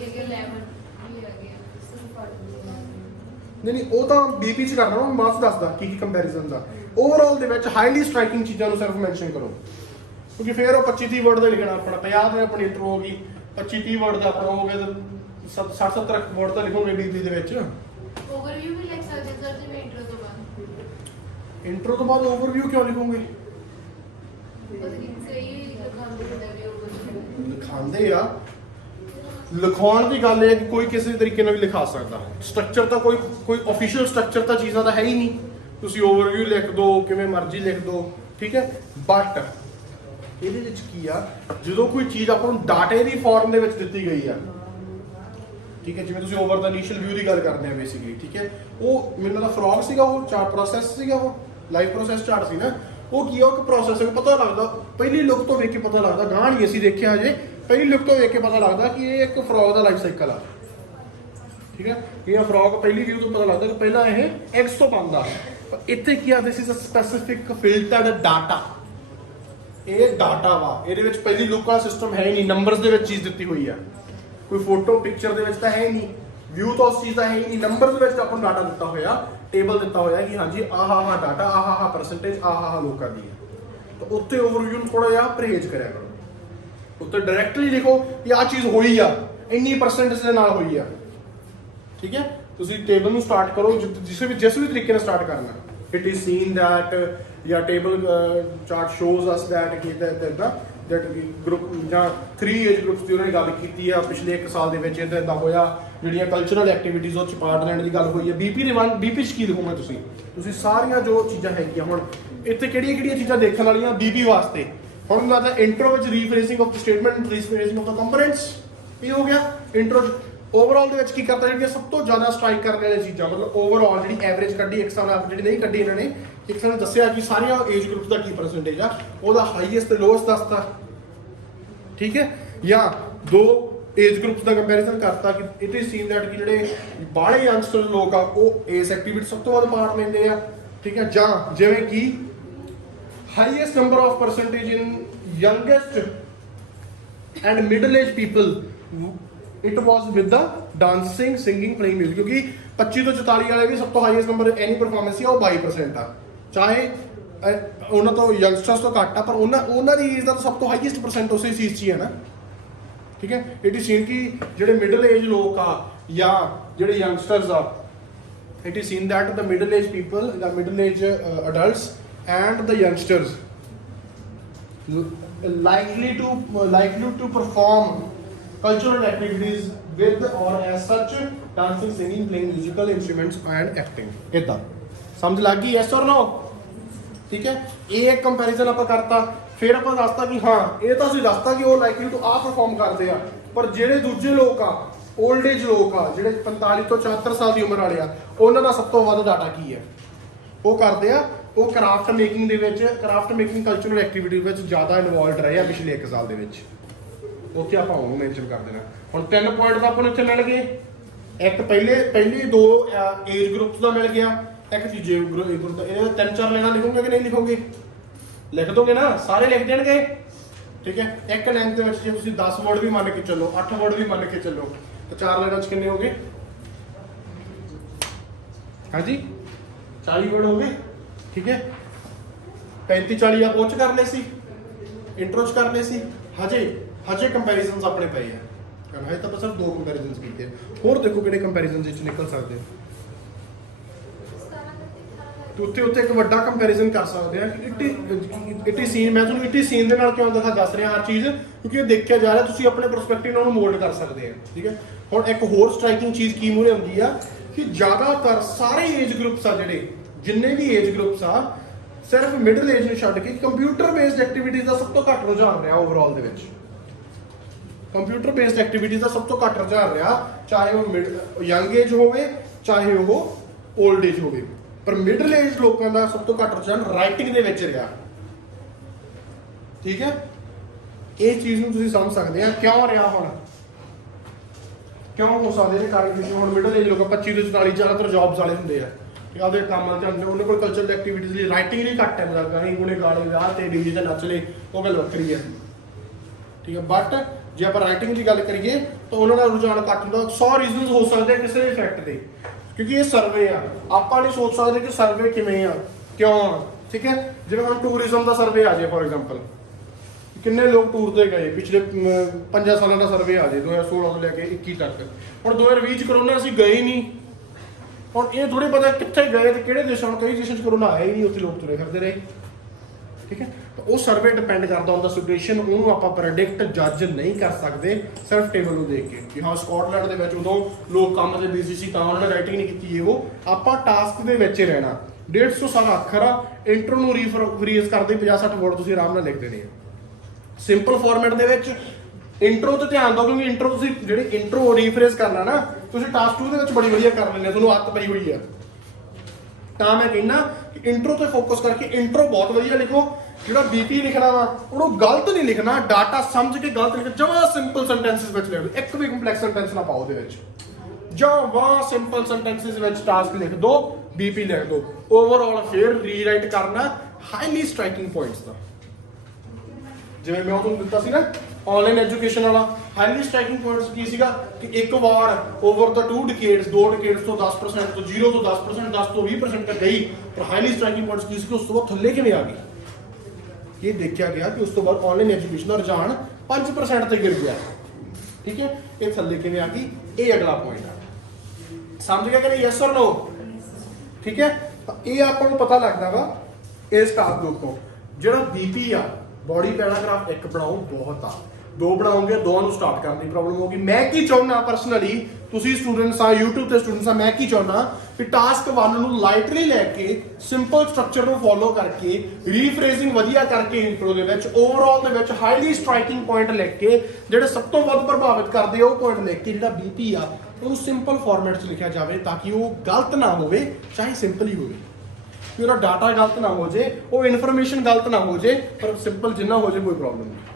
ਹੈਗੇ 11 ਵੀ ਹੈਗੇ ਨਹੀਂ ਉਹ ਤਾਂ ਬੀਪੀ ਚ ਕਰਨਾ ਮੈਂ ਮਾਸ ਦੱਸਦਾ ਕੀ ਕੰਪੈਰੀਜ਼ਨ ਦਾ। ਓਵਰਆਲ ਦੇ ਵਿੱਚ ਹਾਈਲੀ ਸਟ੍ਰਾਈਕਿੰਗ ਚੀਜ਼ਾਂ ਨੂੰ ਸਿਰਫ ਮੈਂਸ਼ਨ ਕਰੋ ਕਿਉਂਕਿ ਫਿਰ ਉਹ 25-30 ਵਰਡ ਦਾ ਲਿਖਣਾ ਆਪਣਾ 50 ਦੇ ਆਪਣੀ ਇੰਟਰੋ ਹੋ ਗਈ 25-30 ਵਰਡ ਦਾ ਆਪਣਾ ਹੋ ਗਿਆ ਤੇ 60-70 ਵਰਡ ਤਾਂ ਲਿਖੋਗੇ ਬੀਪੀ ਦੇ ਵਿੱਚ। ਓਵਰਵਿਊ ਵੀ ਲਿਖ ਸਕਦੇ ਸਰ ਜਿਵੇਂ ਇੰਟਰੋ ਤੋਂ ਬਾਅਦ ਇੰਟਰੋ ਤੋਂ ਬਾਅਦ ਓਵਰਵਿਊ ਕਿਉਂ ਲਿਖੋਗੇ? ਬਸ ਸਹੀ ਲਿਖਾਉਂਦੇ ਹੁੰਦੇ ਵੀ ਓਵਰਵਿਊ ਲਿਖਾਉਂਦੇ ਆ, ਲਿਖਾਉਣ ਦੀ ਗੱਲ ਇਹ ਹੈ ਕਿ ਕੋਈ ਕਿਸੇ ਤਰੀਕੇ ਨਾਲ ਵੀ ਲਿਖਾ ਸਕਦਾ। ਸਟਰਕਚਰ ਤਾਂ ਕੋਈ ਅਫੀਸ਼ੀਅਲ ਸਟਰਕਚਰ ਤਾਂ ਚੀਜ਼ਾਂ ਦਾ ਹੈ ਹੀ ਨਹੀਂ। ਤੁਸੀਂ ਓਵਰਵਿਊ ਲਿਖ ਦਿਓ ਕਿਵੇਂ ਮਰਜ਼ੀ ਲਿਖ ਦਿਓ, ਠੀਕ ਹੈ, ਬਟ ਇਹਦੇ ਵਿੱਚ ਕੀ ਆ ਜਦੋਂ ਕੋਈ ਚੀਜ਼ ਆਪਾਂ ਨੂੰ ਡਾਟੇ ਦੀ ਫਾਰਮ ਦੇ ਵਿੱਚ ਦਿੱਤੀ ਗਈ ਆ, ਠੀਕ ਹੈ, ਜਿਵੇਂ ਤੁਸੀਂ ਓਵਰ ਦਾ ਇਨੀਸ਼ੀਅਲ ਵਿਊ ਦੀ ਗੱਲ ਕਰਦੇ ਆ ਬੇਸਿਕਲੀ, ਠੀਕ ਹੈ, ਉਹ ਮੈਨੂੰ ਦਾ ਫਰੌਗ ਸੀਗਾ, ਉਹ ਚਾਰਟ ਪ੍ਰੋਸੈਸ ਸੀਗਾ, ਉਹ ਲਾਈਵ ਪ੍ਰੋਸੈਸ ਚਾਰਟ ਸੀ ਨਾ। ਉਹ ਕੀ ਆ ਇੱਕ ਪ੍ਰੋਸੈਸ ਪਤਾ ਲੱਗਦਾ ਪਹਿਲੀ ਲੁੱਕ ਤੋਂ ਵੇਖ ਕੇ ਪਤਾ ਲੱਗਦਾ, ਗਾਂ ਨਹੀਂ ਅਸੀਂ ਦੇਖਿਆ ਅਜੇ, ਪਹਿਲੀ ਲੁੱਕ ਤੋਂ ਵੇਖ ਕੇ ਪਤਾ ਲੱਗਦਾ ਕਿ ਇਹ ਇੱਕ ਫਰੌਗ ਦਾ ਲਾਈਫ ਸਾਈਕਲ ਆ, ਠੀਕ ਹੈ। ਇਹ ਫਰੌਗ ਪਹਿਲੀ ਵਿਊ ਤੋਂ ਪਤਾ ਲੱਗਦਾ ਕਿ ਪਹਿਲਾਂ ਇਹ ਐਗਸ ਤੋਂ ਬਣਦਾ। ਇੱਥੇ ਕੀ ਆ, this is a specific filtered data. ਇਹ ਡਾਟਾ ਵਾ, ਇਹਦੇ ਵਿੱਚ ਪਹਿਲੀ ਲੁੱਕ ਵਾਲਾ ਸਿਸਟਮ ਹੈ ਹੀ ਨਹੀਂ, ਨੰਬਰਸ ਦੇ ਵਿੱਚ ਚੀਜ਼ ਦਿੱਤੀ ਹੋਈ ਆ, ਕੋਈ ਫੋਟੋ ਪਿਕਚਰ ਦੇ ਵਿੱਚ ਤਾਂ ਹੈ ਹੀ ਨਹੀਂ, ਵਿਊ ਤਾਂ ਉਸ ਚੀਜ਼ ਦਾ ਹੈ ਹੀ ਨਹੀਂ, ਨੰਬਰਸ ਦੇ ਵਿੱਚ ਆਪਾਂ ਨੂੰ ਡਾਟਾ ਦਿੱਤਾ ਹੋਇਆ, ਟੇਬਲ ਦਿੱਤਾ ਹੋਇਆ ਕਿ ਹਾਂਜੀ ਆਹ ਡਾਟਾ ਆਹ ਪਰਸੈਂਟੇਜ ਆਹ ਲੋਕਾਂ ਦੀ ਹੈ। ਤਾਂ ਉੱਤੇ ਓਵਰਵਿਊ ਨੂੰ ਥੋੜਾ ਜਿਹਾ ਪਰਹੇਜ਼ ਕਰਿਆ ਕਰੋ। ਉੱਤੇ ਡਾਇਰੈਕਟਲੀ ਲਿਖੋ ਕਿ ਆਹ ਚੀਜ਼ ਹੋਈ ਆ, ਇੰਨੀ ਪਰਸੈਂਟੇਜ ਦੇ ਨਾਲ ਹੋਈ ਆ, ਠੀਕ ਹੈ। ਤੁਸੀਂ ਟੇਬਲ ਨੂੰ ਸਟਾਰਟ ਕਰੋ ਜਿਸ ਵੀ ਤਰੀਕੇ ਨਾਲ ਸਟਾਰਟ ਕਰਨਾ। ਇਟ ਇਜ਼ ਸੀਨ ਦੈਟ ਜਾਂ table chart shows us that ਕਿ ਦੈਟ ਗਰੁੱਪ ਜਾਂ 3 ਏਜ ਗਰੁੱਪਸ ਦੀ ਉਹਨਾਂ ਨੇ ਗੱਲ ਕੀਤੀ ਆ ਪਿਛਲੇ 1 ਸਾਲ ਦੇ ਵਿੱਚ ਇਦਾਂ ਹੋਇਆ। ਜਿਹੜੀਆਂ ਕਲਚਰਲ ਐਕਟੀਵਿਟੀਜ਼ ਉਹ 'ਚ ਪਾਰਟ ਲੈਣ ਦੀ ਗੱਲ ਹੋਈ ਹੈ। ਬੀਪੀ 'ਚ ਕੀ ਲਿਖੋਗੇ ਤੁਸੀਂ ਸਾਰੀਆਂ ਜੋ ਚੀਜ਼ਾਂ ਹੈਗੀਆਂ। ਹੁਣ ਇੱਥੇ ਕਿਹੜੀਆਂ ਚੀਜ਼ਾਂ ਦੇਖਣ ਵਾਲੀਆਂ ਬੀਪੀ ਵਾਸਤੇ? ਹੁਣ ਲੱਗਦਾ ਇੰਟਰੋ ਵਿੱਚ rephrasing of the statement, rephrasing of the components, ਇਹ ਹੋ ਗਿਆ ਇੰਟਰੋ। ਓਵਰਆਲ ਦੇ ਵਿੱਚ ਕੀ ਕਰਦਾ, ਜਿਹੜੀਆਂ ਸਭ ਤੋਂ ਜ਼ਿਆਦਾ ਸਟ੍ਰਾਈਕ ਕਰਨ ਵਾਲੀਆਂ ਚੀਜ਼ਾਂ, ਮਤਲਬ ਓਵਰਆਲ ਜਿਹੜੀ ਐਵਰੇਜ ਕੱਢੀ ਇੱਕ ਸਾਲ ਜਿਹੜੀ ਨਹੀਂ ਕੱਢੀ ਇਹਨਾਂ ਨੇ, ਇੱਕ ਸਾਲ ਦੱਸਿਆ ਕਿ ਸਾਰੀਆਂ ਏਜ ਗਰੁੱਪਸ ਦਾ ਕੀ ਪਰਸੈਂਟੇਜ ਆ, ਉਹਦਾ ਹਾਈਐਸਟ ਤੇ ਲੋਐਸਟ ਦੱਸਤਾ, ਠੀਕ ਹੈ। ਜਾਂ 2 ਏਜ ਗਰੁੱਪਸ ਦਾ ਕੰਪੈਰੀਜ਼ਨ ਕਰਤਾ ਕਿ ਇਟ ਇਜ਼ ਸੀਨ ਦੈਟ ਕਿ ਜਿਹੜੇ ਬਾਹਲੇ ਯੰਗਸਟਰ ਲੋਕ ਆ ਉਹ ਇਸ ਐਕਟੀਵਿਟੀ ਸਭ ਤੋਂ ਵੱਧ ਪਾਰਟ ਲੈਂਦੇ ਆ, ਠੀਕ ਹੈ। ਜਾਂ ਜਿਵੇਂ ਕਿ highest number of percentage in youngest and middle age people it was with the dancing singing playing music, ਕਿਉਂਕਿ 25 ਤੋਂ 44 ਵਾਲੇ ਵੀ ਸਭ ਤੋਂ ਹਾਈਐਸਟ ਨੰਬਰ ਐਨੀ ਪਰਫਾਰਮੈਂਸ ਸੀ ਉਹ 22% ਆ। ਚਾਹੇ ਉਹਨਾਂ ਤੋਂ ਯੰਗਸਟਰਸ ਤੋਂ ਘੱਟ ਆ ਪਰ ਉਹਨਾਂ ਦੀ ਏਜ ਦਾ ਤਾਂ ਸਭ ਤੋਂ ਹਾਈਐਸਟ ਪਰਸੈਂਟ ਉਸੇ ਚੀਜ਼ 'ਚ ਹੀ ਹੈ ਨਾ, ਠੀਕ ਹੈ। ਇਟ ਇਜ਼ ਸੀਨ ਕਿ ਜਿਹੜੇ ਮਿਡਲ ਏਜ ਲੋਕ ਆ ਜਾਂ ਜਿਹੜੇ ਯੰਗਸਟਰਸ ਆ, it is scene that the middle age people, the middle age adults and the youngsters likely to perform cultural activities with or as such dancing, singing, playing musical instruments and acting। ਇਦਾਂ ਸਮਝ ਲੱਗ ਗਈ? yes or no? ਠੀਕ ਹੈ। ਇਹ ਇੱਕ comparison ਆਪਾਂ ਕਰਤਾ। ਫਿਰ ਆਪਾਂ ਦੱਸਤਾ ਕਿ ਹਾਂ ਇਹ ਤਾਂ ਅਸੀਂ ਦੱਸਤਾ ਕਿ ਉਹ ਲਾਈਕਲੀ ਟੂ ਆਹ ਪਰਫਾਰਮ ਕਰਦੇ ਆ, ਪਰ ਜਿਹੜੇ ਦੂਜੇ ਲੋਕ ਆ, 올ਡ ਏਜ ਲੋਕ ਆ, ਜਿਹੜੇ 45 ਤੋਂ 74 ਸਾਲ ਦੀ ਉਮਰ ਵਾਲੇ ਆ, ਉਹਨਾਂ ਦਾ ਸਭ ਤੋਂ ਵੱਧ ਡਾਟਾ ਕੀ ਹੈ? ਉਹ ਕਰਦੇ ਆ, ਉਹ ਕਰਾਫਟ ਮੇਕਿੰਗ ਦੇ ਵਿੱਚ, ਕਰਾਫਟ ਮੇਕਿੰਗ ਕਲਚਰਲ ਐਕਟੀਵਿਟੀ ਵਿੱਚ ਜ਼ਿਆਦਾ ਇਨਵੋਲਵਡ ਰਹੇ ਆ ਪਿਛਲੇ 1 ਸਾਲ ਦੇ ਵਿੱਚ। ਉੱਥੇ ਆਪਾਂ ਉਹਨੂੰ ਮੈਂਸ਼ਨ ਕਰ ਦੇਣਾ। ਹੁਣ 3 ਪੁਆਇੰਟ ਤਾਂ ਆਪਾਂ ਨੂੰ ਇੱਥੇ ਮਿਲ ਗਏ। ਇੱਕ ਪਹਿਲੀ 2 ਏਜ ਗਰੁੱਪਸ ਦਾ ਮਿਲ ਗਿਆ, ਇੱਕ ਤੀਜੇ ਗਰੁੱਪ ਦਾ। ਇਹਦੇ 3-4 ਲੈਣਾ ਲਿਖੋਗੇ ਕਿ ਨਹੀਂ ਲਿਖੋਗੇ? ਲਿਖ ਦੋਗੇ ਨਾ, ਸਾਰੇ ਲਿਖ ਦੇਣਗੇ, ਠੀਕ ਹੈ। ਇੱਕ ਲਾਈਨ ਦੇ ਵਿੱਚ ਜੇ ਤੁਸੀਂ 10 ਵਰਡ ਵੀ ਮੰਨ ਕੇ ਚੱਲੋ, 8 ਵਰਡ ਵੀ ਮੰਨ ਕੇ ਚੱਲੋ, ਤਾਂ 4 ਲਾਈਨਾਂ 'ਚ ਕਿੰਨੇ ਹੋ ਗਏ? ਹਾਂਜੀ 40 ਵਰਡ ਹੋ ਗਏ, ਠੀਕ ਹੈ। 35-40 ਆ ਉਹ 'ਚ ਕਰ ਲਏ ਸੀ, ਇੰਟਰੋ 'ਚ ਕਰ ਲਏ ਸੀ। ਹਜੇ ਕੰਪੈਰੀਜ਼ਨਸ ਆਪਣੇ ਪਏ ਆ, ਹਜੇ ਤਾਂ ਬਸ 2 ਕੰਪੈਰੀਜ਼ਨਸ ਕੀਤੇ। ਹੋਰ ਦੇਖੋ ਕਿਹੜੇ ਕੰਪੈਰੀਜ਼ਨਸ ਵਿੱਚ ਨਿਕਲ ਸਕਦੇ ਹੋ ਉੱਤੇ ਉੱਤੇ ਇੱਕ ਵੱਡਾ ਕੰਪੈਰੀਜ਼ਨ ਕਰ ਸਕਦੇ ਆ ਕਿ ਇਟੀ ਸੀਨ, ਮੈਂ ਤੁਹਾਨੂੰ ਇਟੀ ਸੀਨ ਦੇ ਨਾਲ ਕਿਉਂ ਦੱਸ ਰਿਹਾ ਹਰ ਚੀਜ਼, ਕਿਉਂਕਿ ਇਹ ਦੇਖਿਆ ਜਾ ਰਿਹਾ ਤੁਸੀਂ ਆਪਣੇ ਪਰਸਪੈਕਟਿਵ ਨਾਲ ਉਹਨੂੰ ਮੋਲਡ ਕਰ ਸਕਦੇ ਆ, ਠੀਕ ਹੈ। ਹੁਣ ਇੱਕ ਹੋਰ ਸਟ੍ਰਾਈਕਿੰਗ ਚੀਜ਼ ਕੀ ਮੂਹਰੇ ਹੁੰਦੀ ਆ ਕਿ ਜ਼ਿਆਦਾਤਰ ਸਾਰੇ ਏਜ ਗਰੁੱਪਸ ਆ ਜਿਹੜੇ ਜਿੰਨੇ ਵੀ ਏਜ ਗਰੁੱਪਸ ਆ ਸਿਰਫ ਮਿਡਲ ਏਜ ਨੂੰ ਛੱਡ ਕੇ ਕੰਪਿਊਟਰ ਬੇਸਡ ਐਕਟੀਵਿਟੀਜ਼ ਦਾ ਸਭ ਤੋਂ ਘੱਟ ਰੁਝਾਨ ਰਿਹਾ ਓਵਰਆਲ ਦੇ ਵਿੱਚ। ਕੰਪਿਊਟਰ ਬੇਸਡ ਐਕਟੀਵਿਟੀਜ਼ ਦਾ ਸਭ ਤੋਂ ਘੱਟ ਰੁਝਾਨ ਰਿਹਾ, ਚਾਹੇ ਉਹ ਯੰਗ ਏਜ ਹੋਵੇ ਚਾਹੇ ਉਹ 올ਡ ਏਜ ਹੋਵੇ, ਪਰ ਮਿਡਲ ਏਜ ਲੋਕਾਂ ਦਾ ਸਭ ਤੋਂ ਘੱਟ ਰੁਝਾਨ ਰਾਈਟਿੰਗ ਦੇ ਵਿੱਚ ਰਿਹਾ, ਠੀਕ ਹੈ। ਇਹ ਚੀਜ਼ ਨੂੰ ਤੁਸੀਂ ਸਮਝ ਸਕਦੇ ਆ ਕਿਉਂ ਰਿਹਾ, ਹੁਣ ਕਿਉਂ ਹੋ ਸਕਦੇ ਨੇ ਕਾਰਨ, ਕਿਉਂਕਿ ਹੁਣ ਮਿਡਲ ਏਜ ਲੋਕ 25 ਤੋਂ 44 ਜ਼ਿਆਦਾਤਰ ਜੌਬਸ ਵਾਲੇ ਹੁੰਦੇ ਆ, ਉਹਦੇ ਕੰਮਾਂ ਤੇ ਉਹਨਾਂ ਕੋਲ ਕਲਚਰਲ ਐਕਟੀਵਿਟੀਜ਼ ਲਈ ਰਾਈਟਿੰਗ ਲਈ ਘੱਟ ਟਾਈਮ ਲੱਗਦਾ, ਨਹੀਂ ਗੁਣੇ ਗਾਲੇ ਵਿਆਹ ਤੇ ਡੀਜੇ ਤੇ ਨੱਚ ਲਏ, ਉਹ ਗੱਲ ਵੱਖਰੀ ਹੈ, ਠੀਕ ਹੈ। ਬਟ ਜੇ ਆਪਾਂ ਰਾਈਟਿੰਗ ਦੀ ਗੱਲ ਕਰੀਏ ਤਾਂ ਉਹਨਾਂ ਦਾ ਰੁਝਾਨ ਘੱਟ ਹੁੰਦਾ। 100 ਰੀਜ਼ਨਸ ਹੋ ਸਕਦੇ ਆ ਕਿਸੇ ਵੀ ਫੈਕਟ ਦੇ, ਕਿਉਂਕਿ ਇਹ ਸਰਵੇ ਆ, ਆਪਾਂ ਨਹੀਂ ਸੋਚ ਸਕਦੇ ਕਿ ਸਰਵੇ ਕਿਵੇਂ ਆ ਕਿਉਂ ਆ, ਠੀਕ ਹੈ। ਜਿਵੇਂ ਹੁਣ ਟੂਰਿਜ਼ਮ ਦਾ ਸਰਵੇ ਆ ਜਾਏ ਫੋਰ ਐਗਜ਼ਾਮਪਲ, ਕਿੰਨੇ ਲੋਕ ਟੂਰ ਤੇ ਗਏ ਪਿਛਲੇ 5 ਸਾਲਾਂ ਦਾ ਸਰਵੇ ਆ ਜਾਏ 2016 ਤੋਂ ਲੈ ਕੇ 21 ਤੱਕ। ਹੁਣ 2020 ਚ ਕਰੋਨਾ ਅਸੀਂ ਗਏ ਹੀ ਨਹੀਂ, ਹੁਣ ਇਹ ਥੋੜੀ ਪਤਾ ਕਿੱਥੇ ਗਏ ਤੇ ਕਿਹੜੇ ਦੇਸ਼ਾਂ, ਕਈ ਦੇਸ਼ਾਂ 'ਚ ਕਰੋਨਾ ਆਇਆ ਹੀ ਨਹੀਂ, ਉੱਥੇ ਲੋਕ ਤੁਰੇ ਫਿਰਦੇ ਰਹੇ, ਠੀਕ ਹੈ। ਤਾਂ ਉਹ ਸਰਵੇ ਡਿਪੈਂਡ ਕਰਦਾ ਹੁੰਦਾ ਸਿਚੁਏਸ਼ਨ, ਉਹਨੂੰ ਆਪਾਂ ਪ੍ਰੈਡਿਕਟ ਜੱਜ ਨਹੀਂ ਕਰ ਸਕਦੇ ਸਿਰਫ ਟੇਬਲ ਨੂੰ ਦੇਖ ਕੇ ਕਿ ਹਾਂ ਸਕਾਟਲੈਂਡ ਦੇ ਵਿੱਚ ਉਦੋਂ ਲੋਕ ਕੰਮ ਤੇ ਬਿਜ਼ੀ ਸੀ ਤਾਂ ਉਹਨਾਂ ਨੇ ਰਾਈਟਿੰਗ ਨਹੀਂ ਕੀਤੀ। ਉਹ ਆਪਾਂ ਟਾਸਕ ਦੇ ਵਿੱਚ ਹੀ ਰਹਿਣਾ। 150 ਸਾਰਾ ਅੱਖਰ ਆ, ਇੰਟਰੋ ਨੂੰ ਰੀਫਰੇਜ਼ ਕਰਦੇ 50-60 ਵਰਡ ਤੁਸੀਂ ਆਰਾਮ ਨਾਲ ਲਿਖ ਦੇਣੇ ਆ ਸਿੰਪਲ ਫਾਰਮੈਟ ਦੇ ਵਿੱਚ। ਇੰਟਰੋ ਤੇ ਧਿਆਨ ਦਿਓ, ਕਿਉਂਕਿ ਇੰਟਰੋ ਤੁਸੀਂ ਜਿਹੜੀ ਇੰਟਰੋ ਰੀਫਰੇਜ਼ ਕਰਨਾ ਨਾ ਤੁਸੀਂ ਟਾਸਕ 2 ਦੇ ਵਿੱਚ ਬੜੀ ਵਧੀਆ ਕਰ ਲੈਂਦੇ, ਤੁਹਾਨੂੰ ਆਦਤ ਪਈ ਹੋਈ ਆ। ਤਾਂ ਮੈਂ ਕਹਿੰਦਾ ਕਿ ਇੰਟਰੋ ਤੇ ਫੋਕਸ ਕਰਕੇ ਇੰਟਰੋ ਬਹੁਤ ਵਧੀਆ ਲਿਖੋ। ਜਿਹੜਾ ਬੀਪੀ ਲਿਖਣਾ ਵਾ ਉਹਨੂੰ ਗਲਤ ਨਹੀਂ ਲਿਖਣਾ, ਡਾਟਾ ਸਮਝ ਕੇ ਗਲਤ ਲਿਖੋ, ਜਮਾ ਸਿੰਪਲ ਸੈਂਟੈਂਸਸ ਵਿੱਚ ਲਿਖ ਦਿਓ, ਇੱਕ ਵੀ ਕੰਪਲੈਕਸ ਸੈਂਟੈਂਸ ਨਾ ਪਾਓ ਉਹਦੇ ਵਿੱਚ, ਜਮਾ ਸਿੰਪਲ ਸੈਂਟੈਂਸਸ ਵਿੱਚ ਟਾਸਕ ਲਿਖ ਦਿਓ, ਬੀਪੀ ਲਿਖ ਦਿਓ। ਓਵਰਆਲ ਫਿਰ ਰੀਰਾਈਟ ਕਰਨਾ ਹਾਈਲੀ ਸਟ੍ਰਾਈਕਿੰਗ ਪੁਆਇੰਟਸ ਦਾ, ਜਿਵੇਂ ਮੈਂ ਤੁਹਾਨੂੰ ਦਿੱਤਾ ਸੀ ਨਾ ਆਨਲਾਈਨ ਐਜੂਕੇਸ਼ਨ ਵਾਲਾ। ਹਾਈਲੀ ਸਟ੍ਰਾਈਕਿੰਗ ਪੁਆਇੰਟਸ ਕੀ ਸੀਗਾ ਕਿ ਇੱਕ ਵਾਰ ਓਵਰ ਦਾ 2 ਡਿਕੇਡਸ ਤੋਂ 10% ਤੋਂ 0 ਤੋਂ 10%, 10 ਤੋਂ 20% ਤੱਕ ਗਈ, ਪਰ ਹਾਈਲੀ ਸਟ੍ਰਾਈਕਿੰਗ ਪੁਆਇੰਟਸ ਕੀ ਸੀ ਕਿ ਉਸ ਤੋਂ ਬਾਅਦ ਥੱਲੇ ਕਿਵੇਂ ਆ ਗਈ। ਇਹ ਦੇਖਿਆ ਗਿਆ ਕਿ ਉਸ ਤੋਂ ਬਾਅਦ ਆਨਲਾਈਨ ਐਜੂਕੇਸ਼ਨ ਦਾ ਰੁਝਾਨ 5% ਤੇ ਗਿਰ ਗਿਆ, ਠੀਕ ਹੈ। ਇਹ ਥੱਲੇ ਕਿਵੇਂ ਆ ਗਈ, ਇਹ ਅਗਲਾ ਪੁਆਇੰਟ ਆ। ਸਮਝ ਗਿਆ ਕਿ ਨਹੀਂ, ਯੈਸ অর ਨੋ, ਠੀਕ ਹੈ। ਤਾਂ ਇਹ ਆਪਾਂ ਨੂੰ ਪਤਾ ਲੱਗਦਾ ਵਾ ਇਸ ਟਾਸਕ ਗਰੁੱਪ ਤੋਂ। ਜਿਹੜਾ ਬੀਪੀ ਆ, ਬੋਡੀ ਪੈਰਾਗ੍ਰਾਫ 1 ਬਣਾਓ ਬਹੁਤ ਆ, 2 ਬਣਾਓਗੇ 2 ਨੂੰ ਸਟਾਰਟ ਕਰਨ ਦੀ ਪ੍ਰੋਬਲਮ ਹੋਗੀ। ਮੈਂ ਕੀ ਚਾਹੁੰਦਾ ਪਰਸਨਲੀ, ਤੁਸੀਂ ਸਟੂਡੈਂਟਸ ਆ, YouTube ਤੇ ਸਟੂਡੈਂਟਸ ਆ, ਮੈਂ ਕੀ ਚਾਹੁੰਦਾ ਕਿ ਟਾਸਕ 1 ਨੂੰ ਲਾਈਟਲੀ ਲੈ ਕੇ ਸਿੰਪਲ ਸਟਰਕਚਰ ਨੂੰ ਫੋਲੋ ਕਰਕੇ ਰੀਫਰੇਜ਼ਿੰਗ ਵਧੀਆ ਕਰਕੇ ਇੰਟਰੋ ਦੇ ਵਿੱਚ ਓਵਰਆਲ ਦੇ ਵਿੱਚ ਹਾਈਲੀ ਸਟ੍ਰਾਈਕਿੰਗ ਪੁਆਇੰਟ ਲਿਖ ਕੇ ਜਿਹੜੇ ਸਭ ਤੋਂ ਵੱਧ ਪ੍ਰਭਾਵਿਤ ਕਰਦੇ ਆ ਉਹ ਪੁਆਇੰਟ ਲਿਖ ਕੇ ਜਿਹੜਾ ਬੀਪੀ ਆ ਉਹਨੂੰ ਸਿੰਪਲ ਫਾਰਮੈਟ 'ਚ ਲਿਖਿਆ ਜਾਵੇ ਤਾਂ ਕਿ ਉਹ ਗਲਤ ਨਾ ਹੋਵੇ, ਚਾਹੇ ਸਿੰਪਲ ਹੀ ਹੋਵੇ। ਕਿ ਉਹਦਾ ਡਾਟਾ ਗਲਤ ਨਾ ਹੋ ਜੇ, ਉਹ ਇਨਫੋਰਮੇਸ਼ਨ ਗਲਤ ਨਾ ਹੋ ਜੇ, ਪਰ ਸਿੰਪਲ ਜਿੰਨਾ ਹੋ ਜੇ ਕੋਈ ਪ੍ਰੋਬਲਮ ਨਹੀਂ।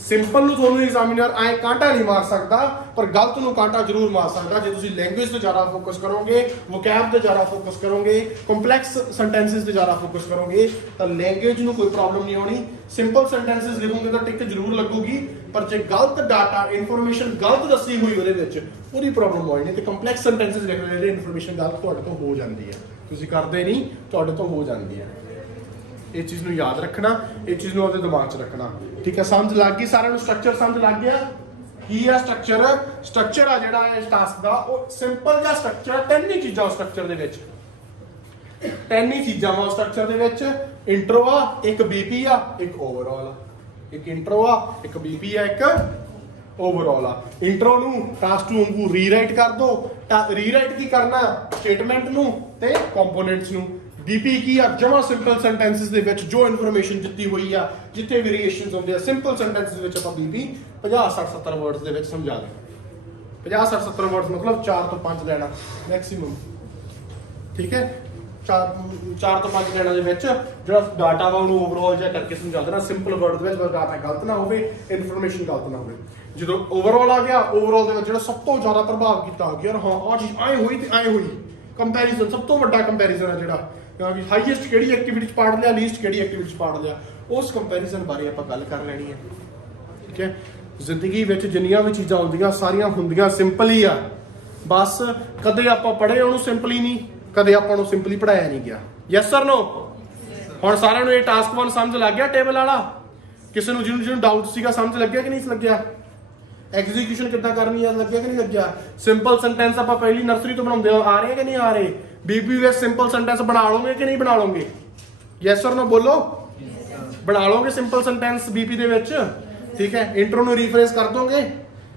ਸਿੰਪਲ ਨੂੰ ਤੁਹਾਨੂੰ ਐਗਜ਼ਾਮੀਨਰ ਐ ਕਾਂਟਾ ਨਹੀਂ ਮਾਰ ਸਕਦਾ, ਪਰ ਗਲਤ ਨੂੰ ਕਾਂਟਾ ਜ਼ਰੂਰ ਮਾਰ ਸਕਦਾ ਜੇ ਤੁਸੀਂ ਲੈਂਗੁਏਜ ਤੇ ਜ਼ਿਆਦਾ ਫੋਕਸ ਕਰੋਗੇ, ਵੋਕੈਬ ਤੇ ਜ਼ਿਆਦਾ ਫੋਕਸ ਕਰੋਗੇ, ਕੰਪਲੈਕਸ ਸੈਂਟੈਂਸਸ ਤੇ ਜ਼ਿਆਦਾ ਫੋਕਸ ਕਰੋਗੇ ਤਾਂ ਲੈਂਗੁਏਜ ਨੂੰ ਕੋਈ ਪ੍ਰੋਬਲਮ ਨਹੀਂ ਆਉਣੀ। ਸਿੰਪਲ ਸੈਂਟੈਂਸਸ ਲਿਖੋਗੇ ਤਾਂ ਟਿਕ ਜ਼ਰੂਰ ਲੱਗੂਗੀ, ਪਰ ਜੇ ਗਲਤ ਡਾਟਾ ਇਨਫੋਰਮੇਸ਼ਨ ਗਲਤ ਦੱਸੀ ਹੋਈ ਉਹਦੇ ਵਿੱਚ ਉਹਦੀ ਪ੍ਰੋਬਲਮ ਆਉਣੀ। ਤੇ ਕੰਪਲੈਕਸ ਸੈਂਟੈਂਸਸ ਲਿਖ ਰਹੇ ਜਿਹੜੇ ਇਨਫੋਰਮੇਸ਼ਨ ਗਲਤ ਤੁਹਾਡੇ ਤੋਂ ਹੋ ਜਾਂਦੀ ਹੈ, ਤੁਸੀਂ ਕਰਦੇ ਨਹੀਂ, ਤੁਹਾਡੇ ਤੋਂ ਹੋ ਜਾਂਦੀ ਹੈ। ਇਹ ਚੀਜ਼ ਨੂੰ ਯਾਦ ਰੱਖਣਾ, ਇਹ ਚੀਜ਼ ਨੂੰ ਆਪਣੇ ਦਿਮਾਗ 'ਚ ਰੱਖਣਾ, ਠੀਕ ਹੈ। ਸਮਝ ਲੱਗ ਗਈ ਸਾਰਿਆਂ ਨੂੰ, ਸਟਰਕਚਰ ਸਮਝ ਲੱਗ ਗਿਆ ਕੀ ਆ ਸਟਰਕਚਰ। ਸਟਰਕਚਰ ਆ ਜਿਹੜਾ ਇਸ ਟਾਸਕ ਦਾ ਉਹ ਸਿੰਪਲ ਜਿਹਾ ਸਟਰਕਚਰ, 3 ਹੀ ਚੀਜ਼ਾਂ ਸਟਰਕਚਰ ਦੇ ਵਿੱਚ, 3 ਹੀ ਚੀਜ਼ਾਂ ਵਾ ਸਟਰਕਚਰ ਦੇ ਵਿੱਚ। ਇੰਟਰੋ ਆ, ਇੱਕ ਬੀਪੀ ਆ, ਇੱਕ ਓਵਰਆਲ ਆ। ਇੱਕ ਇੰਟਰੋ ਆ, ਇੱਕ ਬੀਪੀ ਆ, ਇੱਕ ਓਵਰਆਲ ਆ। ਇੰਟਰੋ ਨੂੰ ਟਾਸਕ ਨੂੰ ਵਾਂਗੂ ਰੀਰਾਈਟ ਕਰ ਦੋ। ਰੀਰਾਈਟ ਕੀ ਕਰਨਾ, ਸਟੇਟਮੈਂਟ ਨੂੰ ਤੇ ਕੰਪੋਨੈਂਟਸ ਨੂੰ। ਬੀਪੀ ਕੀ ਆ, ਜਮਾ ਸਿੰਪਲ ਸੈਂਟੈਂਸਸ ਦੇ ਵਿੱਚ ਜੋ ਇਨਫੋਰਮੇਸ਼ਨ ਦਿੱਤੀ ਹੋਈ ਆ, ਜਿੱਥੇ ਵੇਰੀਏਸ਼ਨਸ ਹੁੰਦੇ ਆ ਸਿੰਪਲ ਸੈਂਟੈਂਸਸ ਦੇ ਵਿੱਚ ਆਪਾਂ ਬੀਪੀ 50 60 70 ਵਰਡਸ ਦੇ ਵਿੱਚ ਸਮਝਾ ਦੇ। 50 60 70 ਵਰਡਸ ਮਤਲਬ 4 ਤੋਂ 5 ਲੈਣਾ ਮੈਕਸਿਮਮ, ਠੀਕ ਹੈ। 4 ਤੋਂ 5 ਲੈਣਾ ਦੇ ਵਿੱਚ ਜਿਹੜਾ ਡਾਟਾ ਵਾ ਉਹਨੂੰ ਓਵਰਆਲ ਜਿਹਾ ਕਰਕੇ ਸਮਝਾ ਦੇਣਾ ਸਿੰਪਲ ਵਰਡ ਦੇ ਵਿੱਚ, ਡਾਟਾ ਗਲਤ ਨਾ ਹੋਵੇ, ਇਨਫੋਰਮੇਸ਼ਨ ਗਲਤ ਨਾ ਹੋਵੇ। ਜਦੋਂ ਓਵਰਆਲ ਆ ਗਿਆ, ਓਵਰਆਲ ਦੇ ਵਿੱਚ ਜਿਹੜਾ ਸਭ ਤੋਂ ਜ਼ਿਆਦਾ ਪ੍ਰਭਾਵ ਕੀਤਾ ਗਿਆ ਯਾਰ ਹਾਂ ਆਹ ਚੀਜ਼ ਐ ਹੋਈ ਤੇ ਐ ਹੋਈ, ਕੰਪੈਰੀਜ਼ਨ ਸਭ ਤੋਂ ਵੱਡਾ ਕੰਪੈਰੀਜ਼ਨ ਹੈ ਜਿਹੜਾ ਕਿ ਹਾਈਐਸਟ ਕਿਹੜੀ ਐਕਟੀਵਿਟੀ 'ਚ ਪੜ੍ਹ ਲਿਆ, ਲੀਸਟ ਕਿਹੜੀ ਐਕਟੀਵਿਟੀ 'ਚ ਪੜ੍ਹ ਲਿਆ, ਉਸ ਕੰਪੈਰੀਜ਼ਨ ਬਾਰੇ ਆਪਾਂ ਗੱਲ ਕਰ ਲੈਣੀ ਹੈ, ਠੀਕ ਹੈ। ਜ਼ਿੰਦਗੀ ਵਿੱਚ ਜਿੰਨੀਆਂ ਵੀ ਚੀਜ਼ਾਂ ਹੁੰਦੀਆਂ ਸਾਰੀਆਂ ਹੁੰਦੀਆਂ ਸਿੰਪਲ ਹੀ ਆ, ਬਸ ਕਦੇ ਆਪਾਂ ਪੜ੍ਹੇ ਉਹਨੂੰ ਸਿੰਪਲੀ ਨਹੀਂ, ਕਦੇ ਆਪਾਂ ਨੂੰ ਸਿੰਪਲੀ ਪੜਾਇਆ ਨਹੀਂ ਗਿਆ। Yes or no. ਹੁਣ ਸਾਰਿਆਂ ਨੂੰ ਇਹ ਟਾਸਕ 1 ਸਮਝ ਲੱਗ ਗਿਆ ਟੇਬਲ ਵਾਲਾ? ਕਿਸੇ ਨੂੰ ਜਿਹਨੂੰ ਡਾਊਟ ਸੀਗਾ ਸਮਝ ਲੱਗਿਆ ਕਿ ਨਹੀਂ ਲੱਗਿਆ? ਐਗਜ਼ੀਕਿਊਸ਼ਨ ਕਿੱਦਾਂ ਕਰਨੀ ਹੈ ਲੱਗਿਆ ਕਿ ਨਹੀਂ ਲੱਗਿਆ? ਸਿੰਪਲ ਸੈਂਟੈਂਸ ਆਪਾਂ ਪਹਿਲੀ ਨਰਸਰੀ ਤੋਂ ਬਣਾਉਂਦੇ ਆ ਰਹੇ ਕਿ ਨਹੀਂ ਆ ਰਹੇ? बीपी ਵਿੱਚ ਸਿੰਪਲ ਸੈਂਟੈਂਸ ਬਣਾ ਲਓਗੇ ਕਿ ਨਹੀਂ ਬਣਾ ਲਓਗੇ? ਯੈਸ অর ਨੋ ਬੋਲੋ। ਬਣਾ ਲਓਗੇ ਸਿੰਪਲ ਸੈਂਟੈਂਸ ਬੀਪੀ ਦੇ ਵਿੱਚ? ਠੀਕ ਹੈ, ਇੰਟਰੋ ਨੂੰ ਰੀਫਰੇਸ ਕਰ ਦੋਗੇ,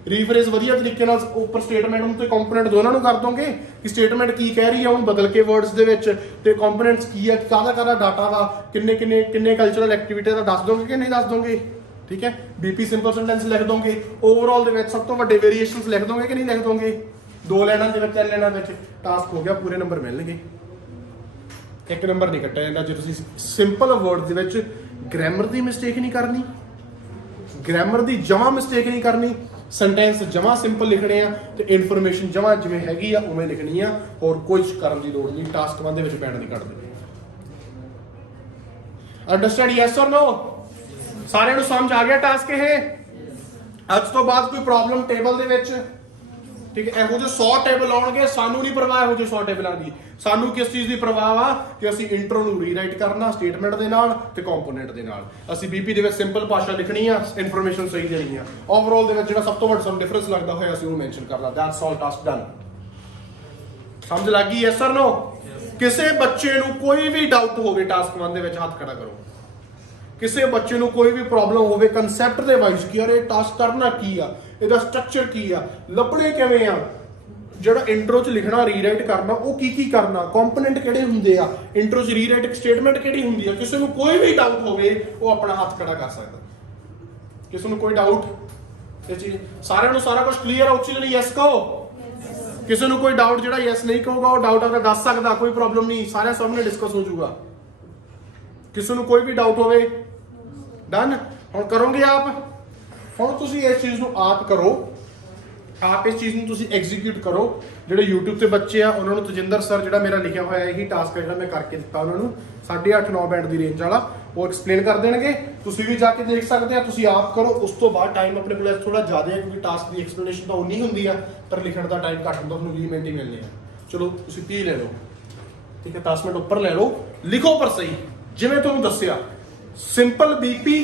ਰੀਫਰੇਸ ਵਧੀਆ ਤਰੀਕੇ ਨਾਲ ਉੱਪਰ ਸਟੇਟਮੈਂਟ ਨੂੰ ਤੇ ਕੰਪੋਨੈਂਟ ਦੋਨਾਂ ਨੂੰ ਕਰ ਦੋਗੇ ਕਿ ਸਟੇਟਮੈਂਟ ਕੀ ਕਹਿ ਰਹੀ ਹੈ ਉਹਨੂੰ ਬਦਲ ਕੇ ਵਰਡਸ ਦੇ ਵਿੱਚ, ਤੇ ਕੰਪੋਨੈਂਟਸ ਕੀ ਹੈ, ਕਾਹਦਾ ਡਾਟਾ ਦਾ, ਕਿੰਨੇ ਕਲਚਰਲ ਐਕਟੀਵਿਟੀ ਦਾ ਦੱਸ ਦੋਗੇ ਕਿ ਨਹੀਂ ਦੱਸ ਦੋਗੇ? ਠੀਕ ਹੈ, ਬੀਪੀ ਸਿੰਪਲ ਸੈਂਟੈਂਸ ਲਿਖ ਦੋਗੇ, ਓਵਰਆਲ ਦੇ ਵਿੱਚ ਸਭ ਤੋਂ ਵੱਡੇ ਵੇਰੀਏਸ਼ਨਸ ਲਿਖ ਦੋਗੇ ਕਿ ਨਹੀਂ ਲਿਖ ਦੋਗੇ? 2 ਲਾਈਨਾਂ ਦੇ ਵਿੱਚ 3 ਲਾਈਨਾਂ ਵਿੱਚ ਟਾਸਕ ਹੋ ਗਿਆ, ਪੂਰੇ ਨੰਬਰ ਮਿਲਣਗੇ। 1 ਨੰਬਰ ਨਹੀਂ ਕੱਟਿਆ ਜਾਂਦਾ ਜੇ ਤੁਸੀਂ ਸਿੰਪਲ ਵਰਡ ਦੇ ਵਿੱਚ ਗ੍ਰਾਮਰ ਦੀ ਮਿਸਟੇਕ ਨਹੀਂ ਕਰਨੀ, ਗ੍ਰਾਮਰ ਦੀ ਜਮਾ ਮਿਸਟੇਕ ਨਹੀਂ ਕਰਨੀ, ਸੈਂਟੈਂਸ ਜਮਾ ਸਿੰਪਲ ਲਿਖਣੇ ਆ ਤੇ ਇਨਫੋਰਮੇਸ਼ਨ ਜਮਾ ਜਿਵੇਂ ਹੈਗੀ ਆ ਉਵੇਂ ਲਿਖਣੀ ਆ, ਹੋਰ ਕੁਝ ਕਰਨ ਦੀ ਲੋੜ ਨਹੀਂ। ਟਾਸਕ 1 ਦੇ ਵਿੱਚ ਪੈਣ ਨਹੀਂ ਕੱਢਦੇ। ਅੰਡਰਸਟੈਂਡ? Yes or no? ਸਾਰਿਆਂ ਨੂੰ ਸਮਝ ਆ ਗਿਆ ਟਾਸਕ ਇਹ? ਅੱਜ ਤੋਂ ਬਾਅਦ ਕੋਈ ਪ੍ਰੋਬਲਮ ਟੇਬਲ ਦੇ ਵਿੱਚ, ਠੀਕ ਹੈ, ਇਹੋ ਜਿਹੇ 100 ਟੇਬਲ ਆਉਣਗੇ, ਸਾਨੂੰ ਨਹੀਂ ਪਰਵਾਹ ਇਹੋ ਜਿਹੇ 100 ਟੇਬਲਾਂ ਦੀ। ਸਾਨੂੰ ਕਿਸ ਚੀਜ਼ ਦੀ ਪਰਵਾਹ ਆ ਕਿ ਅਸੀਂ ਇੰਟਰੋ ਨੂੰ ਰੀਰਾਈਟ ਕਰਨਾ ਸਟੇਟਮੈਂਟ ਦੇ ਨਾਲ ਤੇ ਕੰਪੋਨੈਂਟ ਦੇ ਨਾਲ। ਅਸੀਂ ਬੀਪੀ ਦੇ ਵਿੱਚ ਸਿੰਪਲ ਭਾਸ਼ਾ ਲਿਖਣੀ ਆ, ਇਨਫੋਰਮੇਸ਼ਨ ਸਹੀ ਦੇਣੀ ਆ। ਓਵਰਆਲ ਦੇ ਵਿੱਚ ਜਿਹੜਾ ਸਭ ਤੋਂ ਵੱਡਾ ਸਾਨੂੰ ਡਿਫਰੈਂਸ ਲੱਗਦਾ ਹੋਇਆ ਅਸੀਂ ਉਹ ਮੈਂਸ਼ਨ ਕਰਨਾ। That's all, task done. ਸਮਝ ਲੱਗ ਗਈ? Yes or no? ਕਿਸੇ ਬੱਚੇ ਨੂੰ ਕੋਈ ਵੀ ਡਾਊਟ ਹੋਵੇ ਟਾਸਕ 1 ਦੇ ਵਿੱਚ ਹੱਥ ਖੜਾ ਕਰੋ। ਕਿਸੇ ਬੱਚੇ ਨੂੰ ਕੋਈ ਵੀ ਪ੍ਰੋਬਲਮ ਹੋਵੇ ਕਨਸੈਪਟ ਦੇ ਵਾਈਜ਼ ਕਿ ਯਾਰ ਇਹ ਟਾਸਕ ਕਰਨਾ ਕੀ ਆ, ਇਹਦਾ ਸਟਰਕਚਰ ਕੀ ਆ, ਲੱਭਣੇ ਕਿਵੇਂ ਆ, ਜਿਹੜਾ ਇੰਟਰੋ 'ਚ ਲਿਖਣਾ ਰੀਰਾਈਟ ਕਰਨਾ ਉਹ ਕੀ ਕਰਨਾ, ਕੰਪੋਨੈਂਟ ਕਿਹੜੇ ਹੁੰਦੇ ਆ, ਇੰਟਰੋ 'ਚ ਰੀਰਾਈਟ ਸਟੇਟਮੈਂਟ ਕਿਹੜੀ ਹੁੰਦੀ ਆ, ਕਿਸੇ ਨੂੰ ਕੋਈ ਵੀ ਡਾਊਟ ਹੋਵੇ ਉਹ ਆਪਣਾ ਹੱਥ ਖੜਾ ਕਰ ਸਕਦਾ। ਕਿਸੇ ਨੂੰ ਕੋਈ ਡਾਊਟ? ਇਹ ਚੀਜ਼ ਸਾਰਿਆਂ ਨੂੰ ਸਾਰਾ ਕੁਝ ਕਲੀਅਰ ਆ? ਉੱਚੀ ਜਿਹੜੀ ਯੈਸ ਕਹੋ। ਕਿਸੇ ਨੂੰ ਕੋਈ ਡਾਊਟ ਜਿਹੜਾ ਯੈਸ ਨਹੀਂ ਕਹੂਗਾ ਉਹ ਡਾਊਟ ਆਪਣਾ ਦੱਸ ਸਕਦਾ, ਕੋਈ ਪ੍ਰੋਬਲਮ ਨਹੀਂ, ਸਾਰਿਆਂ ਸਾਹਮਣੇ ਡਿਸਕਸ ਹੋ ਜਾਊਗਾ। ਕਿਸੇ ਨੂੰ ਕੋਈ ਵੀ ਡਾਊਟ ਹੋਵੇ? ਡਨ। ਹੁਣ ਕਰੋਗੇ ਆਪ? ਹੁਣ ਤੁਸੀਂ ਇਸ ਚੀਜ਼ ਨੂੰ ਆਪ ਕਰੋ, ਆਪ ਇਸ ਚੀਜ਼ ਨੂੰ ਤੁਸੀਂ ਐਗਜ਼ੀਕਿਊਟ ਕਰੋ। ਜਿਹੜੇ YouTube ਤੇ ਬੱਚੇ ਆ ਉਹਨਾਂ ਨੂੰ ਤਜਿੰਦਰ ਸਰ ਜਿਹੜਾ ਮੇਰਾ ਲਿਖਿਆ ਹੋਇਆ ਇਹੀ ਟਾਸਕ ਜਿਹੜਾ ਮੈਂ ਕਰਕੇ ਦਿੱਤਾ ਉਹਨਾਂ ਨੂੰ 8.5-9 ਬੈਂਡ ਦੀ ਰੇਂਜ ਵਾਲਾ, ਉਹ ਐਕਸਪਲੇਨ ਕਰ ਦੇਣਗੇ। ਤੁਸੀਂ ਵੀ ਜਾ ਕੇ ਦੇਖ ਸਕਦੇ ਆ, ਤੁਸੀਂ ਆਪ ਕਰੋ। ਉਸ ਤੋਂ ਬਾਅਦ ਟਾਈਮ ਆਪਣੇ ਕੋਲ ਥੋੜਾ ਜ਼ਿਆਦਾ ਹੈ ਕਿਉਂਕਿ ਟਾਸਕ ਦੀ ਐਕਸਪਲੇਨੇਸ਼ਨ ਤਾਂ ਉਨੀ ਹੁੰਦੀ ਆ ਪਰ ਲਿਖਣ ਦਾ ਟਾਈਮ ਘੱਟ ਹੁੰਦਾ, ਤੁਹਾਨੂੰ 20 ਮਿੰਟ ਹੀ ਮਿਲਨੇ ਆ। ਚਲੋ ਤੁਸੀਂ 30 ਲੈ ਲਓ, ਠੀਕ ਹੈ, 10 ਮਿੰਟ ਉੱਪਰ ਲੈ ਲਓ, ਲਿਖੋ ਪਰ ਸਹੀ ਜਿਵੇਂ ਤੁਹਾਨੂੰ ਦੱਸਿਆ। Simple BP,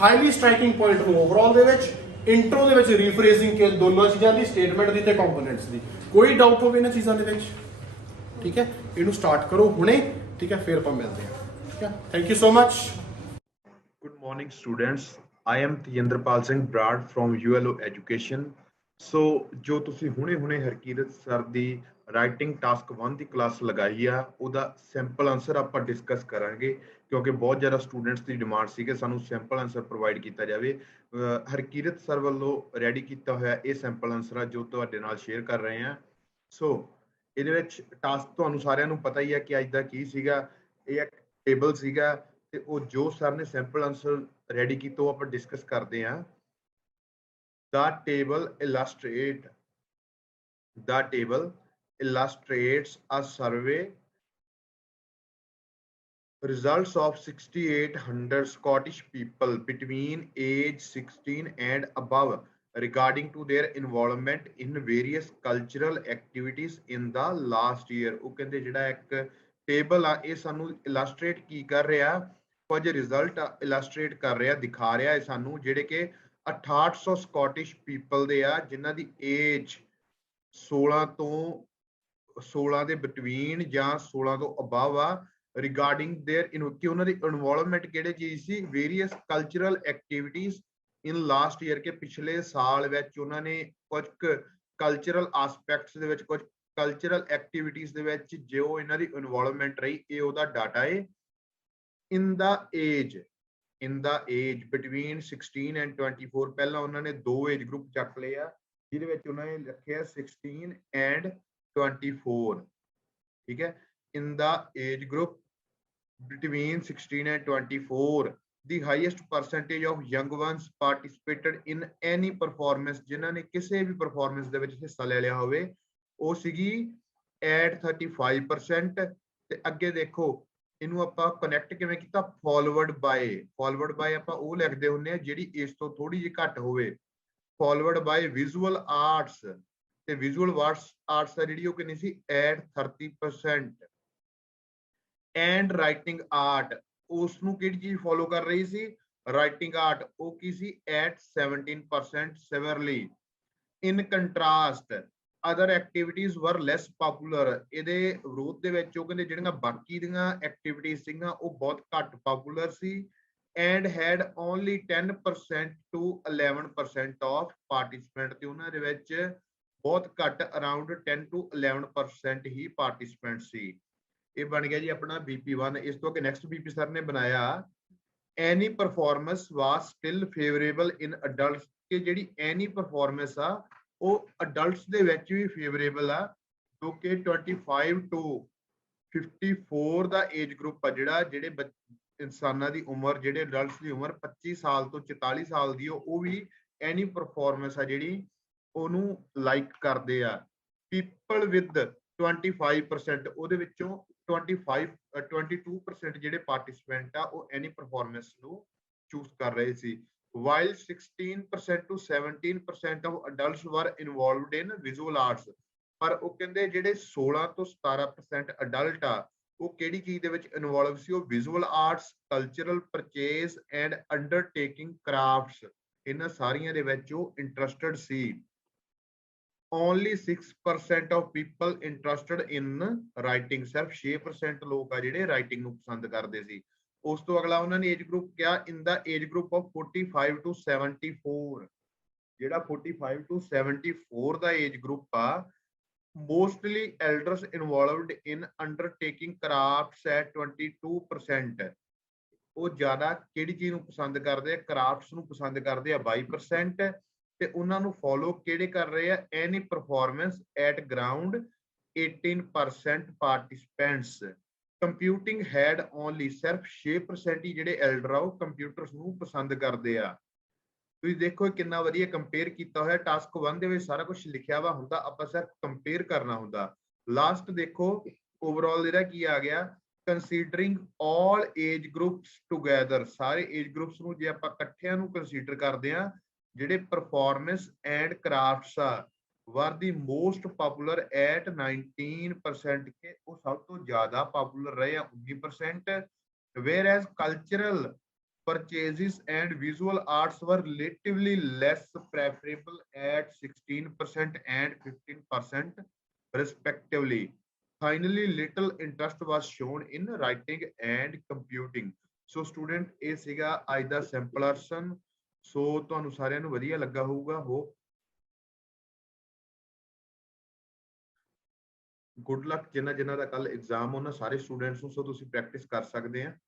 highly striking point ਨੂੰ ਓਵਰਆਲ ਦੇ ਵਿੱਚ, ਇੰਟਰੋ ਦੇ ਵਿੱਚ ਰੀਫਰੇਜ਼ਿੰਗ ਕੇ ਦੋਨੋਂ ਚੀਜ਼ਾਂ ਦੀ, ਸਟੇਟਮੈਂਟ ਦੀ ਤੇ ਕੰਪੋਨੈਂਟਸ ਦੀ। ਕੋਈ ਡਾਊਟ ਹੋਵੇ ਇਹਨਾਂ ਚੀਜ਼ਾਂ ਦੇ ਵਿੱਚ, ਠੀਕ ਹੈ, ਇਹਨੂੰ ਸਟਾਰਟ ਕਰੋ ਹੁਣੇ, ਠੀਕ ਹੈ, ਫਿਰ ਆਪਾਂ ਮਿਲਦੇ ਹਾਂ, ਠੀਕ ਹੈ। Thank you so much. Good morning, students. I am Tejendrapal Singh Brad from ULO Education. So, ਜੋ ਤੁਸੀਂ ਹੁਣੇ ਹਰਕੀਰਤ ਸਰ ਦੀ ਰਾਈਟਿੰਗ ਟਾਸਕ 1 ਦੀ ਕਲਾਸ ਲਗਾਈ ਆ ਉਹਦਾ ਸਿੰਪਲ ਆਨਸਰ ਆਪਾਂ ਡਿਸਕਸ ਕਰਾਂਗੇ ਕਿਉਂਕਿ ਬਹੁਤ ਜ਼ਿਆਦਾ ਸਟੂਡੈਂਟਸ ਦੀ ਡਿਮਾਂਡ ਸੀ ਕਿ ਸਾਨੂੰ ਸਿੰਪਲ ਆਨਸਰ ਪ੍ਰੋਵਾਈਡ ਕੀਤਾ ਜਾਵੇ। ਹਰਕੀਰਤ ਸਰ ਵੱਲੋਂ ਰੈਡੀ ਕੀਤਾ ਹੋਇਆ ਇਹ ਸਿੰਪਲ ਆਨਸਰ ਆ ਜੋ ਤੁਹਾਡੇ ਨਾਲ ਸ਼ੇਅਰ ਕਰ ਰਹੇ ਹਾਂ। ਸੋ ਇਹਦੇ ਵਿੱਚ ਟਾਸਕ ਤੁਹਾਨੂੰ ਸਾਰਿਆਂ ਨੂੰ ਪਤਾ ਹੀ ਹੈ ਕਿ ਅੱਜ ਦਾ ਕੀ ਸੀਗਾ। ਇਹ ਇੱਕ ਟੇਬਲ ਸੀਗਾ ਤੇ ਉਹ ਜੋ ਸਰ ਨੇ ਸਿੰਪਲ ਆਨਸਰ ਰੈਡੀ ਕੀਤਾ ਉਹ ਆਪਾਂ ਡਿਸਕਸ ਕਰਦੇ ਹਾਂ। The table illustrates a survey results of 6,800 Scottish people between age 16 and above regarding to their involvement in various cultural activities in the last year। ਉਹ ਕਹਿੰਦੇ ਜਿਹੜਾ ਇੱਕ ਟੇਬਲ ਆ ਇਹ ਸਾਨੂੰ ਇਲਸਟ੍ਰੇਟ ਕੀ ਕਰ ਰਿਹਾ, ਕੁਝ ਰਿਜ਼ਲਟ ਇਲਸਟ੍ਰੇਟ ਕਰ ਰਿਹਾ, ਦਿਖਾ ਰਿਹਾ ਹੈ ਸਾਨੂੰ ਜਿਹੜੇ ਕਿ 6800 ਸਕਾਟਿਸ਼ ਪੀਪਲ ਦੇ ਆ ਜਿਨ੍ਹਾਂ ਦੀ ਏਜ 16 ਦੇ ਬਿਟਵੀਨ ਜਾਂ 16 ਤੋਂ ਅਬਵ ਆ ਰਿਗਾਰਡਿੰਗ देयर ਕਿ ਉਹਨਾਂ ਦੀ ਇਨਵੋਲਵਮੈਂਟ ਕਿਹੜੇ ਚੀਜ਼ ਸੀ, ਵੇਰੀਅਸ ਕਲਚਰਲ ਐਕਟੀਵਿਟੀਜ਼ ਇਨ ਲਾਸਟ ਈਅਰ ਕੇ ਪਿਛਲੇ ਸਾਲ ਵਿੱਚ ਉਹਨਾਂ ਨੇ ਕੁਝ ਕਲਚਰਲ ਆਸਪੈਕਟਸ ਦੇ ਵਿੱਚ ਕੁਝ ਕਲਚਰਲ ਐਕਟੀਵਿਟੀਜ਼ ਦੇ ਵਿੱਚ ਜੋ ਇਹਨਾਂ ਦੀ ਇਨਵੋਲਵਮੈਂਟ ਰਹੀ ਇਹ ਉਹਦਾ ਡਾਟਾ ਹੈ। ਇਨ ਦਾ ਏਜ ਬਿਟਵੀਨ 16 ਐਂਡ 24 ਪਹਿਲਾਂ ਉਹਨਾਂ ਨੇ 2 ਏਜ ਗਰੁੱਪ ਚੱਕ ਲਏ ਆ ਜਿਹਦੇ ਵਿੱਚ ਉਹਨਾਂ ਨੇ ਲਿਖਿਆ 16 ਐਂਡ 24, ਠੀਕ ਹੈ। ਇਨ ਦਾ age group between 16 and 24 the highest percentage of young ones participated in any performance ਜਿਨ੍ਹਾਂ ਨੇ ਕਿਸੇ ਵੀ ਪਰਫਾਰਮੈਂਸ ਦੇ ਵਿੱਚ ਹਿੱਸਾ ਲੈ ਲਿਆ ਹੋਵੇ ਉਹ ਸੀਗੀ at 35%। ਤੇ ਅੱਗੇ ਦੇਖੋ ਇਹਨੂੰ ਆਪਾਂ ਕਨੈਕਟ ਕਿਵੇਂ ਕੀਤਾ, ਫਾਰਵਰਡ ਬਾਏ ਆਪਾਂ ਉਹ ਲਿਖਦੇ ਹੁੰਦੇ ਆ ਜਿਹੜੀ ਇਸ ਤੋਂ ਥੋੜੀ ਜਿਹੀ ਘੱਟ ਹੋਵੇ, ਫਾਰਵਰਡ ਬਾਏ ਵਿਜ਼ੂਅਲ ਆਰਟਸ ਤੇ ਵਿਜ਼ੂਅਲ ਆਰਟਸ ਦਾ ਜਿਹੜੀ ਉਹ ਕਿੰਨੀ ਸੀ at 30%। ਐਂਡ ਰਾਈਟਿੰਗ ਆਰਟ ਉਸ ਨੂੰ ਕਿਹੜੀ ਚੀਜ਼ ਫੋਲੋ ਕਰ ਰਹੀ ਸੀ, ਰਾਈਟਿੰਗ ਆਰਟ, ਉਹ ਕੀ ਸੀ at 17% severally. In contrast other activities were less popular, ਇਹਦੇ ਵਿਰੋਧ ਦੇ ਵਿੱਚ ਉਹ ਕਹਿੰਦੇ ਜਿਹੜੀਆਂ ਬਾਕੀ ਦੀਆਂ ਐਕਟੀਵਿਟੀਜ਼ ਸੀਗੀਆਂ ਉਹ ਬਹੁਤ ਘੱਟ ਪਪੂਲਰ ਸੀ and had only 10% to 11% of participant, ਤੇ ਉਹਨਾਂ ਦੇ ਵਿੱਚ ਬਹੁਤ ਘੱਟ around 10 to 11% ਹੀ ਪਾਰਟਿਸਿਪੈਂਟ ਸੀ। ਇਹ ਬਣ ਗਿਆ ਜੀ ਆਪਣਾ BP1। ਇਸ ਤੋਂ ਅੱਗੇ ਨੈਕਸਟ BP ਸਰ ਨੇ ਬਣਾਇਆ any performance was still favorable in adults, ਕਿ ਜਿਹੜੀ any performance ਆ ਉਹ adults ਦੇ ਵਿੱਚ ਵੀ favorable ਆ, ਜੋ ਕਿ 25 to 54 ਦਾ ਏਜ ਗਰੁੱਪ ਆ ਜਿਹੜਾ, ਜਿਹੜੇ ਇਨਸਾਨਾਂ ਦੀ ਉਮਰ, ਜਿਹੜੇ ਅਡਲਟਸ ਦੀ ਉਮਰ 25 ਸਾਲ ਤੋਂ 44 ਸਾਲ ਦੀ ਉਹ ਵੀ ਐਨੀ ਪਰਫਾਰਮੈਂਸ ਆ ਜਿਹੜੀ ਉਹਨੂੰ ਲਾਈਕ ਕਰਦੇ ਆ। ਪੀਪਲ ਵਿਦ 25%, ਉਹਦੇ ਵਿੱਚੋਂ 22% ਜਿਹੜੇ ਪਾਰਟਿਸਿਪੈਂਟ ਆ ਉਹ ਐਨੀ ਪਰਫਾਰਮੈਂਸ ਨੂੰ ਚੂਜ਼ ਕਰ ਰਹੇ ਸੀ। while 16% to 17% of adults were involved in visual arts, ਪਰ ਉਹ ਕਹਿੰਦੇ ਜਿਹੜੇ 16 ਤੋਂ 17% ਅਡਲਟ ਆ ਉਹ ਕਿਹੜੀ ਚੀਜ਼ ਦੇ ਵਿੱਚ ਇਨਵੋਲਵ ਸੀ, ਉਹ visual arts, cultural purchase and undertaking crafts, ਇਹਨਾਂ ਸਾਰੀਆਂ ਦੇ ਵਿੱਚ ਉਹ interested C. only 6% of people interested in writing, ਸਿਰਫ 6% ਲੋਕ ਆ ਜਿਹੜੇ ਰਾਈਟਿੰਗ ਨੂੰ ਪਸੰਦ ਕਰਦੇ ਸੀ। ਉਸ ਤੋਂ ਅਗਲਾ ਉਹਨਾਂ ਨੇ ਏਜ ਗਰੁੱਪ ਕਿਹਾ ਇਨ ਦਾ ਏਜ ਗਰੁੱਪ ਆਫ 45 to 74, ਜਿਹੜਾ 45 to 74 ਦਾ ਏਜ ਗਰੁੱਪ ਆ mostly elders involved in undertaking crafts at 22%, ਉਹ ਜ਼ਿਆਦਾ ਕਿਹੜੀ ਚੀਜ਼ ਨੂੰ ਪਸੰਦ ਕਰਦੇ ਆ, ਕਰਾਫਟਸ ਨੂੰ ਪਸੰਦ ਕਰਦੇ ਆ 22%, ਤੇ ਉਹਨਾਂ ਨੂੰ ਫੋਲੋ ਕਿਹੜੇ ਕਰ ਰਹੇ ਆ, any performance at around 18% participants. Computing had only, ਸਿਰਫ 6% ਹੀ ਜਿਹੜੇ ਐਲਡਰ ਆ ਉਹ ਕੰਪਿਊਟਰਸ ਨੂੰ ਪਸੰਦ ਕਰਦੇ ਆ। ਤੁਸੀਂ ਦੇਖੋ ਕਿੰਨਾ ਵਧੀਆ ਕੰਪੇਅਰ ਕੀਤਾ ਹੋਇਆ। ਟਾਸਕ 1 ਦੇ ਵਿੱਚ ਸਾਰਾ ਕੁਝ ਲਿਖਿਆ ਵਾ ਹੁੰਦਾ, ਆਪਾਂ ਸਿਰਫ ਕੰਪੇਅਰ ਕਰਨਾ ਹੁੰਦਾ। ਲਾਸਟ ਦੇਖੋ ਓਵਰਆਲ ਇਹਦਾ ਕੀ ਆ ਗਿਆ, ਕੰਸੀਡਰਿੰਗ ਆਲ ਏਜ ਗਰੁੱਪਸ ਟੂਗੇਦਰ, ਸਾਰੇ ਏਜ ਗਰੁੱਪਸ ਨੂੰ ਜੇ ਆਪਾਂ ਇਕੱਠਿਆਂ ਨੂੰ ਕੰਸੀਡਰ ਕਰਦੇ ਆ, ਜਿਹੜੇ ਪਰਫਾਰਮੈਂਸ ਐਂਡ ਕਰਾਫਟਸ ਆ ਵਰ ਦੀ ਮੋਸਟ ਪਪੂਲਰ ਐਟ 19%, ਕਿ ਉਹ ਸਭ ਤੋਂ ਜ਼ਿਆਦਾ ਪਪੂਲਰ ਰਹੇ ਆ 19%, whereas cultural purchases and visual arts were relatively less preferable at 16% and 15% respectively. Finally, little interest was shown in writing and computing. So student, ਇਹ ਸੀਗਾ ਅੱਜ ਦਾ ਸੈਂਪਲ ਆਰਸਨ। ਸੋ ਤੁਹਾਨੂੰ ਸਾਰਿਆਂ ਨੂੰ ਵਧੀਆ ਲੱਗਾ ਹੋਊਗਾ। ਹੋਪ ਗੁੱਡ ਲੱਕ ਜਿਨ੍ਹਾਂ ਜਿਨ੍ਹਾਂ ਦਾ ਕੱਲ ਐਗਜ਼ਾਮ ਉਹਨਾਂ ਸਾਰੇ ਸਟੂਡੈਂਟਸ ਨੂੰ। ਸੋ ਤੁਸੀਂ ਪ੍ਰੈਕਟਿਸ ਕਰ ਸਕਦੇ ਆ।